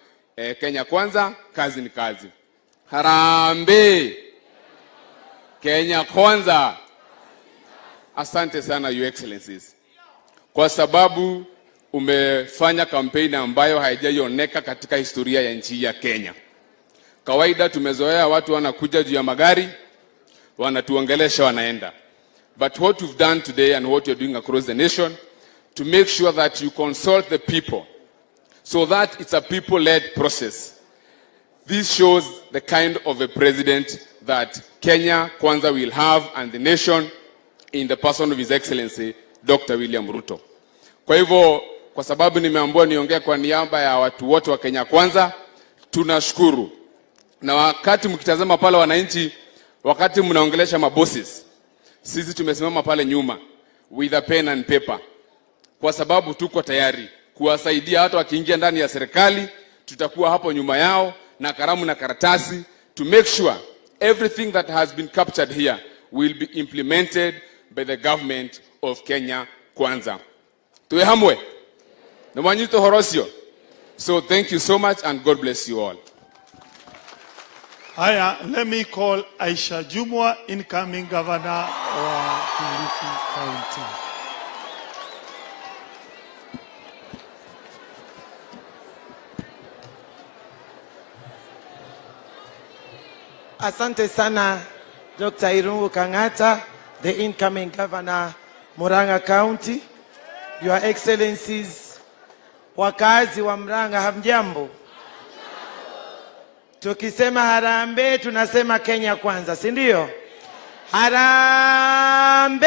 Kenya Kwanza, kazi ni kazi. Harambe! Kenya Kwanza! Asante sana, Your Excellencies, kwa sababu umefanya kampeni ambayo haijaioneka katika historia ya nchi ya Kenya. Kawaida tumezoea watu wanakuja juu ya magari, wanatuongelesha, wanaenda. But what you've done today and what you're doing across the nation to make sure that you consult the people so that it's a people-led process. This shows the kind of a president that Kenya Kwanza will have and the nation in the person of His Excellency Dr. William Ruto. Kwa hivyo, kwa sababu nimeambiwa niongea kwa niaba ya watu wote wa Kenya Kwanza, tunashukuru. Na wakati mkitazama pale wananchi, wakati mnaongelesha mabosses, sisi tumesimama pale nyuma with a pen and paper, kwa sababu tuko tayari kuwasaidia. Hata wakiingia ndani ya serikali, tutakuwa hapo nyuma yao na kalamu na karatasi to make sure everything that has been captured here will be implemented by the government of Kenya Kwanza. Tuwe hamwe na mwanyito horosio. So thank you so much and God bless you all. Haya, let me call Aisha Jumwa, incoming governor of Kilifi County. Asante sana Dr. Irungu Kang'ata, the incoming governor Murang'A County. Your Excellencies, wakazi wa Murang'A, hamjambo? Tukisema harambee tunasema Kenya Kwanza, si ndio? Harambee!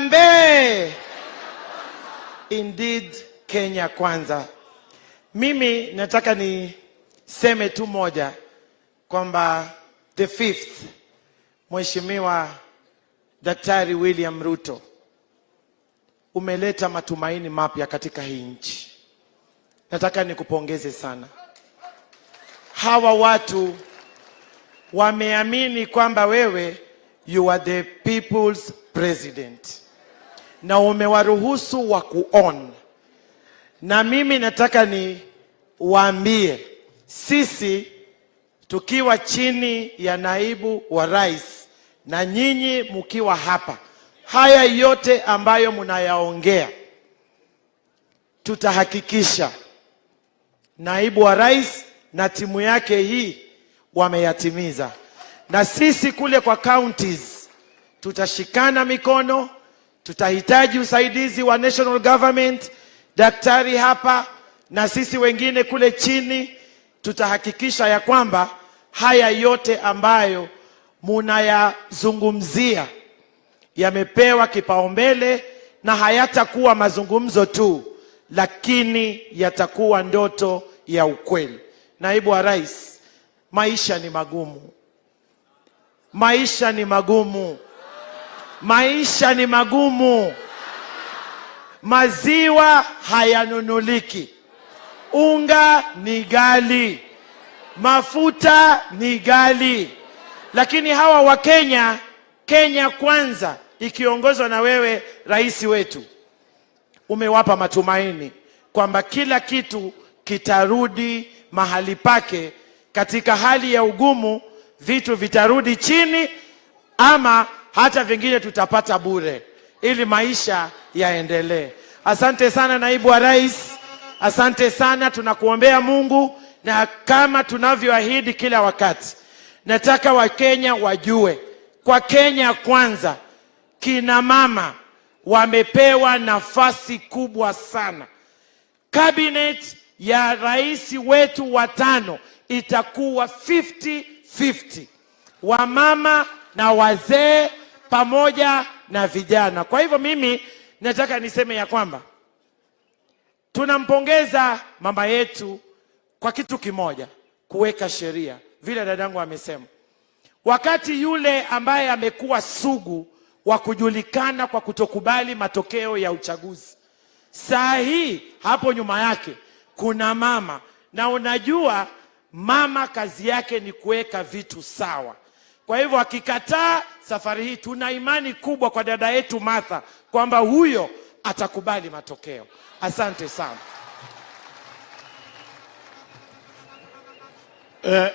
Harambee! Indeed, Kenya Kwanza. Mimi nataka niseme tu moja kwamba the fifth, Mheshimiwa Daktari William Ruto, umeleta matumaini mapya katika hii nchi. Nataka nikupongeze sana. Hawa watu wameamini kwamba wewe you are the people's president, na umewaruhusu wa kuon. Na mimi nataka ni waambie, sisi tukiwa chini ya naibu wa rais na nyinyi mkiwa hapa, haya yote ambayo mnayaongea tutahakikisha naibu wa rais na timu yake hii wameyatimiza. Na sisi kule kwa counties tutashikana mikono, tutahitaji usaidizi wa national government, daktari hapa na sisi wengine kule chini, tutahakikisha ya kwamba haya yote ambayo munayazungumzia yamepewa kipaumbele, na hayatakuwa mazungumzo tu, lakini yatakuwa ndoto ya ukweli. Naibu wa rais, maisha ni magumu. Maisha ni magumu. Maisha ni magumu. Maziwa hayanunuliki. Unga ni gali. Mafuta ni gali. Lakini hawa wa Kenya, Kenya Kwanza ikiongozwa na wewe rais wetu, umewapa matumaini kwamba kila kitu kitarudi mahali pake. Katika hali ya ugumu, vitu vitarudi chini, ama hata vingine tutapata bure, ili maisha yaendelee. Asante sana naibu wa rais, asante sana, tunakuombea Mungu. Na kama tunavyoahidi kila wakati, nataka Wakenya wajue, kwa Kenya Kwanza kina mama wamepewa nafasi kubwa sana. Cabinet ya rais wetu wa 5 itakuwa 50-50, wamama na wazee pamoja na vijana. Kwa hivyo mimi nataka niseme ya kwamba tunampongeza mama yetu kwa kitu kimoja, kuweka sheria. Vile dadangu amesema, wakati yule ambaye amekuwa sugu wa kujulikana kwa kutokubali matokeo ya uchaguzi, saa hii hapo nyuma yake kuna mama, na unajua mama kazi yake ni kuweka vitu sawa. Kwa hivyo akikataa safari hii, tuna imani kubwa kwa dada yetu Martha kwamba huyo atakubali matokeo. Asante sana.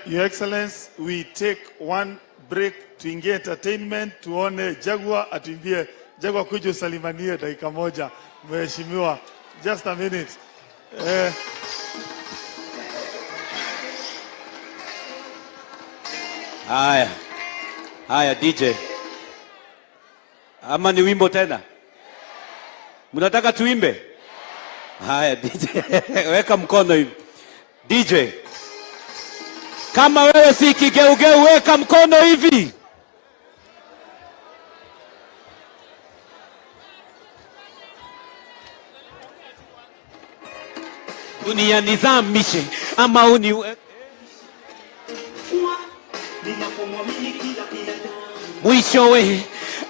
Your Excellency, we take one break to ingia entertainment, tuone Jagua atuimbie. Jagua kuja usalimanie dakika moja mheshimiwa. Just a minute. Haya DJ. Ama ni wimbo tena? Mnataka tuimbe? Haya DJ, weka mkono hivi. DJ, kama wewe si kigeugeu, weka mkono hivi. Dunia nizamishe ama uniwe mwishowe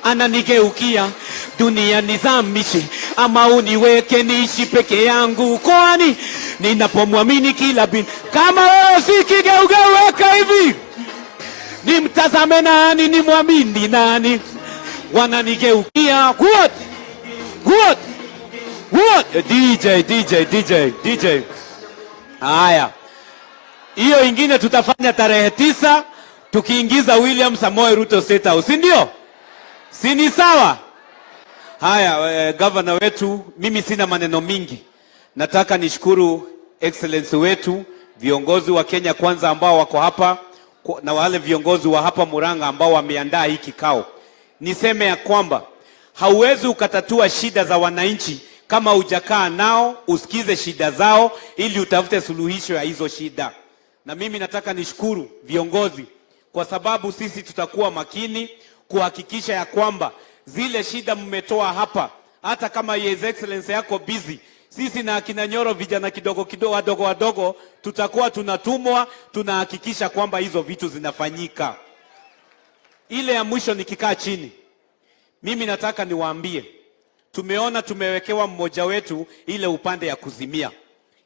ananigeukia. Dunia nizamishe ama uniweke niishi peke yangu, kwani ninapomwamini kila bin. Kama wewe si kigeugeu, weka hivi. Nimtazame nani, nimwamini nani? Wananigeukia. Good. Good. Good. DJ. Haya. Hiyo ingine tutafanya tarehe 9 tukiingiza William Samoei Ruto State House, si ndio? Si ni sawa? Haya, governor wetu, mimi sina maneno mingi. Nataka nishukuru excellency wetu, viongozi wa Kenya Kwanza ambao wako hapa na wale viongozi wa hapa Murang'A ambao wameandaa hii kikao. Niseme ya kwamba hauwezi ukatatua shida za wananchi kama hujakaa nao usikize shida zao ili utafute suluhisho ya hizo shida. Na mimi nataka nishukuru viongozi kwa sababu sisi tutakuwa makini kuhakikisha ya kwamba zile shida mmetoa hapa, hata kama His Excellency yako busy, sisi na akina Nyoro vijana kidogo wadogo tutakuwa tunatumwa, tunahakikisha kwamba hizo vitu zinafanyika. Ile ya mwisho nikikaa chini, mimi nataka niwaambie, tumeona tumewekewa mmoja wetu ile upande ya kuzimia,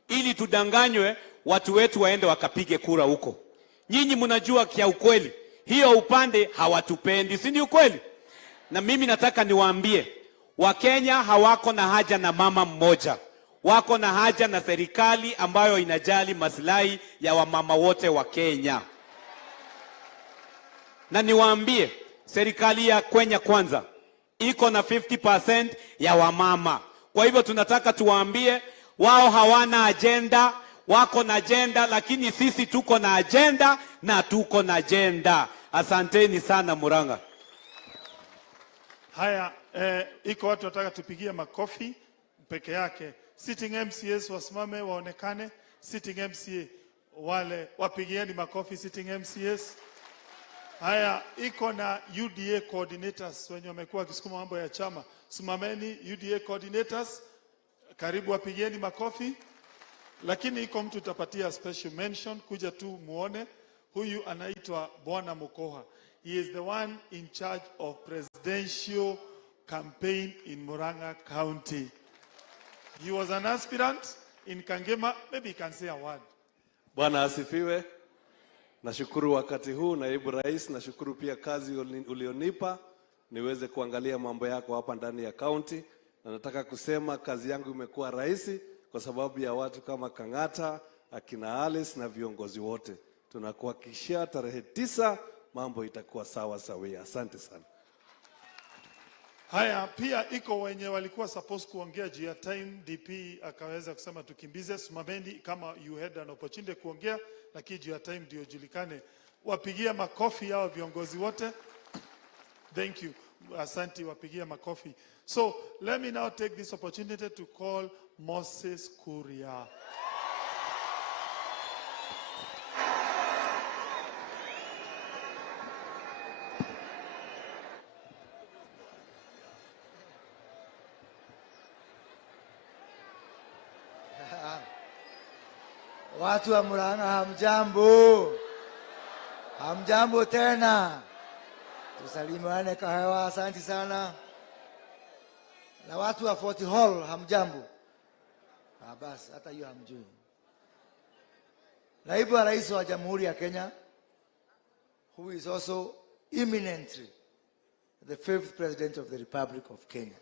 ili tudanganywe watu wetu waende wakapige kura huko. Nyinyi mnajua kia ukweli, hiyo upande hawatupendi, si ni ukweli? Na mimi nataka niwaambie, Wakenya hawako na haja na mama mmoja. Wako na haja na serikali ambayo inajali maslahi ya wamama wote wa Kenya. Na niwaambie, serikali ya Kenya Kwanza iko na 50% ya wamama. Kwa hivyo tunataka tuwaambie, wao hawana agenda, wako na agenda, lakini sisi tuko na agenda na tuko na agenda. Asanteni sana Murang'A. Haya, iko watu wataka tupigie makofi peke yake. Sitting MCAs wasimame waonekane. Sitting MCA wale wapigieni makofi sitting MCAs. Haya, iko na UDA coordinators wenye wamekuwa wakisukuma mambo ya chama. Simameni UDA coordinators. Karibu wapigieni makofi. Lakini iko mtu utapatia special mention, kuja tu muone. Huyu anaitwa Bwana Mukoha. He is the one in charge of presidential campaign in Murang'A County. He was an aspirant in Kangema. Maybe he can say a word. Bwana asifiwe. Nashukuru wakati huu naibu rais, nashukuru pia kazi ulionipa niweze kuangalia mambo yako hapa ndani ya county, na nataka kusema kazi yangu imekuwa rahisi kwa sababu ya watu kama Kang'ata, akina Alice na viongozi wote. Tunakuhakikishia tarehe 9 mambo itakuwa sawa sawia. Asante sana. Haya, pia iko wenye walikuwa supposed kuongea juu ya time, DP akaweza kusema tukimbize. Simameni kama you had an opportunity kuongea, lakini juu ya time ndio julikane. Wapigia makofi hao viongozi wote. Thank you. Asante, wapigia makofi. So let me now take this opportunity to call Moses Kuria. Watu wa Murang'A hamjambo. Hamjambo tena. Tusalimiane kwa hewa, asante sana. Na watu wa Fort Hall hamjambo. Basi hata hiyo hamjui. Naibu wa Rais wa Jamhuri ya Kenya, who is also eminently the 5th President of the Republic of Kenya.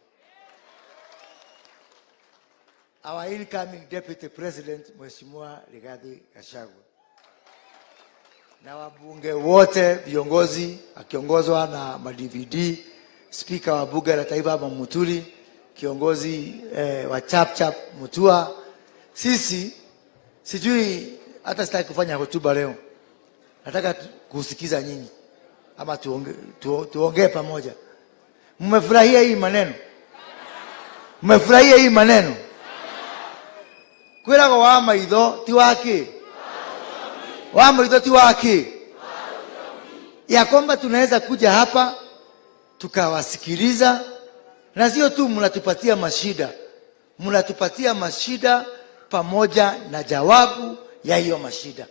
Our incoming Deputy President, Mheshimiwa Brigade Gachagua. Na wabunge wote, viongozi, akiongozwa na ma-DVD, Speaker wa Bunge la Taifa Muturi, kiongozi wa Chap Mutua. Sisi, sijui hata sitaki kufanya hotuba leo. Nataka kusikiza nyinyi. Ama tuongee pamoja. Mmefurahia hii maneno? Mmefurahia hii maneno? Kwera kwa wa maitho ti wake. Wa maitho ti wake. Ya kwamba tunaweza kuja hapa tukawasikiliza, na sio tu mnatupatia mashida. Mnatupatia mashida pamoja na jawabu ya hiyo mashida.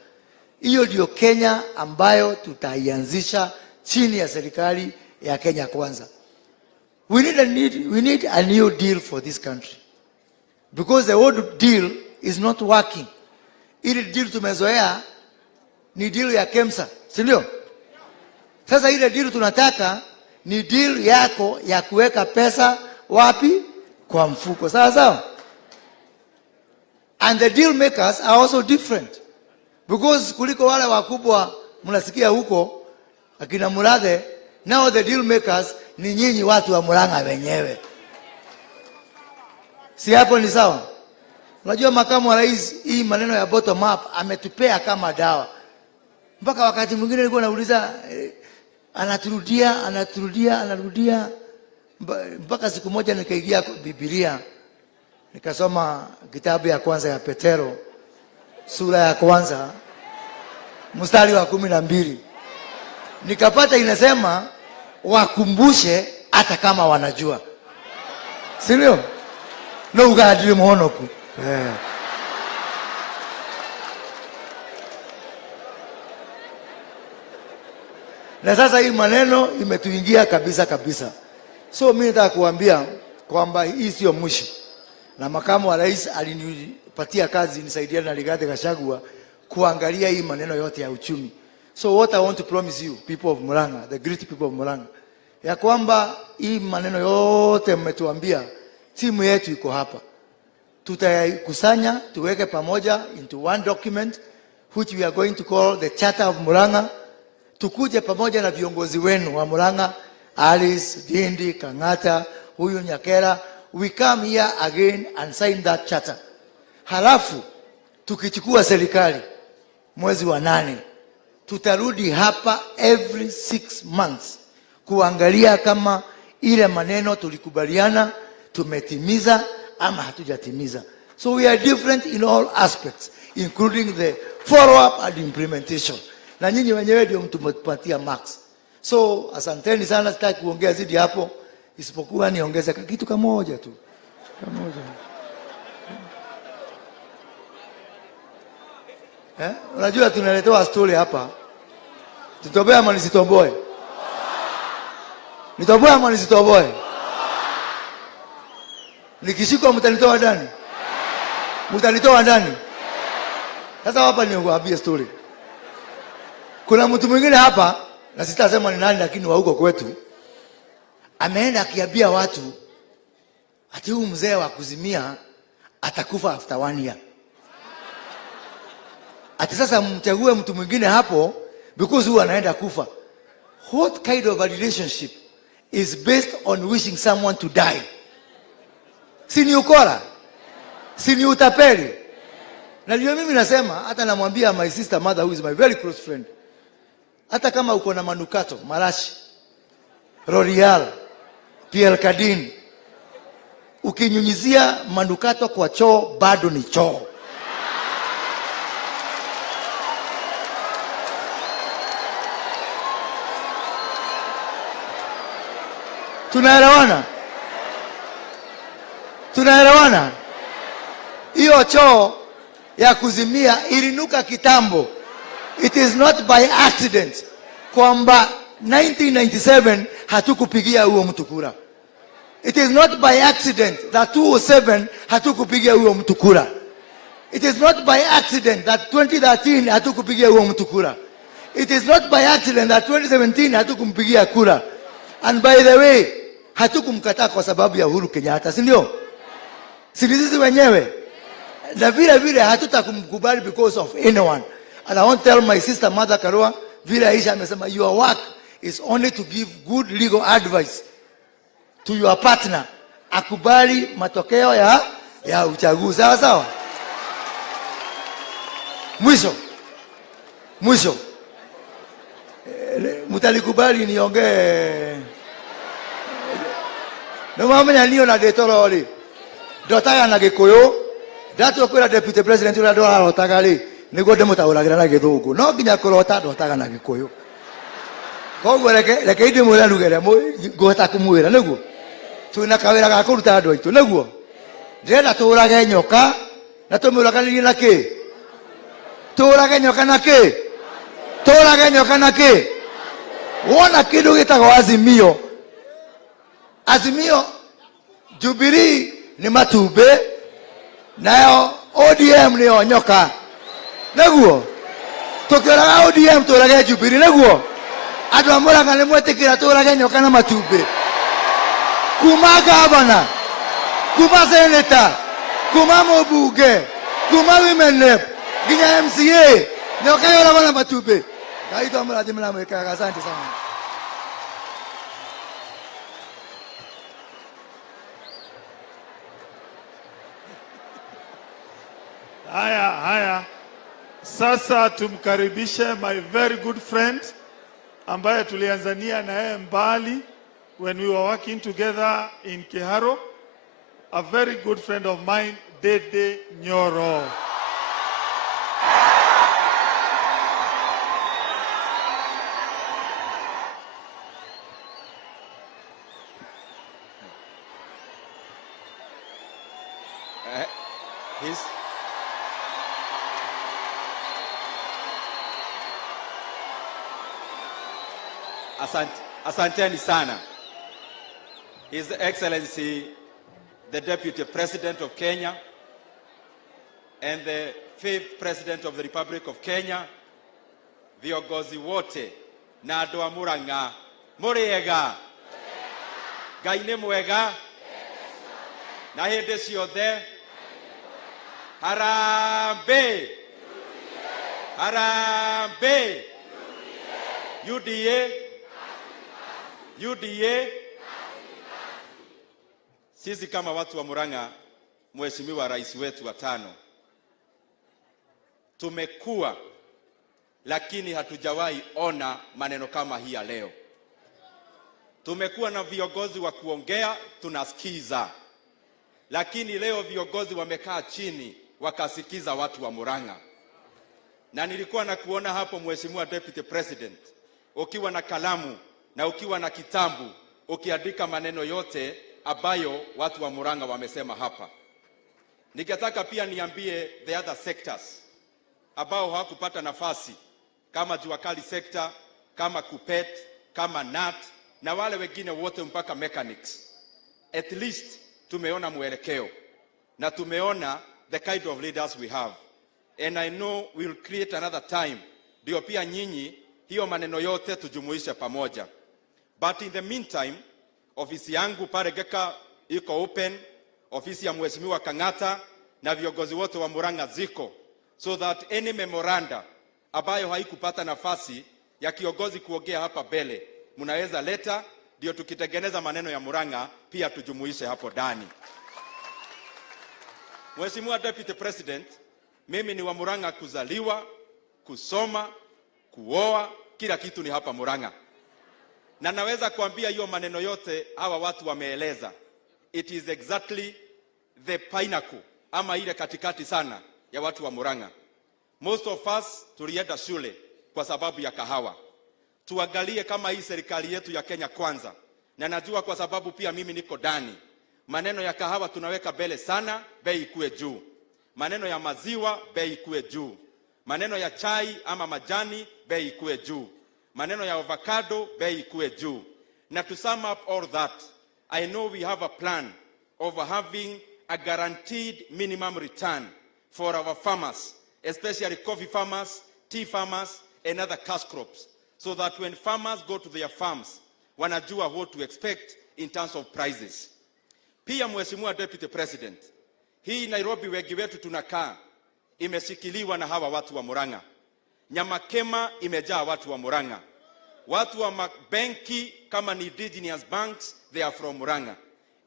Hiyo ndio Kenya ambayo tutaianzisha chini ya serikali ya Kenya Kwanza. We need a new deal for this country. Because the old deal is not working. Ile deal tumezoea ni deal ya KEMSA, si ndio? Sasa ile deal tunataka ni deal yako ya kuweka pesa wapi? Kwa mfuko. Sawa sawa? And the deal makers are also different. Because kuliko wale wakubwa mnasikia huko akina Murathe, now the deal makers ni nyinyi watu wa Murang'a wenyewe. Si hapo ni sawa? Unajua makamu wa rais hii maneno ya bottom up ametupea kama dawa. Mpaka wakati mwingine nilikuwa nauliza anaturudia mpaka siku moja nikaingia Biblia nikasoma kitabu ya kwanza ya Petero sura ya kwanza mstari wa 12 nikapata inasema wakumbushe hata kama wanajua, si ndio? No ugadiri muhonoku Na sasa hii maneno imetuingia kabisa. So mimi nataka kuambia kwamba hii sio mwisho. Na makamu wa rais alinipatia kazi nisaidia na Brigade Gachagua kuangalia hii maneno yote ya uchumi. So what I want to promise you, people of Murang'A, the great people of Murang'A, ya kwamba hii maneno yote mmetuambia, timu yetu iko hapa. Tutakusanya, tuweke pamoja into one document which we are going to call the Charter of Murang'A. Tukuje pamoja na viongozi wenu wa Murang'A, Alice, Dindi, Kang'ata, huyu Nyakera. We come here again and sign that charter. Halafu tukichukua serikali mwezi wa 8, tutarudi hapa every 6 months kuangalia kama ile maneno tulikubaliana tumetimiza ama hatujatimiza. So we are different in all aspects, including the follow up and implementation. Na nyinyi wenyewe ndio mtumepatia marks. So asanteni sana, sitaki kuongea zidi hapo isipokuwa niongeze kitu kimoja tu. Unajua tunaletewa story hapa. Tutoboe ama nisitoboe? Nitoboe ama nisitoboe? Nikishikwa mtanitoa ndani? Mtanitoa ndani? Sasa hapa niwaambie story. Kuna mtu mwingine hapa, na sitasema ni nani lakini wa huko kwetu, ameenda akiambia watu ati huyu mzee wa kuzimia atakufa after 1 year. Ati sasa mchague mtu mwingine hapo because huyu anaenda kufa. What kind of a relationship is based on wishing someone to die? Si ni ukora? Si ni utapeli? Na ndio mimi nasema, hata namwambia my sister mother who is my very close friend, hata kama uko na manukato, marashi, L'Oreal, PL Cadin, ukinyunyizia manukato kwa choo bado ni choo. Tunaelewana? Tunaelewana? Hiyo choo ya kuzimia ilinuka kitambo. It is not by accident kwamba 1997 hatukupigia huo mtu kura. It is not by accident that 2007 hatukupigia huo mtu kura. It is not by accident that 2013 hatukupigia huo mtu kura. It is not by accident that 2017 hatukumpigia kura. And by the way, hatukumkataa kwa sababu ya Uhuru Kenyatta, si ndio? Sisi wenyewe. Na vile vile hatutakumkubali because of anyone. And I want to tell my sister Mother Karua, vile Aisha amesema, your work is only to give good legal advice to your partner. Akubali matokeo ya uchaguzi. Sawa sawa? Mwisho. Mutalikubali niongee. No mama niyo na detoro oli. ndotaga na Gikuyu ndatu kwira deputy president ula ndo arotaga ri niguo ndimutauragira na Githungu no nginya kurota ndotaga na Gikuyu koguo reke ndi mwira rugere ngota kumwira niguo twina kawira ga kuruta andu aitu niguo ndenda turage nyoka na tumuraganirie na ki turage nyoka na ki turage nyoka na ki wona kindu gitagwo Azimio Jubilee ni matumbe nayo ODM ni nyoka niguo tukiraga ODM turage Jubilee niguo andu a Murang'a ni mwetikira turage nyoka na matumbe kuma gavana kuma senator kuma mubunge kuma women rep nginya MCA nyoka yora na matumbe kaito murathimira mwikaga asante sana. Haya. Sasa tumkaribishe my very good friend ambaye tulianzania na yeye mbali when we were working together in Kiharo, a very good friend of mine, Dede Nyoro. Asanteni sana. His Excellency, the Deputy President of Kenya and the 5th President of the Republic of Kenya, viongozi wote na andu a Murang'a, muriega Ngai ni mwega na hindi ciothe. Harambe harambe UDA. Sisi kama watu wa Murang'a, Mheshimiwa Rais wetu wa 5, tumekuwa lakini hatujawahi ona maneno kama hii leo. Tumekuwa na viongozi wa kuongea, tunasikiza, lakini leo viongozi wamekaa chini wakasikiza watu wa Murang'a. Na nilikuwa na kuona hapo Mheshimiwa Deputy President ukiwa na kalamu na ukiwa na kitabu ukiandika maneno yote ambayo watu wa Murang'a wamesema hapa. Ningetaka pia niambie the other sectors ambao hawakupata nafasi, kama jua kali sector, kama Kupet, kama NAT na wale wengine wote mpaka mechanics. At least tumeona mwelekeo na tumeona the kind of leaders we have, and I know we'll create another time ndio pia nyinyi hiyo maneno yote tujumuishe pamoja. But in the meantime, ofisi yangu pale Geka iko open, ofisi ya Mheshimiwa Kang'ata na viongozi wote wa Murang'a ziko, so that any memoranda ambayo haikupata nafasi ya kiongozi kuongea hapa mbele mnaweza leta, ndio tukitengeneza maneno ya Murang'a pia tujumuishe hapo ndani. Mheshimiwa Deputy President, mimi ni wa Murang'a kuzaliwa, kusoma, kuoa, kila kitu ni hapa Murang'a. Na naweza kuambia hiyo maneno yote hawa watu wameeleza, it is exactly the pinnacle ama ile katikati sana ya watu wa Murang'a. Most of us tulienda shule kwa sababu ya kahawa. Tuangalie kama hii serikali yetu ya Kenya Kwanza, na najua kwa sababu pia mimi niko ndani, maneno ya kahawa tunaweka mbele sana, bei ikue juu. Maneno ya maziwa, bei ikue juu. Maneno ya chai ama majani, bei ikue juu. Maneno ya avocado, bei ikue juu. Na to sum up all that, I know we have a plan of having a guaranteed minimum return for our farmers, especially coffee farmers, tea farmers, and other cash crops, so that when farmers go to their farms, wanajua what to expect in terms of prices. Pia Mheshimiwa Deputy President, hii Nairobi wengi wetu tunakaa imeshikiliwa na hawa watu wa Murang'a. Nyamakema imejaa watu wa Murang'a. Watu wa benki kama ni indigenous banks, they are from Murang'a.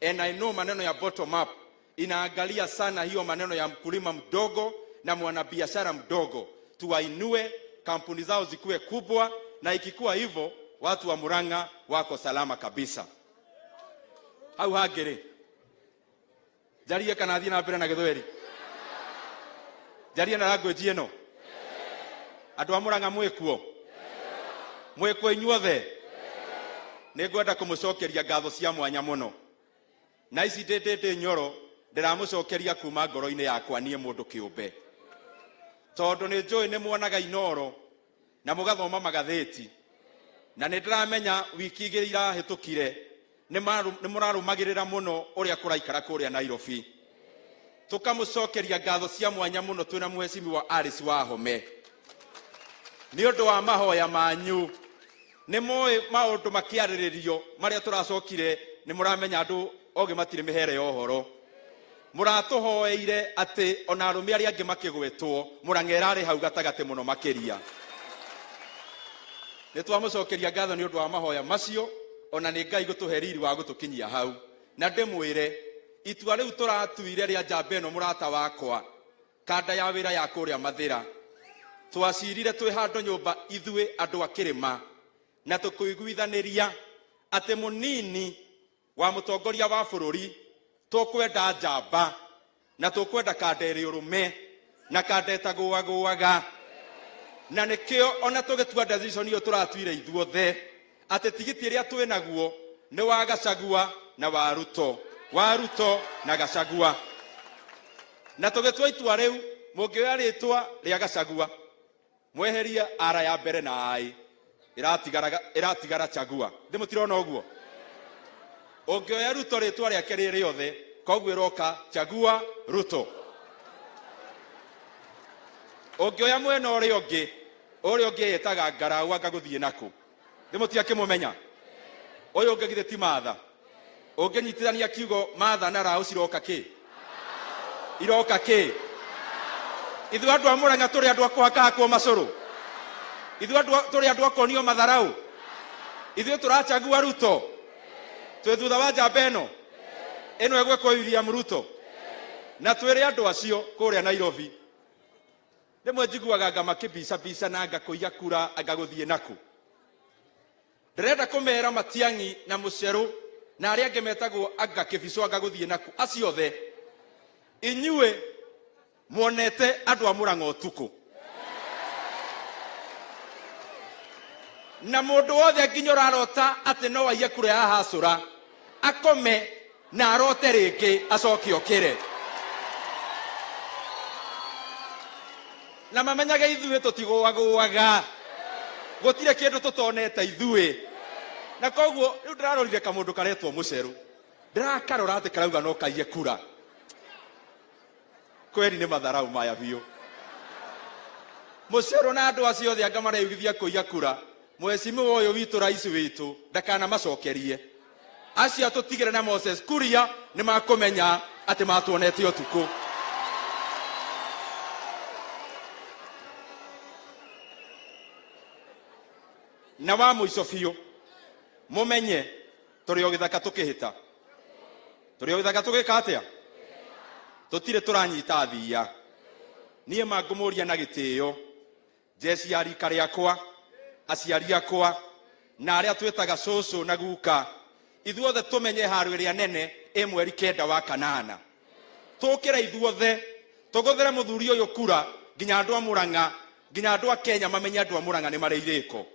And I know maneno ya bottom up inaangalia sana hiyo maneno ya mkulima mdogo na mwanabiashara mdogo. Tuwainue, kampuni zao zikuwe kubwa, na ikikuwa hivyo watu wa Murang'a wako salama kabisa. Hau hagere Jarie kana thina mbere na Githweri. Jarie na language eno. Andu a Murang'a mwikuo. Mwikuo inyuothe. Nĩngwenda kũmũcokeria ngatho cia mwanya mũno. Na ici ndĩndĩ nyoro ndĩramũcokeria kuma ngoro-inĩ yakwa niĩ mũndũ kĩũmbe. Tondũ nĩ njũĩ nĩ muonaga inoro na mũgathoma magathĩti. Na nĩ ndĩramenya wiki igĩrĩ irahĩtũkire nĩ mũrarũmagĩrĩra mũno ũrĩa kũraikara kũrĩa Nairobi. Tũkamũcokeria ngatho cia mwanya mũno twĩna Mheshimiwa Alice Wahome. Nĩ ũndũ wa mahoya manyu. Nĩ moĩ maũndũ makĩarĩrĩrio marĩa tũracokire nĩ mũramenya andũ ogĩ matirĩ mĩhere ya ũhoro. Mũratũhoeire atĩ ona arũme arĩa angĩ makĩgwetwo Murang'a ĩrarĩ hau gatagatĩ mũno makĩria. Nĩ twamũcokeria ngatho nĩ ũndũ wa mahoya macio, ona nĩ Ngai gũtũhe riri wa gũtũkinyia hau. Na ndĩmwĩre itua rĩu tũratuire rĩa njamba ĩno mũrata wakwa kanda ya wĩra ya kũrĩa Mathĩra. Twacirire twĩ handũ nyũmba ithuĩ andũ a Kĩrĩma na tũkĩiguithanĩria atĩ mũnini wa mũtongoria wa bũrũri tũkwenda njamba na tũkwenda kanda ĩrĩ ũrũme na kanda ĩtagũagũaga. Na nĩkĩo ona tũgĩtua decision iyo tũratuire ithuothe atĩ tigiti ĩrĩa twĩ naguo nĩ wa Gachagua na wa Ruto. Wa Ruto na Gachagua. Na tũgĩtua itua rĩu mũngĩoya rĩtwa rĩa Gachagua mweherie ara ya mbere na ai iratigara Chagua. Ndĩmũtirona ũguo. Ũngĩoya Ruto rĩtwa rĩake rĩ rĩothe koguo ĩroka Chagua Ruto. Ũngĩoya mwena ũrĩa ũngĩ yetaga Ngaraũ angagũthiĩ naku. Ndĩmũtia kĩmũmenya. Ũyũ ũngĩ githĩ ti Martha. Ũngĩnyitithania kiugo Martha na Raũ ciroka kĩ? Iroka kĩ? Ithuĩ andũ a Murang'a tũrĩ andũ a kũhakahakwo macũrũ. Ithuĩ tũrĩ andũ a kuonio matharaũ. Ithuĩ tũrachagua Ruto. Twĩ thutha wa njamba ĩno. Ĩno ĩgwĩkwo William Ruto. Na twĩrĩ andũ acio kũrĩa Nairobi. Rĩmwe njiguaga anga makĩbica na ngakũiya kura angagũthiĩ naku. Ndĩrenda kũmera Matiang'i na Mũcerũ na arĩa angĩ metagwo anga kĩbico angagũthiĩ naku. Aciothe inyuĩ muonete andũ a Murang'a ũtukũ. Na mũndũ wothe nginya ũrarota atĩ no aiye kura ya hacũra akome na arote rĩngĩ acoke okĩre. Na mamenyage ithuĩ tũtigũagũaga. Gũtirĩ kĩndũ tũtonete ithuĩ. Na koguo rĩu ndĩrarorire kamũndũ karetwo Mũcerũ. Ndĩrakarora atĩ karauga no kaiye kura. Kweri nĩ matharaũ maya biũ. Mũcerũ na andũ acio othe anga mareugithia kũiya kura. Mheshimiwa ũyũ witũ rais witũ ndakana macokerie. Acio tũtigĩre na Moses Kuria nĩ makũmenya atĩ matuonete ũtukũ. Na wa mũico biũ mũmenye tũrĩ o gĩthaka tũkĩhĩta. Tũrĩ o gĩthaka tũgĩka atĩa? Tũtirĩ tũranyita thia. Niĩ mangũmũria na gĩtĩo. Jeci ya rika rĩakwa, aciari akwa na arĩa twĩtaga cũcũ na guka. Ithuothe tũmenye harũ ĩrĩa nene mweri 9 wa Kanana. Tũkĩra ithuothe tũgũthĩre mũthuri ũyũ kura nginya andũ a Murang'a nginya andũ a Kenya mamenye andũ a Murang'a nĩ marĩ irĩko.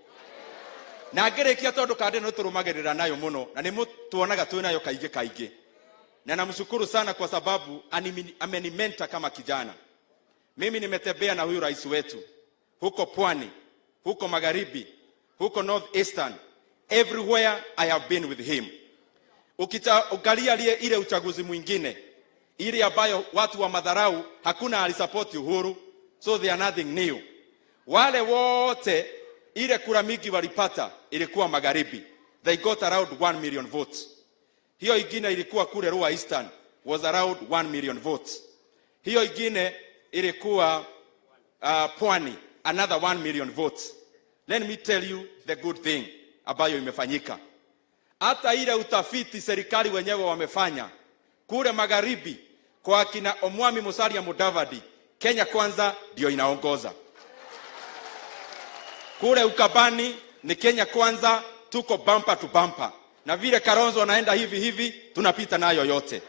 Na ngĩrĩkia tondũ kande no tũrũmagĩrĩra nayo mũno na nĩ tuonaga twĩ nayo kaingĩ. Na namshukuru sana kwa sababu amenimenta kama kijana. Mimi nimetembea na huyu rais wetu huko Pwani, huko Magharibi, huko North Eastern. Everywhere I have been with him. Ukiangalia ile uchaguzi mwingine, ile ambayo watu wa madharau hakuna alisupport Uhuru, so they are nothing new. Wale wote ile kura mingi walipata ilikuwa Magharibi. They got around 1 million votes. Hiyo ingine ilikuwa kule Ruwa Eastern was around 1 million votes. Hiyo ingine ilikuwa Pwani another 1 million votes. Let me tell you the good thing ambayo imefanyika. Hata ile utafiti serikali wenyewe wamefanya kule Magharibi kwa kina Omwami Musalia Mudavadi, Kenya Kwanza ndio inaongoza. Kule Ukabani ni Kenya Kwanza, tuko bumper to bumper. Na vile Kalonzo anaenda hivi tunapita nayo yote.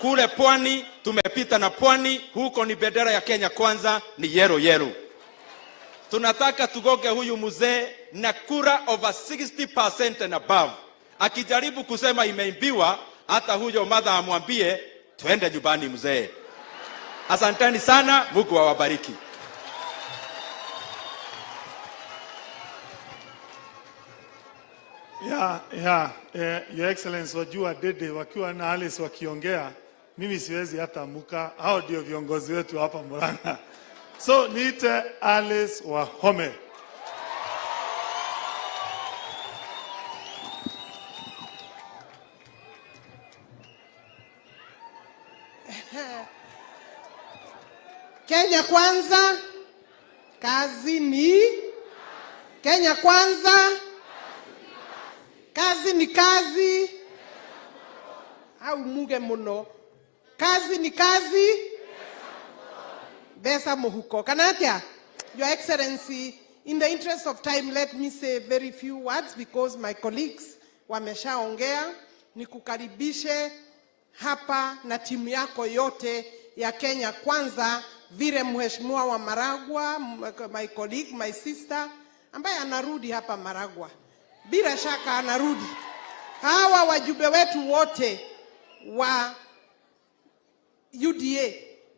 Kule pwani tumepita na pwani, huko ni bendera ya Kenya Kwanza, ni yero yero. Tunataka tugoge huyu mzee na kura over 60% and above. Akijaribu kusema imeimbiwa, hata huyo mother amwambie twende nyumbani mzee. Asanteni sana, Mungu awabariki. Your Excellency, wajua Dede wakiwa na Alice wakiongea, mimi siwezi hata muka. Hao ndio viongozi wetu hapa Murang'a. So niite Alice Wahome. Kenya Kwanza, kazi ni Kenya Kwanza, kazi ni kazi, au muge muno, kazi ni kazi, besa muhuko. Kanatia, Your Excellency, in the interest of time, let me say very few words because my colleagues wameshaongea. Nikukaribishe hapa na timu yako yote ya Kenya Kwanza, vile mheshimiwa wa Maragwa, my colleague, my sister, ambaye anarudi hapa Maragwa. Bila shaka anarudi. Hawa wajumbe wetu wote wa UDA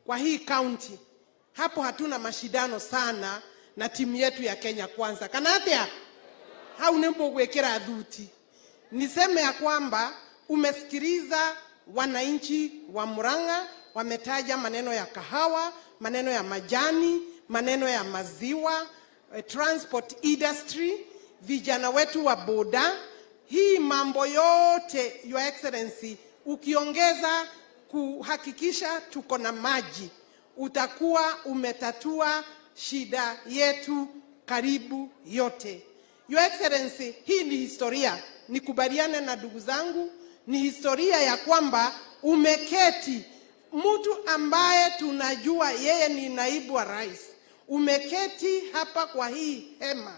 kwa hii county, hapo hatuna mashindano sana na timu yetu ya Kenya Kwanza. Kanatia, hau nembo kuwekera dhuti. Niseme ya kwamba umesikiliza wananchi wa Murang'a, wametaja maneno ya kahawa, maneno ya majani, maneno ya maziwa, transport industry, vijana wetu wa boda. Hii mambo yote, Your Excellency, ukiongeza kuhakikisha tuko na maji, utakuwa umetatua shida yetu karibu yote. Your Excellency, hii ni historia. Nikubaliane na ndugu zangu, ni historia ya kwamba umeketi mtu ambaye tunajua yeye ni naibu wa rais. Umeketi hapa kwa hii hema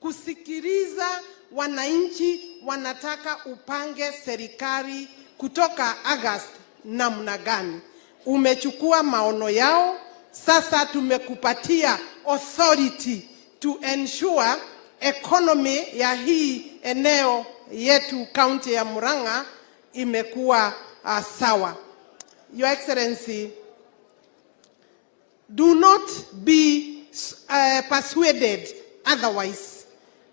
kusikiliza wananchi wanataka upange serikali kutoka August namna gani. Umechukua maono yao, sasa tumekupatia authority to ensure economy ya hii eneo yetu county ya Murang'a imekuwa sawa. Your Excellency, do not be persuaded otherwise.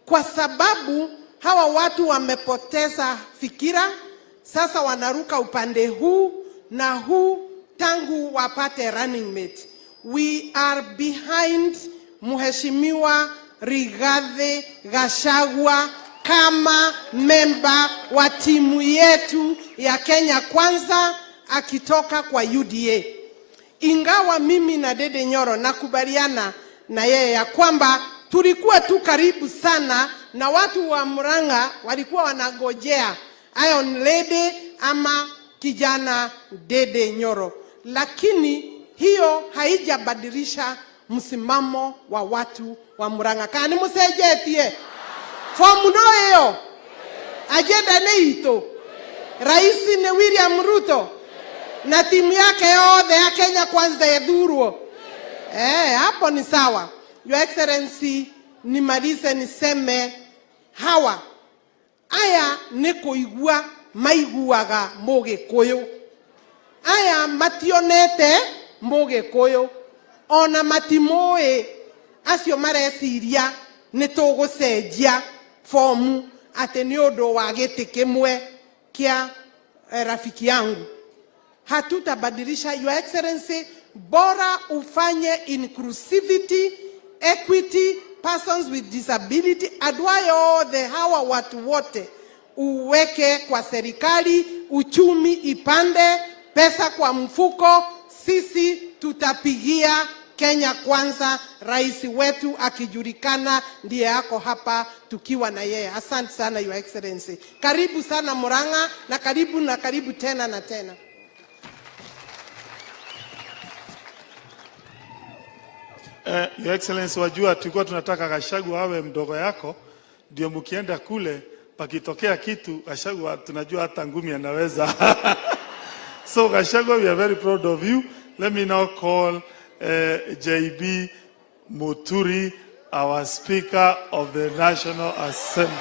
Kwa sababu hawa watu wamepoteza fikira, sasa wanaruka upande huu na huu tangu wapate running mate. We are behind Mheshimiwa Rigathi Gachagua kama memba wa timu yetu ya Kenya Kwanza akitoka kwa UDA. Ingawa mimi na Dede Nyoro nakubaliana na yeye ya kwamba tulikuwa tu karibu sana na watu wa Murang'a walikuwa wanagojea Iron Lady ama kijana Dede Nyoro, lakini hiyo haijabadilisha msimamo wa watu wa Murang'a. Kani musejetie fomu noyo agenda neito rais ni William Ruto na timu yake yote ya Kenya Kwanza yadhurwo. Hapo ni sawa. Your Excellency, nimalize niseme hawa aya nikuigua maiguaga Mugikuyu, aya mationete Mugikuyu, ona matimoe acio mareciria nitugucenjia fomu ati ni undu wa giti kimwe kia rafiki yangu. Hatutabadilisha, Your Excellency. Bora ufanye inclusivity, equity, persons with disability, adwayo the hawa watu wote uweke kwa serikali, uchumi ipande, pesa kwa mfuko. Sisi tutapigia Kenya Kwanza, rais wetu akijulikana ndiye yako hapa tukiwa na yeye. Asante sana Your Excellency. Karibu sana Murang'a na karibu tena na tena. Your Excellency, wajua tulikuwa tunataka Gachagua awe mdogo yako, ndio mkienda kule pakitokea kitu Gachagua tunajua hata ngumi anaweza. So Gachagua, we are very proud of you. Let me now call JB Muturi, our Speaker of the National Assembly.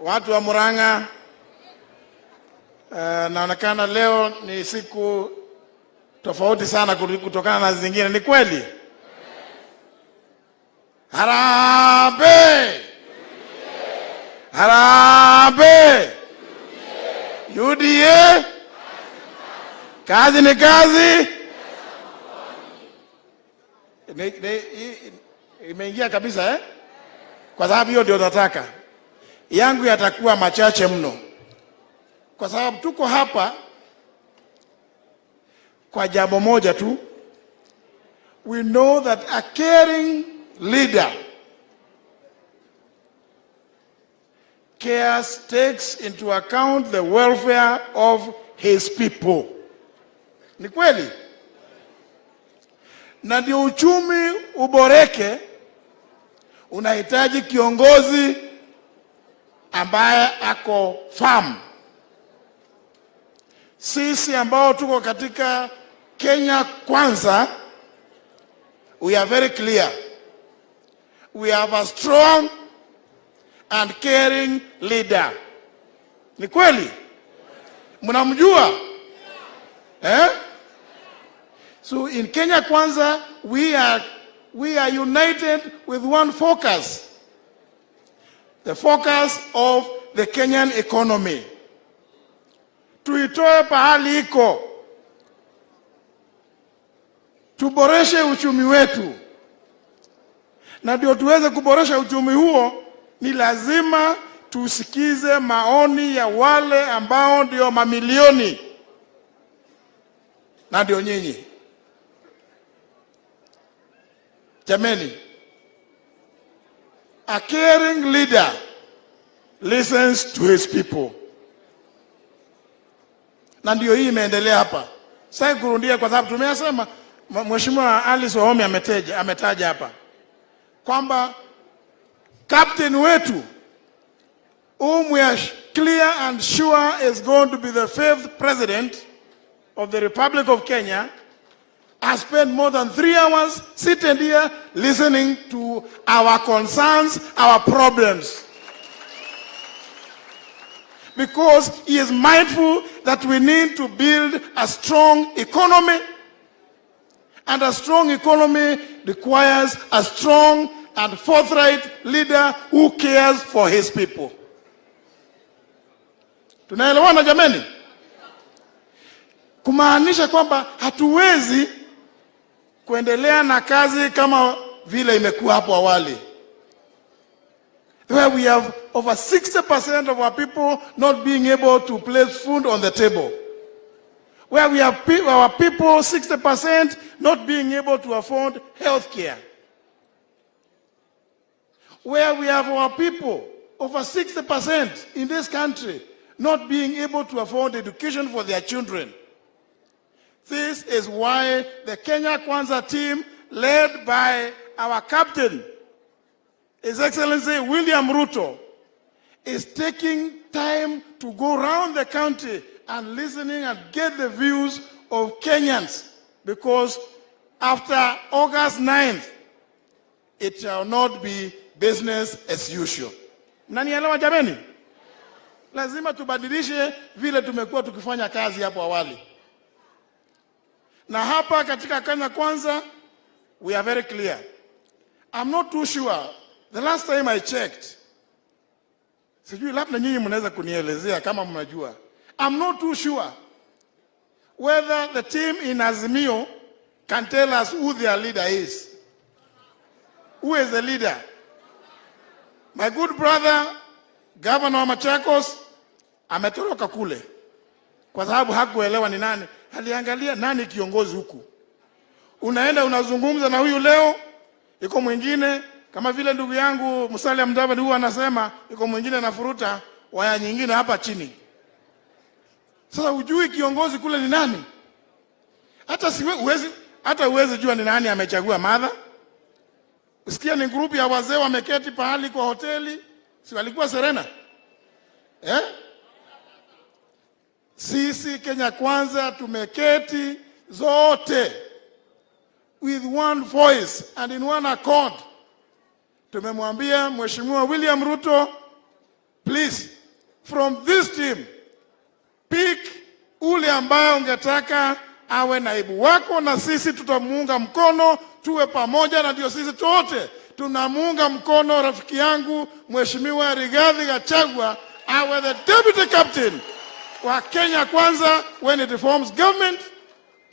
Watu wa Murang'A, naonekana leo ni siku tofauti sana kutokana na zingine. Ni kweli? Harambee! Harambee! UDA! Kazi ni kazi. Imeingia kabisa Kwa sababu hiyo ndio nataka. Yangu yatakuwa machache mno. Kwa sababu tuko hapa kwa jambo moja tu. We know that a caring leader takes into account the welfare of his people. Ni kweli? Na ndio uchumi uboreke, unahitaji kiongozi ambaye ako firm. Sisi ambao tuko katika Kenya Kwanza, we are very clear. We have a strong and caring leader. Ni kweli? Mnamjua? So in Kenya Kwanza, we are united with one focus. The focus of the Kenyan economy. Tuitoe pahali iko. Tuboreshe uchumi wetu. Na ndio tuweze kuboresha uchumi huo, ni lazima tusikize maoni ya wale ambao ndio mamilioni. Na ndio nyinyi. Jameni, a caring leader listens to his people. Na ndio hii imeendelea hapa. Sasa kurundia kwa sababu tumeyasema, Mheshimiwa Alice Wahome ametaja hapa kwamba captain wetu, whom we are clear and sure is going to be the 5th president of the Republic of Kenya, has spent more than 3 hours sitting here listening to our concerns, our problems. Because he is mindful that we need to build a strong economy, and a strong economy requires a strong and forthright leader who cares for his people. Tunaelewana jameni? Kumaanisha kwamba hatuwezi kuendelea na kazi kama vile imekuwa hapo awali, where we have over 60% of our people not being able to place food on the table, where we have our people 60% not being able to afford health care, where we have our people over 60% in this country not being able to afford education for their children. This is why the Kenya Kwanza team, led by our captain, His Excellency William Ruto, is taking time to go around the country and listening and get the views of Kenyans, because after August 9th, it shall not be business as usual. Mnanielewa jameni? Lazima tubadilishe vile tumekuwa tukifanya kazi hapo awali. Na hapa katika Kenya Kwanza, we are very clear. I'm not too sure. The last time I checked, sijui labda nyinyi mnaweza kunielezea kama mnajua. I'm not too sure whether the team in Azimio can tell us who their leader is. Who is the leader? My good brother, Governor wa Machakos, ametoroka kule kwa sababu hakuelewa ni nani. Aliangalia nani kiongozi huku. Unaenda unazungumza na huyu leo, iko mwingine kama vile ndugu yangu Musalia Mudavadi huwa anasema, iko mwingine anafuruta waya nyingine hapa chini. Sasa hujui kiongozi kule ni nani. Hata uwezi jua ni nani amechagua Martha, Usikia ni grupu ya wazee wameketi pahali kwa hoteli, si walikuwa Serena? Sisi Kenya Kwanza tumeketi zote with one voice and in one accord. Tumemwambia Mheshimiwa William Ruto, please, from this team, pick ule ambaye ungetaka awe naibu wako, na sisi tutamuunga mkono, tuwe pamoja. Na ndio sisi wote tunamuunga mkono rafiki yangu Mheshimiwa Rigathi Gachagua awe the deputy captain wa Kenya Kwanza when it forms government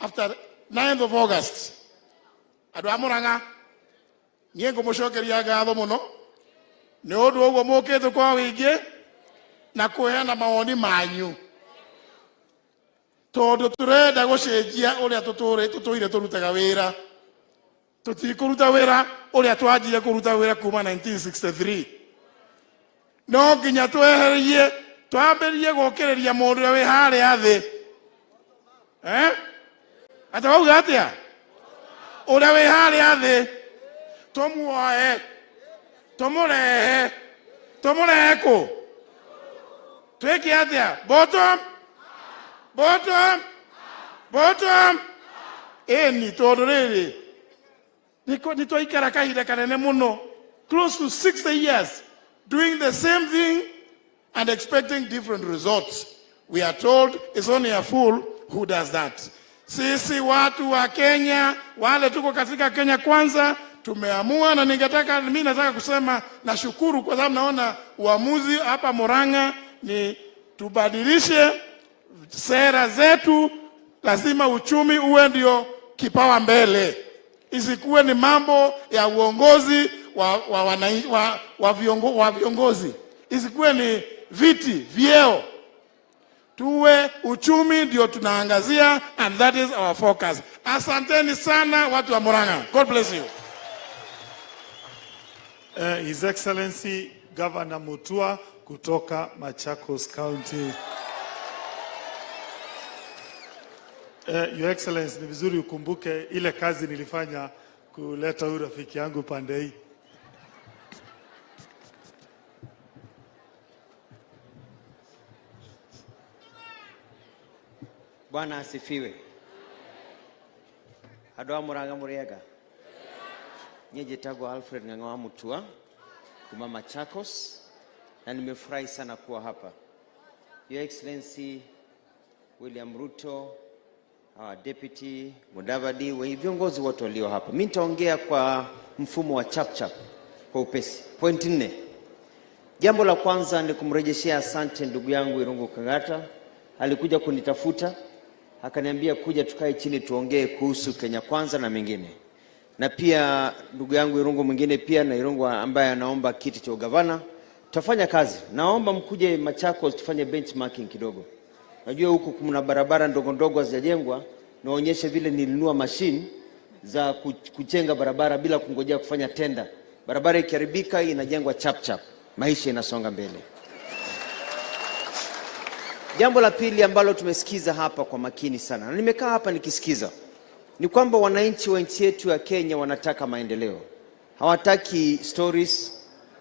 after 9th of August. Adwa Murang'a, niengo mushokeria gatho muno ni undu uguo mukite kwa wingi na kuheana mawoni manyu, tondu turenda gucenjia uria tutuire turutaga wira. Tutikuruta wira uria twanjire kuruta wira kuma 1963. No nginya tweherie, twambirie gukireria mundu uria wi haria thi. Ata wauga atia? Uria wi haria thi tumuoe, tumurehe, tumurehe ku twiki atia? Bottom ni tondu riri ni twaikara kahinda kanene muno, close to 60 years doing the same thing and expecting different results. We are told it's only a fool who does that. Sisi watu wa Kenya, wale tuko katika Kenya Kwanza, tumeamua, na mimi nataka kusema nashukuru kwa sababu naona uamuzi hapa Murang'A ni tubadilishe sera zetu. Lazima uchumi uwe ndio kipawa mbele, isikuwe ni mambo ya uongozi wa viongozi, isikuwe ni viti, vyeo. Tuwe uchumi ndio tunaangazia, and that is our focus. Asanteni sana watu wa Murang'A. God bless you. His Excellency Governor Mutua kutoka Machakos County. Your Excellency, ni vizuri ukumbuke ile kazi nilifanya kuleta huyu rafiki yangu pande hii. Bwana asifiwe. Adwa Murang'A muriega. Njitagwa Alfred Ng'ang'a Mutua kuma Machakos, na nimefurahi sana kuwa hapa. Your Excellency William Ruto, our Deputy Mudavadi, viongozi wote walio hapa. Mimi nitaongea kwa mfumo wa chap kwa upesi. Point 4. Jambo la kwanza ni kumrejeshea asante ndugu yangu Irungu Kang'ata. Alikuja kunitafuta, akaniambia kuja tukae chini tuongee kuhusu Kenya Kwanza na mengine. Na pia ndugu yangu Irungu mwingine pia, na Irungu ambaye anaomba kiti cha ugavana, tutafanya kazi. Naomba mkuje Machakos tufanye benchmarking kidogo. Najua huku kuna barabara ndogo ndogo hazijajengwa, naonyeshe vile nilinunua machine za kujenga barabara bila kungojea kufanya tenda. Barabara ikiharibika inajengwa chap. Maisha inasonga mbele. Jambo la pili ambalo tumesikiza hapa kwa makini sana, na nimekaa hapa nikisikiza, ni kwamba wananchi wa nchi yetu ya Kenya wanataka maendeleo. Hawataki stories.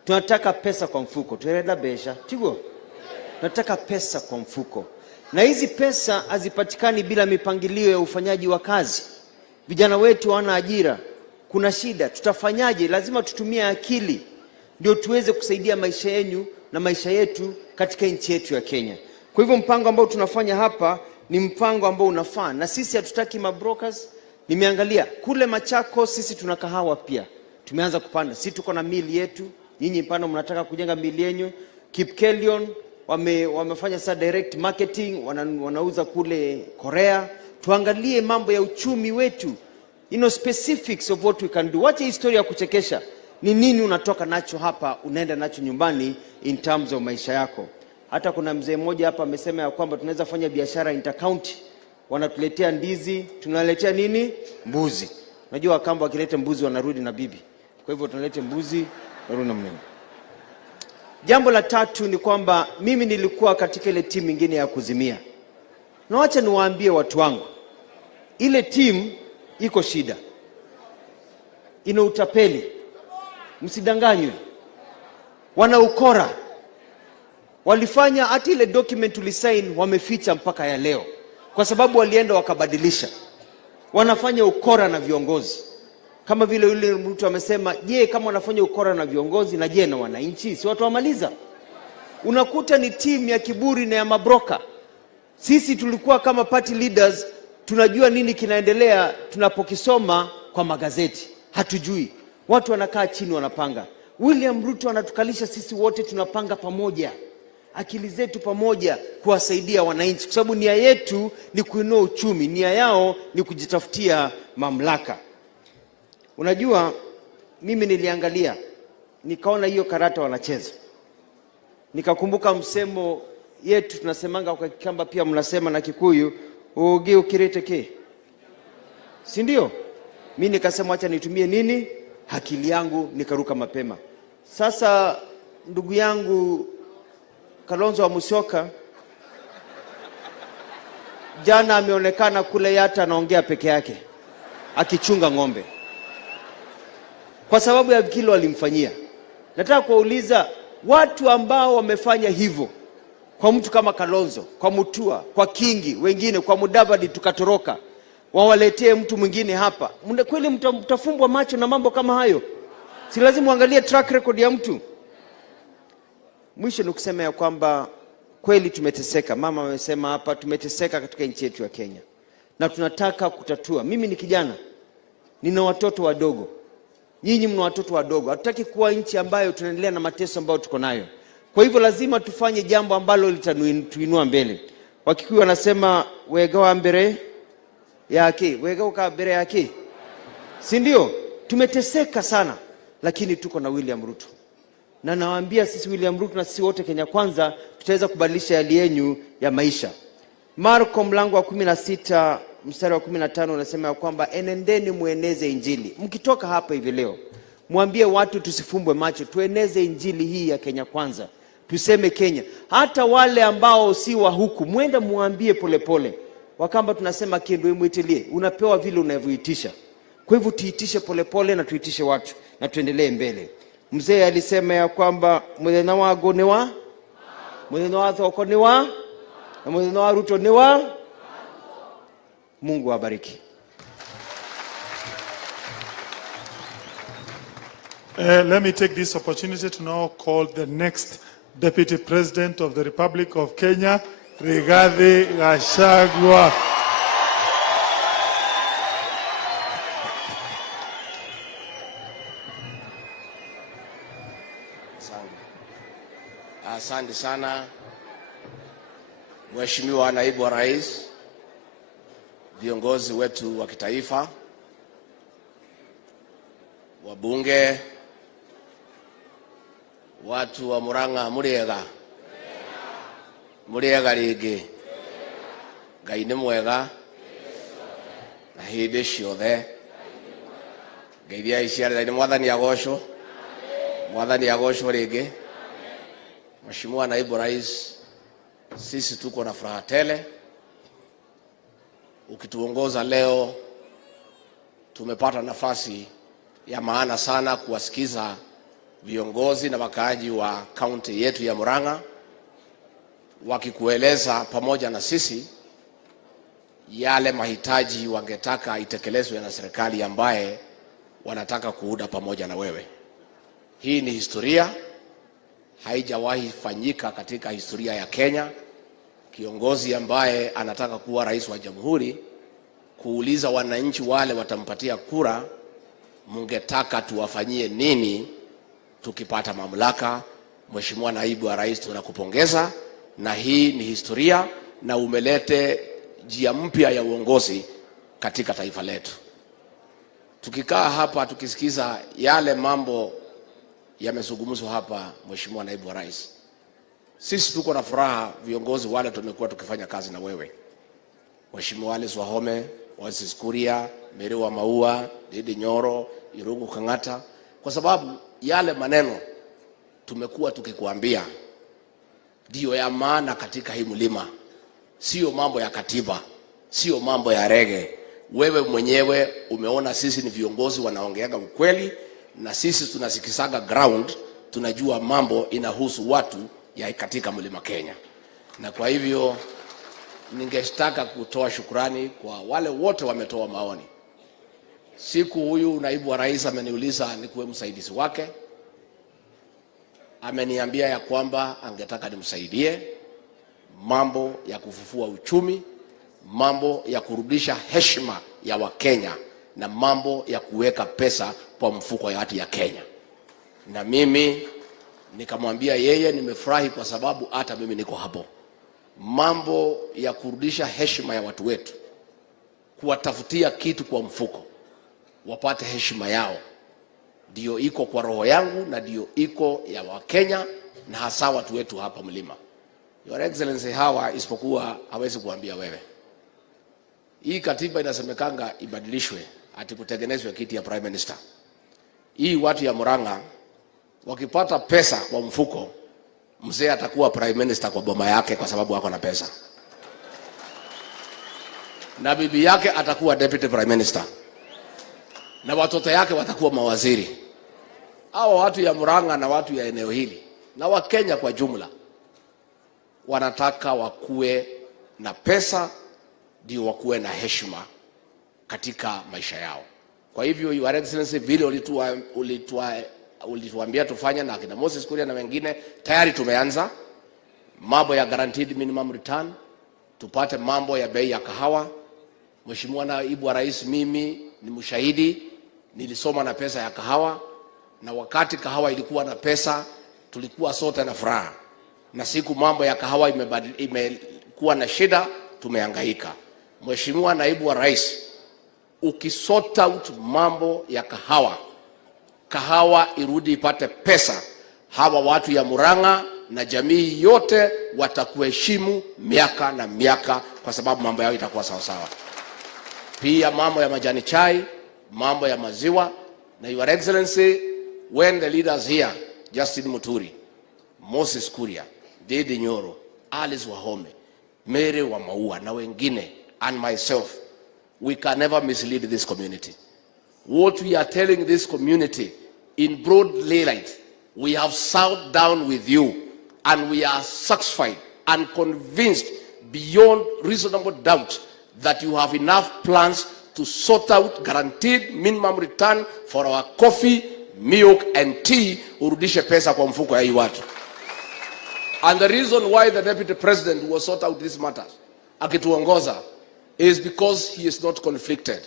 Tunataka pesa kwa mfuko. Tueleza besha. Tigo. Tunataka pesa kwa mfuko. Na hizi pesa hazipatikani bila mipangilio ya ufanyaji wa kazi. Vijana wetu hawana ajira. Kuna shida. Tutafanyaje? Lazima tutumie akili ndio tuweze kusaidia maisha yenu na maisha yetu katika nchi yetu ya Kenya. Kwa hivyo mpango ambao tunafanya hapa ni mpango ambao unafaa, na sisi hatutaki mabrokers. Nimeangalia kule Machakos, sisi tuna kahawa pia. Tumeanza kupanda. Sisi tuko na mili yetu. Nyinyi pano mnataka kujenga mili yenu. Kipkelion wamefanya sa direct marketing, wanauza kule Korea. Tuangalie mambo ya uchumi wetu. Specifics of what we can do. Wacha historia ya kuchekesha. Ni nini unatoka nacho hapa unaenda nacho nyumbani in terms of maisha yako. Hata kuna mzee mmoja hapa amesema ya kwamba tunaweza fanya biashara intercounty. Wanatuletea ndizi, tunaletea nini? Mbuzi. Unajua Wakamba wakileta mbuzi wanarudi na bibi. Kwa hivyo tunaleta mbuzi, narudi na mnene. Jambo la tatu ni kwamba mimi nilikuwa katika ile timu nyingine ya kuzimia. Na wacha niwaambie watu wangu, ile timu iko shida. Ina utapeli. msidanganywe. Wana ukora. Walifanya hata ile document tulisign wameficha mpaka ya leo, kwa sababu walienda wakabadilisha. Wanafanya ukora na viongozi. Kama vile yule mtu amesema, je, kama wanafanya ukora na viongozi na je na wananchi, si watu wamaliza? Unakuta ni timu ya kiburi na ya mabroka. Sisi tulikuwa kama party leaders, tunajua nini kinaendelea tunapokisoma kwa magazeti. Hatujui. Watu wanakaa chini wanapanga. William Ruto anatukalisha sisi wote, tunapanga pamoja, akili zetu pamoja kuwasaidia wananchi, kwa sababu nia yetu ni kuinua uchumi, nia yao ni kujitafutia mamlaka. Unajua, mimi niliangalia nikaona hiyo karata wanacheza, nikakumbuka msemo yetu tunasemanga kwa Kikamba, pia mnasema na Kikuyu, ugi ukirete ke, si ndio? Mimi nikasema acha nitumie nini akili yangu, nikaruka mapema. Sasa ndugu yangu Kalonzo wa Musyoka jana ameonekana kule Yata anaongea peke yake akichunga ng'ombe kwa sababu ya kile walimfanyia. Nataka kuuliza watu ambao wamefanya hivyo kwa mtu kama Kalonzo, kwa Mutua, kwa Kingi, wengine kwa Mudavadi tukatoroka, wawaletee mtu mwingine hapa, kweli mtafumbwa macho na mambo kama hayo? Si lazima uangalie track record ya mtu. Mwisho ni kusema ya kwamba kweli tumeteseka. Mama amesema hapa tumeteseka katika nchi yetu ya Kenya na tunataka kutatua. Mimi ni kijana, nina watoto wadogo, nyinyi mna watoto wadogo. Hatutaki kuwa nchi ambayo tunaendelea na mateso ambayo tuko nayo. Kwa hivyo lazima tufanye jambo ambalo litatuinua mbele. Wakikuyu wanasema wega wa mbere yake, wega uka mbere yake, si ndio? Tumeteseka sana, lakini tuko na William Ruto. Na nawaambia sisi William Ruto na sisi wote Kenya Kwanza tutaweza kubadilisha hali yenu ya maisha. Marko mlango wa 16 mstari wa 15 unasema ya kwamba enendeni mueneze injili. Mkitoka hapa hivi leo, mwambie watu tusifumbwe macho, tueneze injili hii ya Kenya Kwanza. Tuseme Kenya. Hata wale ambao si wa huku, mwende muambie polepole. Wakamba tunasema kiendo imwitilie, unapewa vile unavyoitisha. Kwa hivyo tuitishe polepole na tuitishe watu na tuendelee mbele. Mzee alisema ya kwamba mwenena wa gonewa, mwenena wa thoko niwa, na mwenena wa Ruto niwa. Mungu awabariki. Let me take this opportunity to now call the next Deputy President of the Republic of Kenya, Brigade Gachagua. Asante sana Mheshimiwa Naibu wa Rais, viongozi wetu wa kitaifa, wabunge, watu wa Murang'A, Muriega rigi, Ngai nĩ mwega na hĩndĩ ciothe. Ngeithia iciarĩra-inĩ, Mwathani agocwo, Mwathani agocwo rĩngĩ. Mheshimiwa Naibu Rais, sisi tuko na furaha tele ukituongoza leo. Tumepata nafasi ya maana sana kuwasikiza viongozi na wakaaji wa kaunti yetu ya Murang'A wakikueleza pamoja na sisi yale mahitaji wangetaka itekelezwe na serikali ambaye wanataka kuunda pamoja na wewe. Hii ni historia, haijawahi fanyika katika historia ya Kenya. Kiongozi ambaye anataka kuwa rais wa jamhuri kuuliza wananchi wale watampatia kura, mungetaka tuwafanyie nini tukipata mamlaka. Mheshimiwa Naibu wa Rais, tunakupongeza, na hii ni historia na umelete njia mpya ya uongozi katika taifa letu. Tukikaa hapa tukisikiza yale mambo yamezungumzwa hapa, Mheshimiwa Naibu wa Rais, sisi tuko na furaha viongozi wale tumekuwa tukifanya kazi na wewe. Mheshimiwa Alice Wahome, Moses Kuria, Mary wa Maua, Didi Nyoro, Irungu Kang'ata, kwa sababu yale maneno tumekuwa tukikuambia ndio ya maana katika hii mlima. Sio mambo ya katiba, sio mambo ya rege. Wewe mwenyewe umeona sisi ni viongozi wanaongeaga ukweli, na sisi tunasikisaga ground, tunajua mambo inahusu watu ya katika mlima Kenya. Na kwa hivyo ningetaka kutoa shukrani kwa wale wote wametoa maoni. Siku huyu naibu wa rais ameniuliza nikuwe msaidizi wake. Ameniambia ya kwamba angetaka nimsaidie mambo ya kufufua uchumi, mambo ya kurudisha heshima ya Wakenya, na mambo ya kuweka pesa kwa mfuko ya watu ya Kenya. Na mimi nikamwambia yeye nimefurahi kwa sababu hata mimi niko hapo. Mambo ya kurudisha heshima ya watu wetu, kuwatafutia kitu kwa mfuko wapate heshima yao, ndio iko kwa roho yangu na ndio iko ya Wakenya na hasa watu wetu hapa mlima. Your Excellency, hawa isipokuwa hawezi kuambia wewe. Hii katiba inasemekanga ibadilishwe ati kutengenezwe kiti ya Prime Minister. Hii watu ya Murang'A wakipata pesa kwa mfuko, mzee atakuwa Prime Minister kwa boma yake kwa sababu wako na pesa. Na bibi yake atakuwa Deputy Prime Minister. Na watoto yake watakuwa mawaziri. Hao watu ya Murang'A na watu ya eneo hili na Wakenya kwa jumla wanataka wakuwe na pesa, ndio wakuwe na heshima katika maisha yao. Kwa hivyo Your Excellency, vile ulituambia tufanye na kina Moses Kuria na wengine, tayari tumeanza mambo ya guaranteed minimum return, tupate mambo ya bei ya kahawa. Mheshimiwa naibu wa rais, mimi ni mshahidi, nilisoma na pesa ya kahawa, na wakati kahawa ilikuwa na pesa tulikuwa sote na furaha, na siku mambo ya kahawa imekuwa na shida tumehangaika. Mheshimiwa naibu wa rais, ukisort out mambo ya kahawa irudi ipate pesa, hawa watu ya Murang'A na jamii yote watakuheshimu miaka na miaka, kwa sababu mambo yao itakuwa sawa sawa. Pia mambo ya majani chai, mambo ya maziwa. Na Your Excellency, when the leaders here, Justin Muturi, Moses Kuria, Dede Nyoro, Alice Wahome, Mary Wamaua na wengine, and myself, we can never mislead this community. What we are telling this community in broad daylight, we have sat down with you and we are satisfied and convinced beyond reasonable doubt that you have enough plans to sort out guaranteed minimum return for our coffee, milk and tea, urudishe pesa kwa mfuko ya hii watu. And the reason why the Deputy President will sort out these matters akituongoza is because he is not conflicted.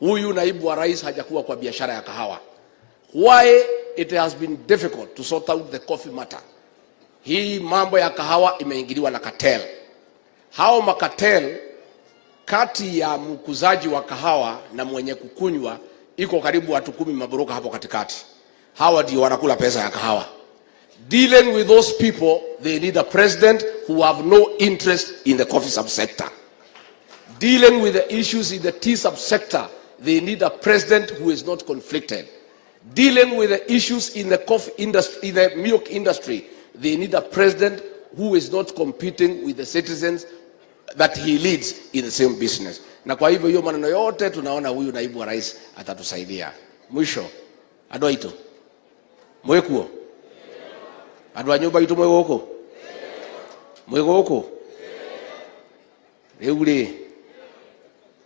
Huyu naibu wa rais hajakuwa kwa biashara ya kahawa. Why it has been difficult to sort out the coffee matter? Hii mambo ya kahawa imeingiliwa na cartel. Hao makatel kati ya mkuzaji wa kahawa na mwenye kukunywa iko karibu watu 10 maburuka hapo katikati. Hawa ndio wanakula pesa ya kahawa. Dealing with those people, they need a president who have no interest in the coffee subsector. Dealing with the issues in the tea subsector, they need a president who is not conflicted. Dealing with the issues in the coffee industry, in the milk industry, they need a president who is not competing with the citizens that he leads in the same business. Na kwa hivyo hiyo maneno yote tunaona huyu naibu wa rais atatusaidia. Mwisho, adwa ito. Mwekuo. Adwa nyumba ito mweko huko. Mweko huko. Reule.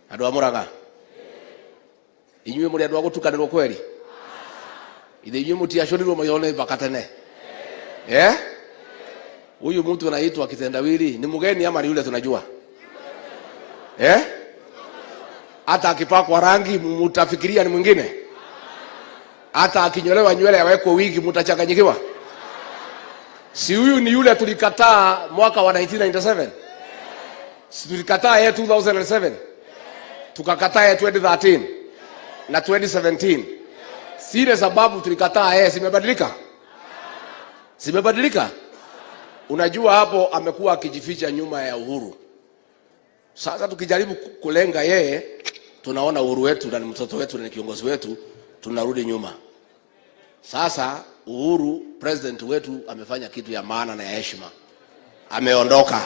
Adwa Murang'A. Inyuwe muri adwa gutukanirwo kweli. Ithe inyuwe mutiashonirwo moyone bakatene. Huyu mtu anaitwa kitendawili ni mgeni ama ni yule tunajua? Hata akipakwa rangi mtafikiria ni mwingine? Hata akinyolewa nywele yawekwe wigi mtachanganyikiwa? Si huyu ni yule tulikataa mwaka wa 1997? Si tulikataa ya 2007? Tukakataa ya 2013 na 2017. Sile sababu tulikataa zimebadilika? Zimebadilika? Unajua hapo amekuwa akijificha nyuma ya uhuru. Sasa tukijaribu kulenga yeye, tunaona uhuru wetu na mtoto wetu na kiongozi wetu, tunarudi nyuma. Sasa Uhuru, president wetu, amefanya kitu ya maana na ya heshima. Ameondoka.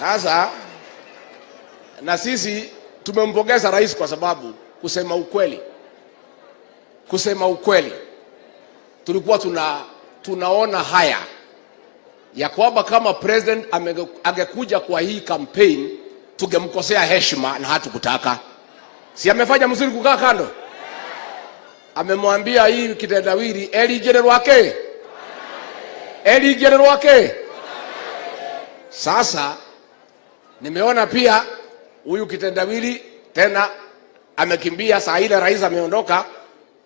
Sasa na sisi tumempongeza rais kwa sababu kusema ukweli tulikuwa tunaona haya ya kwamba kama president angekuja kwa hii campaign tungemkosea heshima na hatukutaka. Si amefanya mzuri kukaa kando? Amemwambia hii kitendawili Eli wake. Sasa nimeona pia huyu kitendawili tena amekimbia, saa ile rais ameondoka,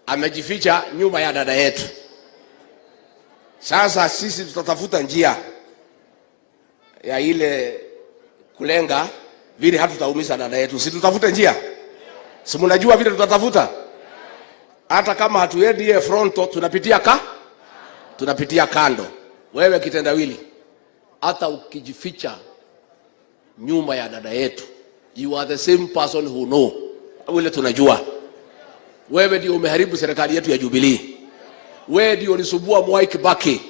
amejificha nyuma ya dada yetu. Sasa sisi tutatafuta njia ya ile kulenga vile hatutaumiza dada yetu. Si tutafute njia? Si mnajua vile tutatafuta? Hata kama hatuendi fronto, tunapitia kando. Wewe kitendawili, hata ukijificha nyuma ya dada yetu, you are the same person who know. Wale tunajua. Wewe ndio umeharibu serikali yetu ya Jubilee. Wewe ndio ulisubua Mwai Kibaki.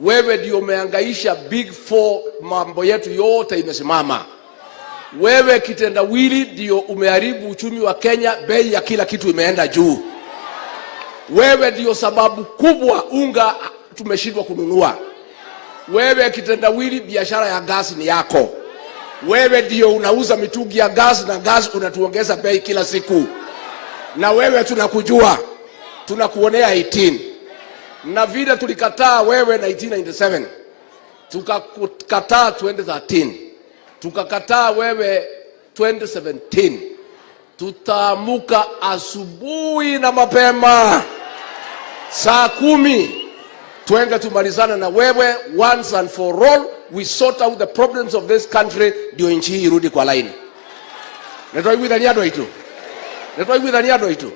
Wewe ndio umehangaisha Big Four, mambo yetu yote imesimama. Wewe kitendawili ndio umeharibu uchumi wa Kenya, bei ya kila kitu imeenda juu. Wewe ndio sababu kubwa unga tumeshindwa kununua. Wewe kitendawili, biashara ya gas ni yako. Wewe ndio unauza mitungi ya gas na gas unatuongeza bei kila siku. Na wewe tunakujua. Tunakuonea 18. Na vile tulikataa wewe 1997. Tukakataa 2013. Tukakataa wewe 2017. Tutaamuka asubuhi na mapema saa 10 tuende tumalizana na wewe once and for all. We sort out the problems of this country, ndio nchi hii irudi kwa line. Netoiguithania itu.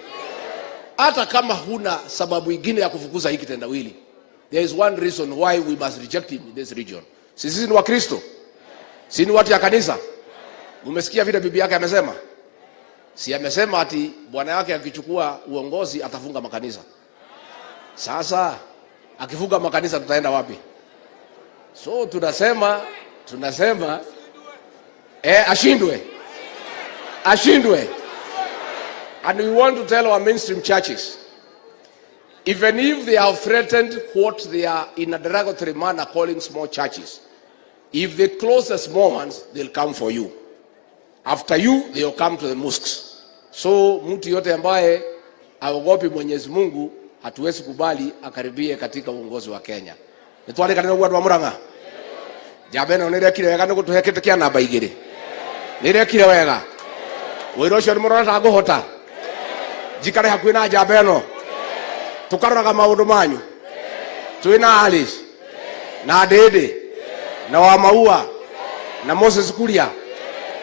Hata kama huna sababu nyingine ya kufukuza hiki kitendawili, there is one reason why we must reject him in this region. Sisi ni Wakristo. Si ni watu ya kanisa. Umesikia vile bibi yake amesema? Si amesema ati bwana yake akichukua uongozi atafunga makanisa. Sasa akifunga makanisa tutaenda wapi? So tunasema ashindwe. And we want to tell our mainstream churches, even if they have threatened what they are in a derogatory manner calling small churches, if they close the small ones, they'll come for you. After you, they'll come to the mosques. So mtu yote ambaye aogopi Mwenyezi Mungu hatuwezi kubali akaribie katika uongozi wa Kenya. Nitwale kaneno gwa Murang'A. Jabeno nire kire wega niguo tuhekete kia namba igiri. Nire kire wega. Wiro cio murora ta guhota. Jikare hakuĩ na Jabeno. Tukaroraga maundu manyu. Twina Alice na Dede na Wamaua na Moses Kuria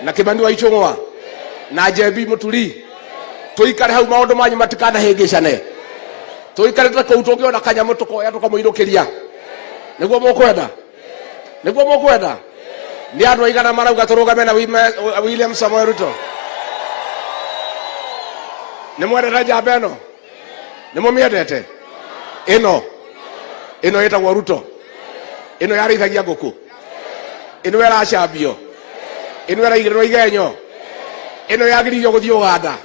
na Kibandi wa Ichung'wa na Jebi Muturi. Tuikare hau maundu manyu matikana hengicane. Tuikare ta utongiona kanyamu tukoya tukamuirukiria. Niguo mukwenda. Ni andu aigana marauga turugame na William Samoei Ruto. Nimwendete Jabeno. Nimumiendete. Ino itagwo Ruto. Ino yarithagia nguku. Ino yaracambio. Ino yaraigirwo igenyo. Ino yagiririo guthii Uganda.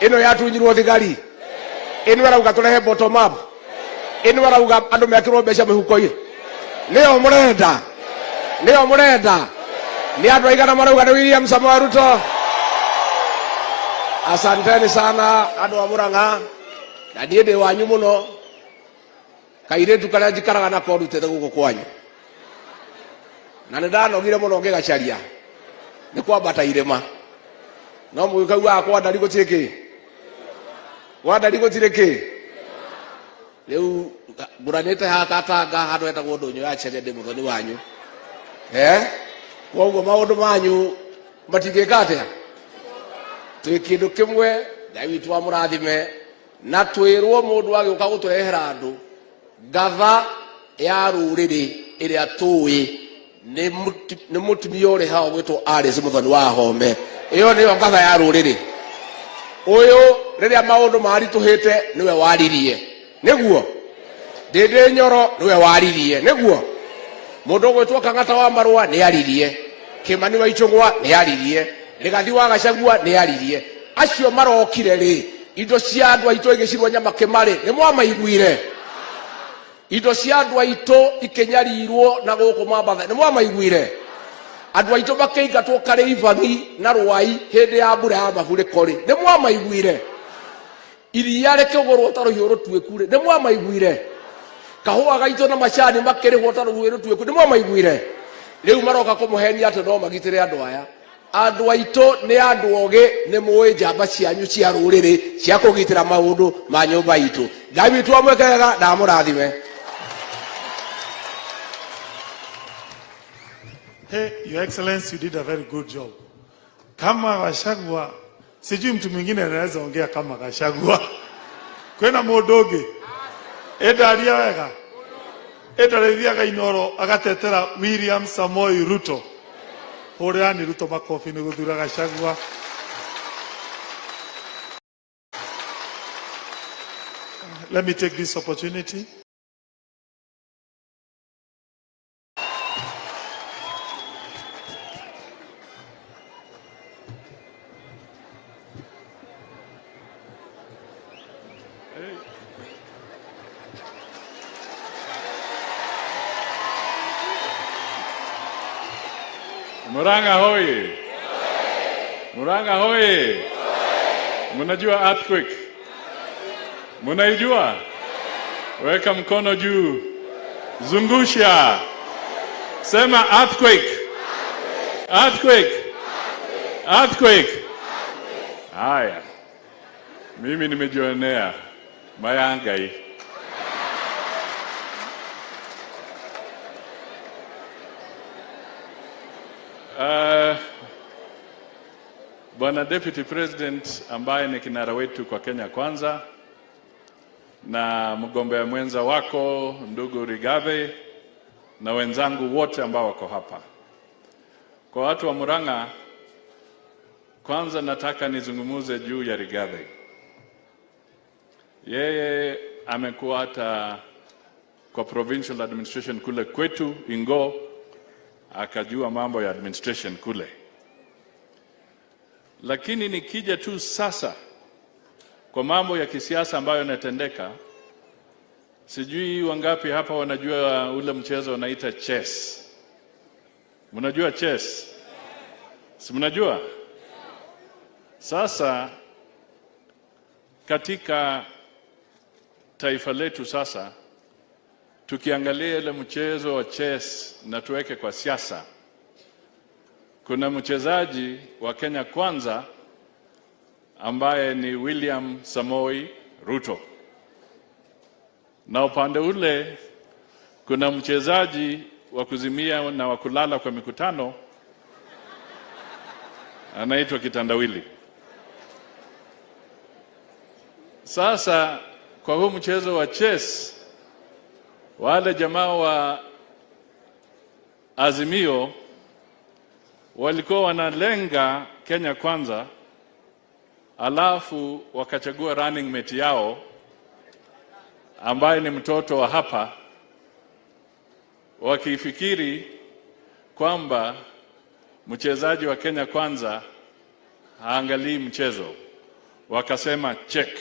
Ino yatunyirwo thigari. Ino yarauga turehe bottom up. Ino yarauga andu mekirwo mbeca mihuko-ini. Nio murenda. Ni andu aigana marauga ni William Samoei Ruto. Asanteni sana andu wa Murang'A. Na ndiende wanyu muno. Kairetu kana jikaraga na korutete guko kwanyu. Na ndanogire muno ngigacaria. Ni kwambata irema. No mugikauga akwa ndari gutiki. Wandari gutiriki. Riu nguranite hakatanga handu etagwo ndunyu ya chere ndi muthoni wanyu. Koguo maundu manyu matingika atia. Twi kindu kimwe, Ngai witu wa murathime, na twirwo mundu agiuka guturehera andu gatha ya ruriri iria tuwi ni mutumia uri hao gwitwo Alice muthoni wa Home. Iyo niyo gatha ya ruriri. Uyu riria maundu marituhite niwe waririe. Niguo Dede Nyoro niwe waririe. Niguo mundu gwitwo Kang'ata wa Marua ni aririe. Kimani wa Ichung'wa ni aririe. Rigathi wa Gachagua ni aririe. acio marokire ri indo cia andu aitũ igĩcirwo Nyamake marĩ nĩ mwamaiguire indo cia andu aitũ ikenyarirwo na gũkũ Mambatha nĩ mwamaiguire andu aitũ makĩingatwo karĩ Ivang'i na Rwai hĩndĩ ya mbura ya mafuriko rĩ nĩ mwamaiguire iria rĩkĩgũrwo ta rũhiũ rũtuĩku rĩ nĩ mwamaiguire kahũa gaitũ na macani makĩrĩhwo ta rũhiũ rũtuĩku nĩ mwamaiguire rĩu maroka kũmũhenia atĩ no magitĩre andũ aya andũ aitũ nĩ andũ ogĩ nĩ mũĩ njamba cianyu cia rũrĩrĩ cia kũgitĩra maũndũ ma nyũmba itũ Ngai witũ amwekega na amũrathime. Hey, Your Excellency, you did a very good job. Kama Gachagua, sijui mtu mwingine anaweza ongea kama Gachagua. Kwena mũndũ ũngĩ endaria wega endarithiaga inoro agatetera William Samoei Ruto. Hũrĩrani Ruto makobi nĩ gũthura Gachagua. Let me take this opportunity. Murang'A hoye! Murang'A hoye! Mnajua earthquake? Mnaijua? Weka mkono juu. Zungusha. Sema earthquake. Earthquake. Earthquake. Haya. Mimi nimejionea mayangai. Bwana Deputy President ambaye ni kinara wetu kwa Kenya Kwanza na mgombea mwenza wako ndugu Rigathi na wenzangu wote ambao wako hapa. Kwa watu wa Murang'A, kwanza nataka nizungumuze juu ya Rigathi. Yeye amekuwa hata kwa provincial administration kule kwetu Ingo, akajua mambo ya administration kule. Lakini nikija tu sasa kwa mambo ya kisiasa ambayo yanatendeka, sijui wangapi hapa wanajua ule mchezo unaita chess. Mnajua chess? Si mnajua? Sasa katika taifa letu sasa tukiangalia ile mchezo wa chess na tuweke kwa siasa, kuna mchezaji wa Kenya Kwanza ambaye ni William Samoei Ruto, na upande ule kuna mchezaji wa kuzimia na wa kulala kwa mikutano anaitwa Kitandawili. Sasa kwa huu mchezo wa chess, wale jamaa wa Azimio walikuwa wanalenga Kenya Kwanza, alafu wakachagua running mate yao ambaye ni mtoto wa hapa, wakifikiri kwamba mchezaji wa Kenya Kwanza haangalii mchezo, wakasema check.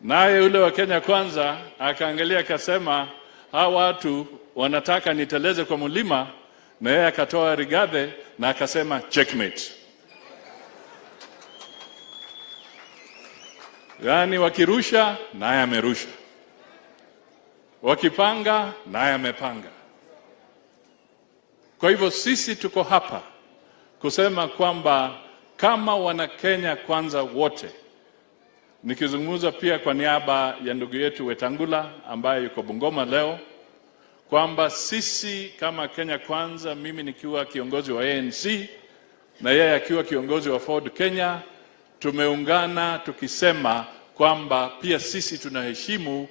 Naye yule wa Kenya Kwanza akaangalia akasema hawa watu wanataka niteleze kwa mlima, na yeye akatoa Rigathi na akasema checkmate. Yani wakirusha naye amerusha, wakipanga naye amepanga. Kwa hivyo sisi tuko hapa kusema kwamba kama wana Kenya Kwanza wote, nikizungumza pia kwa niaba ya ndugu yetu Wetangula ambaye yuko Bungoma leo, kwamba sisi kama Kenya Kwanza, mimi nikiwa kiongozi wa ANC na yeye akiwa kiongozi wa Ford Kenya, tumeungana tukisema kwamba pia sisi tunaheshimu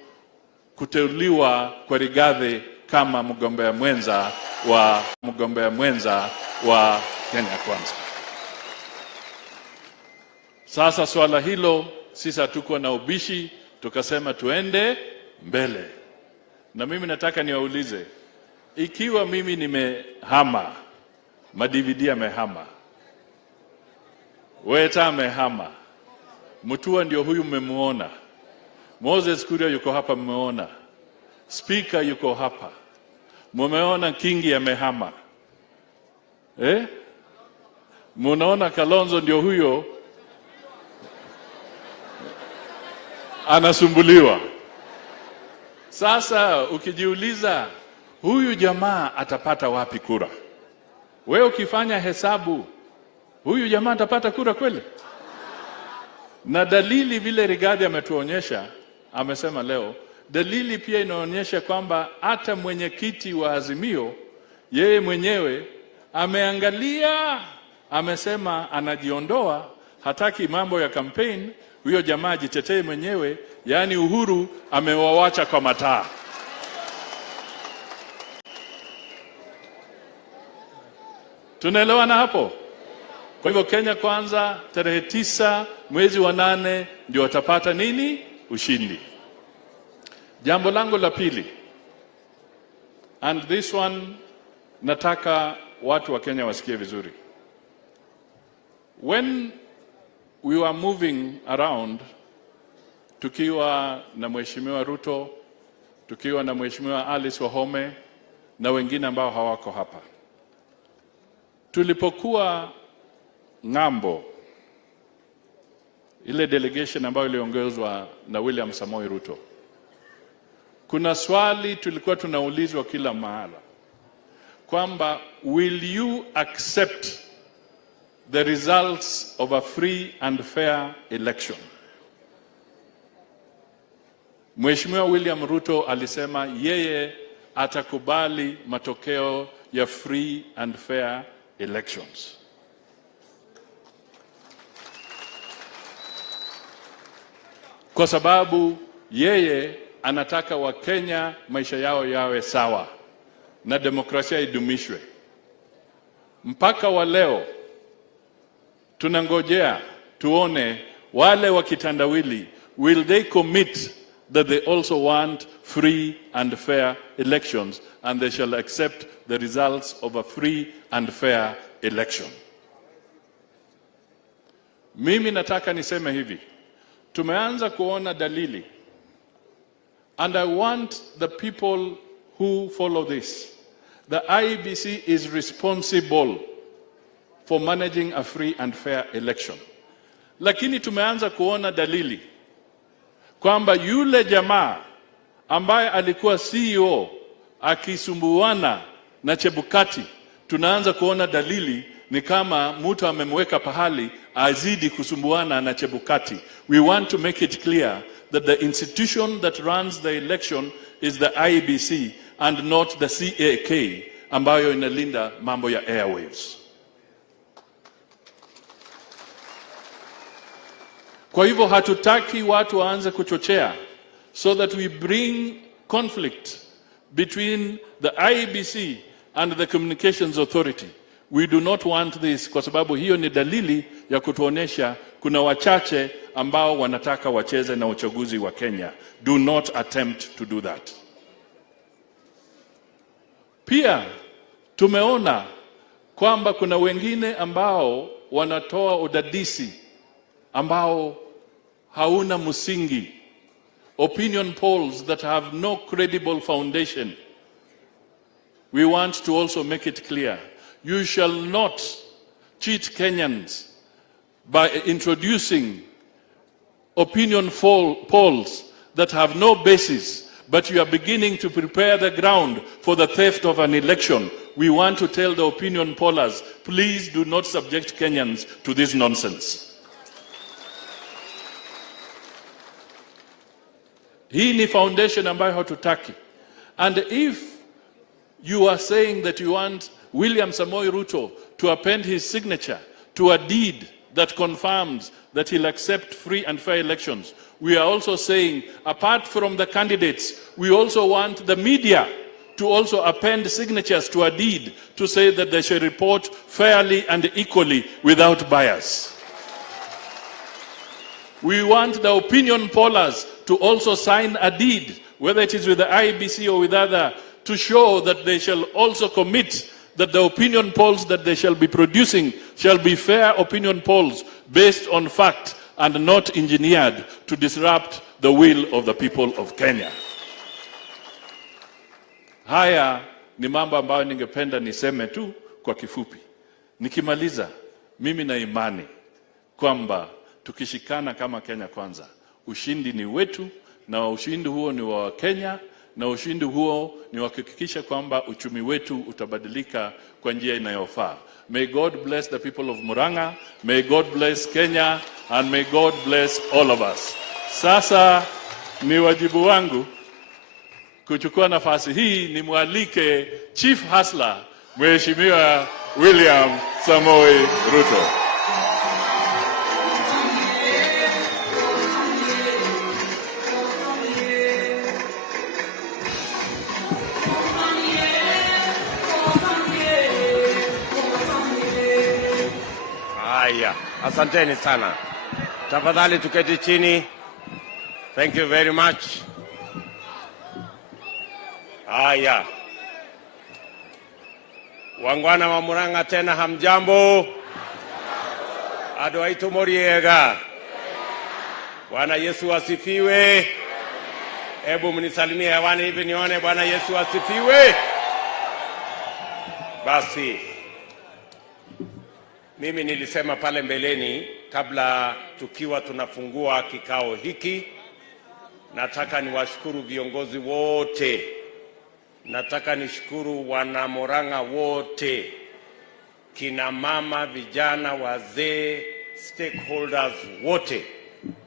kuteuliwa kwa Rigathi kama mgombea mwenza wa Kenya Kwanza. Sasa swala hilo sisi hatuko na ubishi, tukasema tuende mbele. Na mimi nataka niwaulize, ikiwa mimi nimehama, ma-DVD yamehama, Weta amehama. Mutua ndio huyu mmemuona. Moses Kuria yuko hapa mmeona. Speaker yuko hapa. Mumeona Kingi amehama. Munaona Kalonzo ndio huyo anasumbuliwa. Sasa ukijiuliza huyu jamaa atapata wapi kura? Wewe ukifanya hesabu huyu jamaa atapata kura kweli? Na dalili vile Brigade ametuonyesha, amesema leo, dalili pia inaonyesha kwamba hata mwenyekiti wa Azimio yeye mwenyewe ameangalia, amesema anajiondoa, hataki mambo ya campaign, huyo jamaa jitetee mwenyewe, yani Uhuru amewawacha kwa mataa. Tunaelewana hapo? Kwa hivyo Kenya Kwanza tarehe 9 mwezi wa 8 ndio watapata nini? Ushindi. Jambo langu la pili, and this one nataka watu wa Kenya wasikie vizuri. When we were moving around, tukiwa na Mheshimiwa Ruto, tukiwa na Mheshimiwa Alice Wahome na wengine ambao hawako hapa, tulipokuwa ng'ambo, ile delegation ambayo iliongozwa na William Samoei Ruto, kuna swali tulikuwa tunaulizwa kila mahala kwamba will you accept the results of a free and fair election? Mheshimiwa William Ruto alisema yeye atakubali matokeo ya free and fair elections. Kwa sababu yeye anataka Wakenya maisha yao yawe sawa na demokrasia idumishwe. Mpaka wa leo tunangojea tuone wale wa kitandawili, will they commit that they also want free and fair elections and they shall accept the results of a free and fair election. Mimi nataka niseme hivi, tumeanza kuona dalili, and I want the people who follow this. The IEBC is responsible for managing a free and fair election. Lakini tumeanza kuona dalili kwamba yule jamaa ambaye alikuwa CEO akisumbuana na Chebukati, tunaanza kuona dalili ni kama mtu amemweka pahali azidi kusumbuana na Chebukati. We want to make it clear that the institution that runs the election is the IEBC and not the CAK ambayo inalinda mambo ya airwaves. Kwa hivyo hatutaki watu waanze kuchochea so that we bring conflict between the IEBC and the Communications Authority. We do not want this, kwa sababu hiyo ni dalili ya kutuonesha kuna wachache ambao wanataka wacheze na uchaguzi wa Kenya. Do not attempt to do that. Pia tumeona kwamba kuna wengine ambao wanatoa udadisi ambao hauna msingi, opinion polls that have no credible foundation. We want to also make it clear, you shall not cheat Kenyans by introducing opinion polls that have no basis, but you are beginning to prepare the ground for the theft of an election. We want to tell the opinion pollers, please do not subject Kenyans to this nonsense. Hii ni foundation ambayo hatutaki. And if you are saying that you want William Samoei Ruto to append his signature to a deed that confirms that he'll accept free and fair elections, we are also saying, apart from the candidates, we also want the media to also append signatures to a deed to say that they shall report fairly and equally without bias. We want the opinion pollers to also sign a deed, whether it is with the IEBC or with other, to show that they shall also commit that the opinion polls that they shall be producing shall be fair opinion polls based on fact and not engineered to disrupt the will of the people of Kenya. Haya ni mambo ambayo ningependa niseme tu kwa kifupi. Nikimaliza, mimi na imani kwamba tukishikana kama Kenya Kwanza, ushindi ni wetu, na ushindi huo ni wa Kenya, na ushindi huo ni kuhakikisha kwamba uchumi wetu utabadilika kwa njia inayofaa. May God bless the people of Murang'A, may God bless Kenya, and may God bless all of us. Sasa ni wajibu wangu kuchukua nafasi hii nimwalike Chief Hustler Mheshimiwa William Samoei Ruto. Haya, asanteni sana. Tafadhali tuketi chini. Thank you very much. Haya. Wangwana wa Murang'A tena hamjambo. Adwaitu moriega. Bwana Yesu asifiwe. Hebu mnisalimie hewani hivi nione. Bwana Yesu asifiwe. Basi mimi nilisema pale mbeleni kabla tukiwa tunafungua kikao hiki, nataka niwashukuru viongozi wote. Nataka nishukuru wana Murang'A wote, kina mama, vijana, wazee, stakeholders wote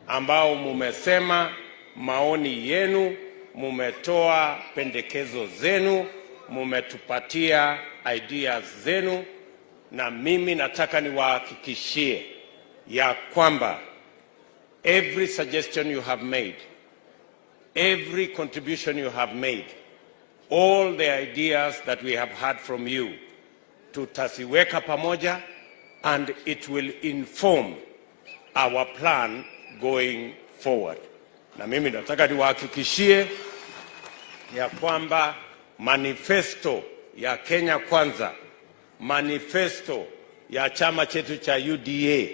ambao mumesema maoni yenu, mumetoa pendekezo zenu, mumetupatia ideas zenu, na mimi nataka niwahakikishie ya kwamba every suggestion you have made, every contribution you have made, all the ideas that we have heard from you, tutasiweka pamoja, and it will inform our plan going forward. Na mimi nataka niwahakikishie ya kwamba manifesto ya Kenya Kwanza, manifesto ya chama chetu cha UDA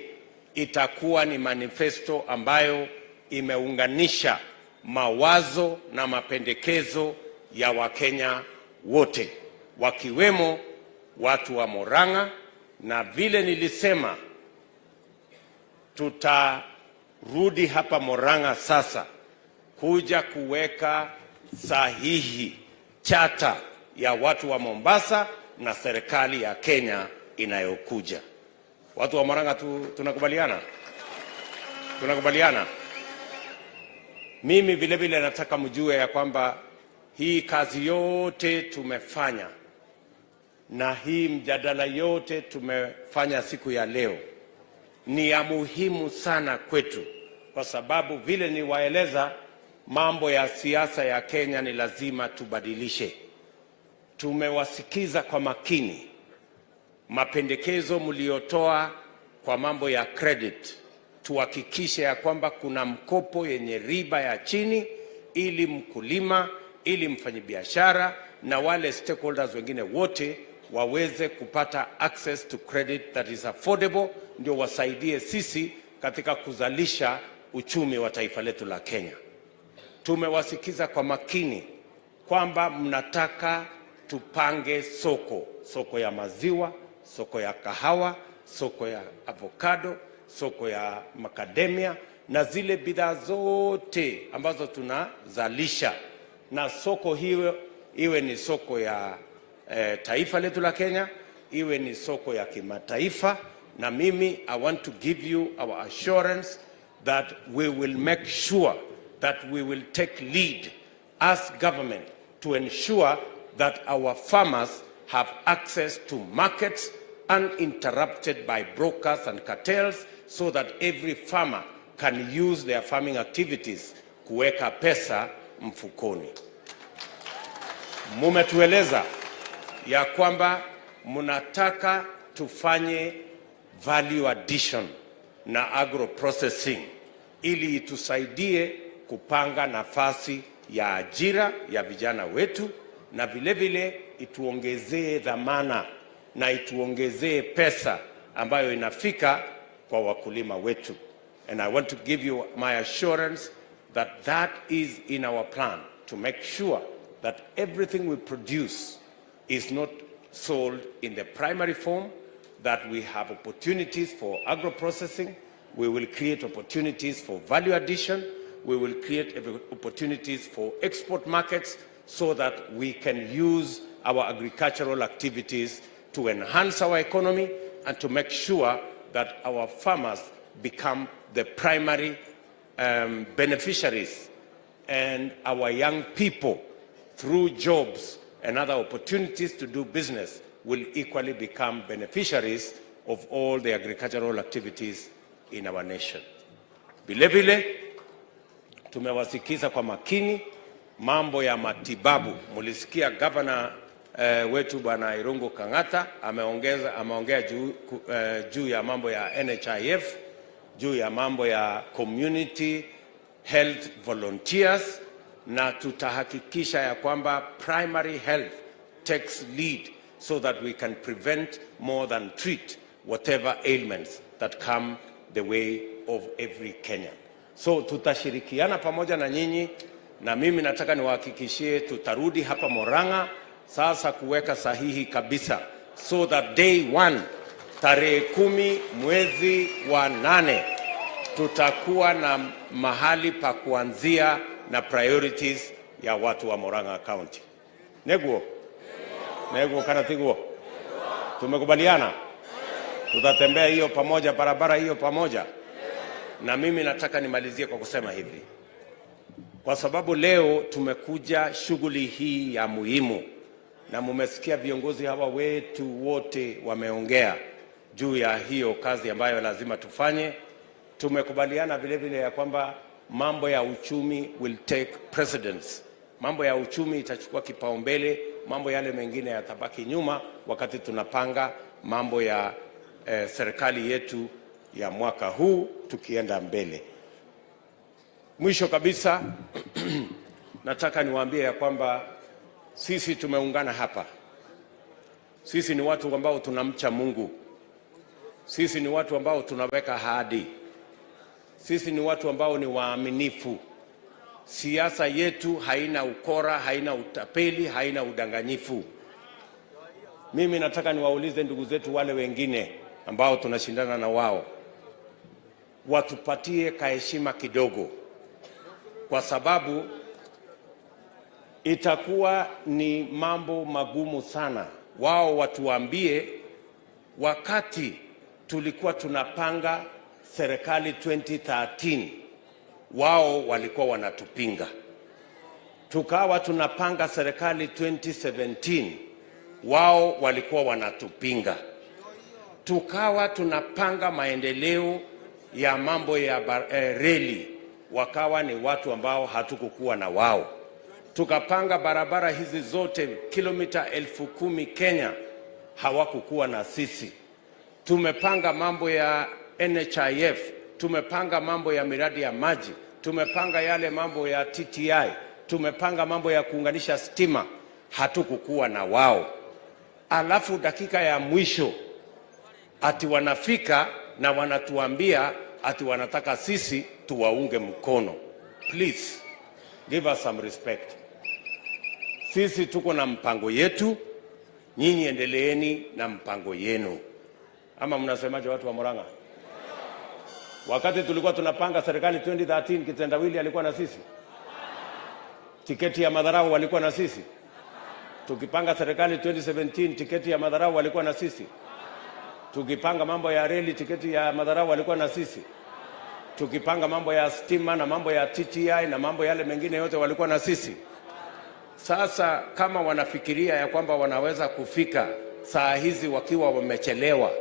itakuwa ni manifesto ambayo imeunganisha mawazo na mapendekezo ya Wakenya wote, wakiwemo watu wa Murang'A, na vile nilisema tutarudi hapa Murang'A sasa kuja kuweka sahihi chata ya watu wa Mombasa na serikali ya Kenya inayokuja. Watu wa Murang'A tunakubaliana? Tunakubaliana? Mimi vile vile nataka mjue ya kwamba hii kazi yote tumefanya na hii mjadala yote tumefanya siku ya leo ni ya muhimu sana kwetu, kwa sababu vile niwaeleza, mambo ya siasa ya Kenya ni lazima tubadilishe. Tumewasikiza kwa makini mapendekezo mliotoa kwa mambo ya credit. Tuhakikishe ya kwamba kuna mkopo yenye riba ya chini, ili mkulima, ili mfanyabiashara na wale stakeholders wengine wote waweze kupata access to credit that is affordable, ndio wasaidie sisi katika kuzalisha uchumi wa taifa letu la Kenya. Tumewasikiza kwa makini kwamba mnataka tupange soko ya maziwa, soko ya kahawa, soko ya avocado, soko ya macadamia na zile bidhaa zote ambazo tunazalisha, na soko hiyo iwe ni soko ya taifa letu la Kenya, iwe ni soko ya kimataifa. Na mimi I want to give you our assurance that we will make sure that we will take lead as government to ensure that our farmers have access to markets uninterrupted by brokers and cartels, so that every farmer can use their farming activities kuweka pesa mfukoni. Mumetueleza ya kwamba munataka tufanye value addition na agro processing ili itusaidie kupanga nafasi ya ajira ya vijana wetu, na vile vile ituongezee dhamana na ituongezee pesa ambayo inafika kwa wakulima wetu. And I want to give you my assurance that that is in our plan, to make sure that everything we produce is not sold in the primary form, that we have opportunities for agro-processing, we will create opportunities for value addition, we will create opportunities for export markets so that we can use our agricultural activities to enhance our economy and to make sure that our farmers become the primary beneficiaries, and our young people, through jobs and other opportunities to do business, will equally become beneficiaries of all the agricultural activities in our nation. Vilevile tumewasikiza kwa makini mambo ya matibabu. Mulisikia governor wetu Bwana Irungu Kang'ata ameongea juu ya mambo ya NHIF, juu ya mambo ya community health volunteers, na tutahakikisha ya kwamba primary health takes lead so that we can prevent more than treat whatever ailments that come the way of every Kenyan. So tutashirikiana pamoja na nyinyi, na mimi nataka niwahakikishie tutarudi hapa Murang'a sasa kuweka sahihi kabisa, so that day 1 tarehe 10 mwezi wa 8 tutakuwa na mahali pa kuanzia na priorities ya watu wa Murang'A County. Neguo karatiguo, tumekubaliana tutatembea hiyo pamoja, barabara hiyo pamoja. Na mimi nataka nimalizie kwa kusema hivi, kwa sababu leo tumekuja shughuli hii ya muhimu, na mumesikia viongozi hawa wetu wote wameongea juu ya hiyo kazi ambayo lazima tufanye. Tumekubaliana vile vile ya kwamba mambo ya uchumi will take precedence. Mambo ya uchumi itachukua kipaumbele, mambo yale mengine yatabaki nyuma wakati tunapanga mambo ya serikali yetu ya mwaka huu tukienda mbele. Mwisho kabisa nataka niwaambie ya kwamba sisi tumeungana hapa. Sisi ni watu ambao tunamcha Mungu. Sisi ni watu ambao tunaweka ahadi. Sisi ni watu ambao ni waaminifu. Siasa yetu haina ukora, haina utapeli, haina udanganyifu. Mimi nataka niwaulize ndugu zetu wale wengine ambao tunashindana na wao, watupatie kaheshima kidogo, kwa sababu itakuwa ni mambo magumu sana wao watuambie wakati tulikuwa tunapanga serikali 2013 wao walikuwa wanatupinga. Tukawa tunapanga serikali 2017 wao walikuwa wanatupinga. Tukawa tunapanga maendeleo ya mambo ya reli, wakawa ni watu ambao hatukukuwa na wao. Tukapanga barabara hizi zote kilomita 10,000 Kenya, hawakukuwa na sisi. Tumepanga mambo ya NHIF, tumepanga mambo ya miradi ya maji, tumepanga yale mambo ya TTI, tumepanga mambo ya kuunganisha stima, hatukukuwa na wao. Alafu dakika ya mwisho ati wanafika na wanatuambia ati wanataka sisi tuwaunge mkono. Please give us some respect. Sisi tuko na mpango yetu, nyinyi endeleeni na mpango yenu. Ama mnasemaje watu wa Murang'A? Wakati tulikuwa tunapanga serikali 2013 kitendawili alikuwa na sisi? Tiketi ya madharau walikuwa na sisi? Tukipanga serikali 2017 tiketi ya madharau walikuwa na sisi? Tukipanga mambo ya reli tiketi ya madharau walikuwa na sisi? Tukipanga mambo ya stima na mambo ya TTI na mambo yale mengine yote walikuwa na sisi? Sasa kama wanafikiria ya kwamba wanaweza kufika saa hizi wakiwa wamechelewa,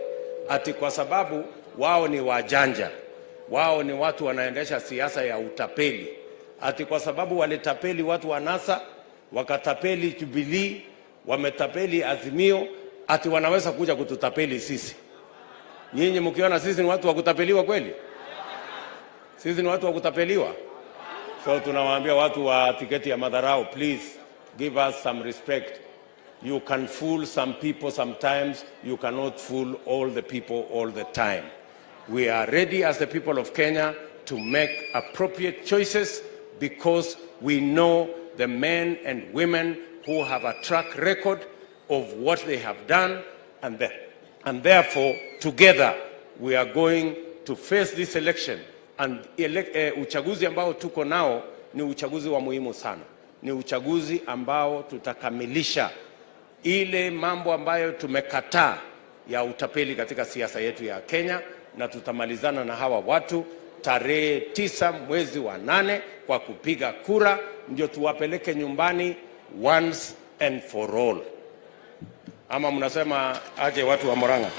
ati kwa sababu wao ni wajanja, wao ni watu wanaendesha siasa ya utapeli, ati kwa sababu walitapeli watu wa NASA, wakatapeli Jubilee, wametapeli Azimio, ati wanaweza kuja kututapeli sisi. Nyinyi mkiona sisi ni watu wa kutapeliwa kweli? Sisi ni watu wa kutapeliwa? So tunawaambia watu wa tiketi ya madharau, please give us some respect. You can fool some people sometimes, you cannot fool all the people all the time. We are ready as the people of Kenya to make appropriate choices because we know the men and women who have a track record of what they have done, and therefore, together, we are going to face this election. And uchaguzi ambao tuko nao ni uchaguzi wa muhimu sana. Ni uchaguzi ambao tutakamilisha ile mambo ambayo tumekataa ya utapeli katika siasa yetu ya Kenya, na tutamalizana na hawa watu tarehe 9 mwezi wa 8 kwa kupiga kura, ndio tuwapeleke nyumbani once and for all. Ama mnasema aje watu wa Murang'A?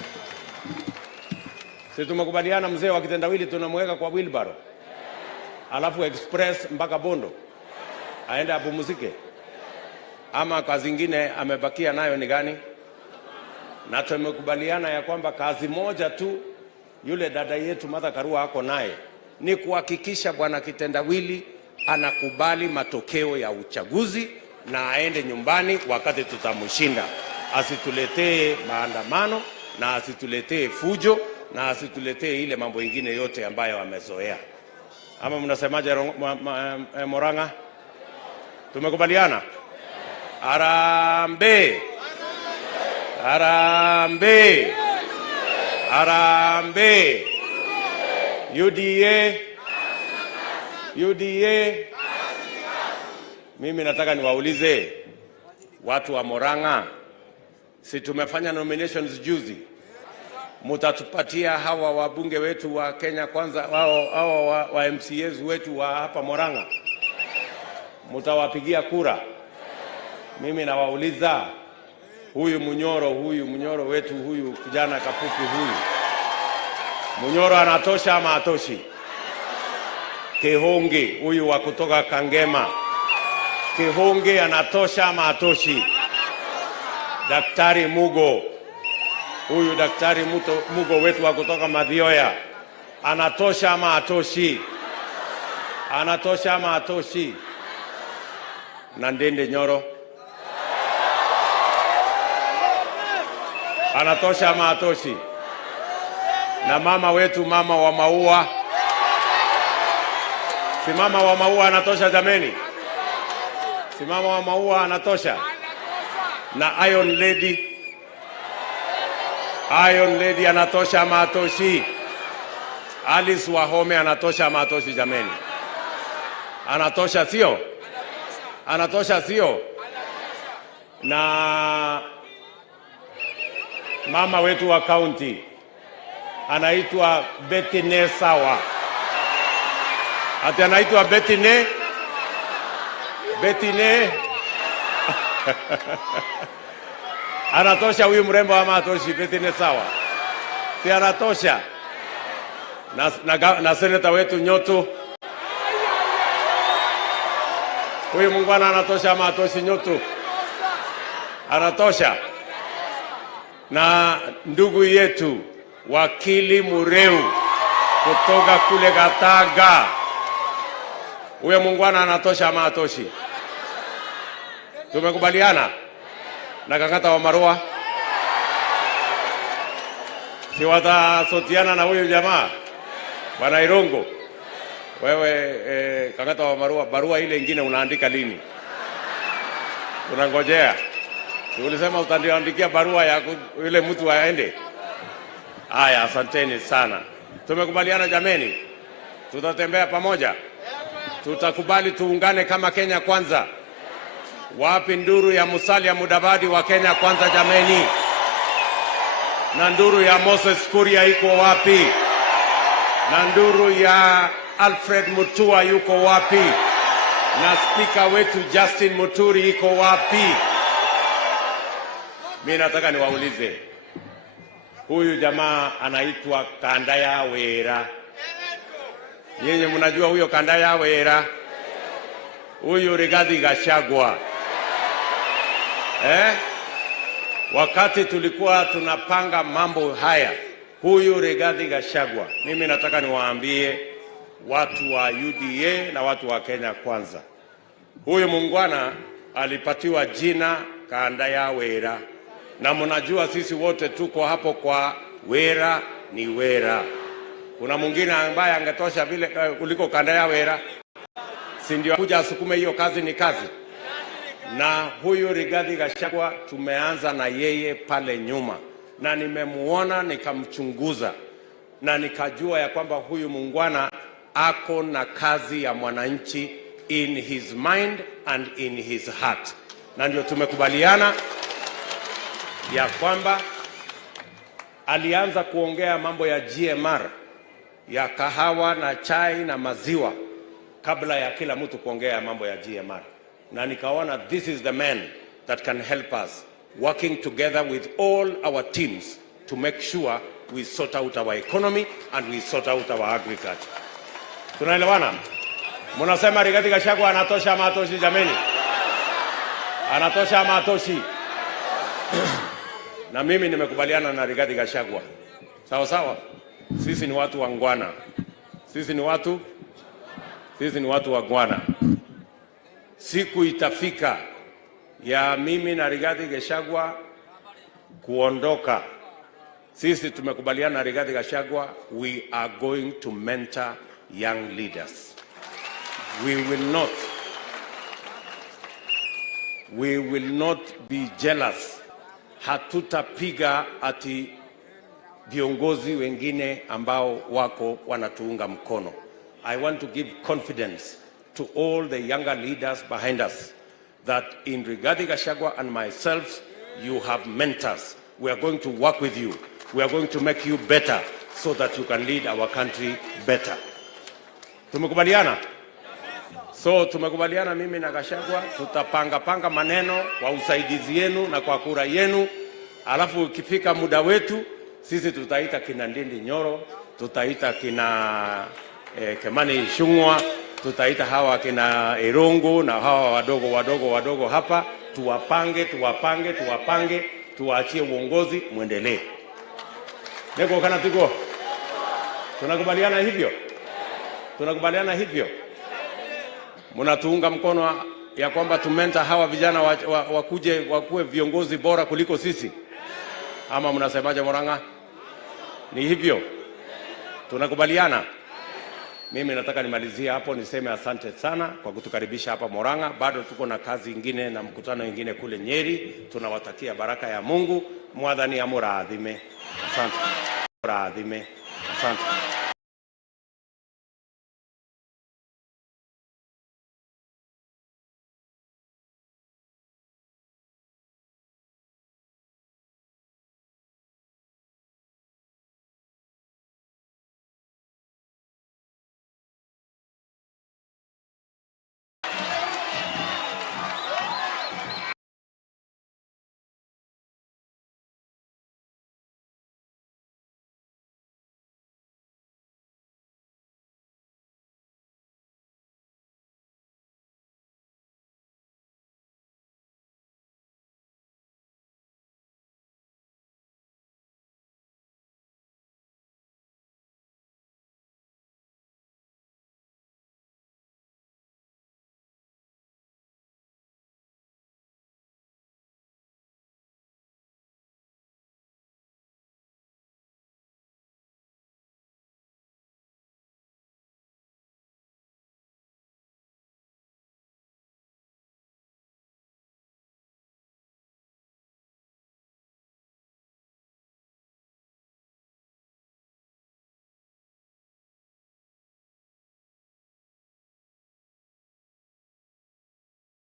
Sisi tumekubaliana mzee wa kitendawili tunamweka kwa wheelbarrow, alafu express mpaka Bondo aende apumzike, ama kazi zingine amebakia nayo ni gani? Na tumekubaliana ya kwamba kazi moja tu yule dada yetu Martha Karua ako naye ni kuhakikisha bwana kitendawili anakubali matokeo ya uchaguzi na aende nyumbani wakati tutamshinda. Asituletee maandamano na asituletee fujo na asituletee ile mambo ingine yote ambayo amezoea. Ama mnasemaje Murang'A? Tumekubaliana? Harambee! Harambee! Harambee! UDA! UDA! Mimi nataka niwaulize watu wa Murang'A, si tumefanya nominations juzi? Mutatupatia hawa wabunge wetu wa Kenya Kwanza, hawa wa MCAs wetu wa hapa Murang'A? Mutawapigia kura? Mimi nawauliza, huyu Munyoro wetu, huyu kijana kafupi huyu Munyoro anatosha ama atoshi? Kehonge huyu wa kutoka Kangema, Kehonge anatosha ama atoshi? Daktari Mugo, huyu Daktari Mugo wetu wa kutoka Mathioya, anatosha ama atoshi? Anatosha ama atoshi? Na Ndende Nyoro, anatosha ama atoshi? Na mama wetu, mama wa maua, si mama wa maua anatosha jameni? Si mama wa maua anatosha? Na Iron Lady anatosha ama atoshi? Alice Wahome anatosha ama atoshi jameni? Anatosha sio? Anatosha sio? Na mama wetu wa county anaitwa Betty Sawa. Ati anaitwa Betty anatosha huyu mrembo ama atoshi? Betty Sawa si anatosha? Na seneta wetu Nyoto, huyu mungwana anatosha ama atoshi? Nyoto anatosha? Na ndugu yetu wakili Mureu kutoka kule Gataga, huyo mungwana anatosha ama atoshi? Tumekubaliana? Na Kang'ata wa Marua, si watasotiana na huyu jamaa Bwana Irongo? Wewe Kang'ata wa Marua, barua ile ingine unaandika lini? Unangojea? Si ulisema utaandikia barua ya yule mtu aende? Haya, asanteni sana. Tumekubaliana jameni? Tutatembea pamoja? Tutakubali tuungane kama Kenya Kwanza? Wapi nduru ya Musalia Mudavadi wa Kenya Kwanza jameni? Na nduru ya Moses Kuria iko wapi? Na nduru ya Alfred Mutua yuko wapi? Na spika wetu Justin Muturi iko wapi? Mimi nataka niwaulize, huyu jamaa anaitwa Kandaya Wera. Yeye mnajua huyo Kandaya Wera? Huyu Rigathi Gachagua. Wakati tulikuwa tunapanga mambo haya, huyu Rigathi Gachagua, mimi nataka niwaambie watu wa UDA na watu wa Kenya Kwanza, huyu mungwana alipatiwa jina kanda ya wera, na mnajua sisi wote tuko hapo kwa wera ni wera. Kuna mwingine ambaye angetosha vile kuliko kanda ya wera? Si ndio kuja asukume hiyo kazi ni kazi? Na huyu Rigathi Gachagua tumeanza na yeye pale nyuma, na nimemuona nikamchunguza na nikajua ya kwamba huyu muungwana ako na kazi ya mwananchi in his mind and in his heart, na ndio tumekubaliana ya kwamba alianza kuongea mambo ya GMR ya kahawa na chai na maziwa kabla ya kila mtu kuongea mambo ya GMR, na nikaona this is the man that can help us working together with all our teams to make sure we sort out our economy and we sort out our agriculture. Tunaelewana? Mnasema Rigathi Gachagua anatosha ama hatoshi jameni? Anatosha ama hatoshi? Na mimi nimekubaliana na Rigathi Gachagua. Sawa sawa? Sisi ni watu wangwana. Sisi ni watu wangwana. Siku itafika ya mimi na Rigathi Gachagua kuondoka. Sisi tumekubaliana na Rigathi Gachagua, we are going to mentor young leaders. We will not be jealous. Hatutapiga ati viongozi wengine ambao wako wanatuunga mkono. I want to give confidence to all the younger leaders behind us that in Rigathi Gachagua and myself, you have mentors. We are going to work with you. We are going to make you better so that you can lead our country better. Tumekubaliana? So tumekubaliana mimi na Gachagua tutapanga maneno kwa usaidizi yenu na kwa kura yenu, alafu ukifika muda wetu sisi tutaita kina Ndindi Nyoro, tutaita kina Kemani Ichung'wah, tutaita hawa kina Irungu na hawa wadogo hapa, tuwapange, tuwaachie uongozi muendelee. Neko kana tuko? Tunakubaliana hivyo? Tunakubaliana hivyo? Mnatuunga mkono ya kwamba tumenta hawa vijana wakuwe viongozi bora kuliko sisi? Ama mnasemaje Murang'A? Ni hivyo? Tunakubaliana? Mimi nataka nimalizie hapo niseme asante sana kwa kutukaribisha hapa Murang'A. Bado tuko na kazi ingine na mkutano ingine kule Nyeri. Tunawatakia baraka ya Mungu. Mwathani amurathime. Asante. Asante.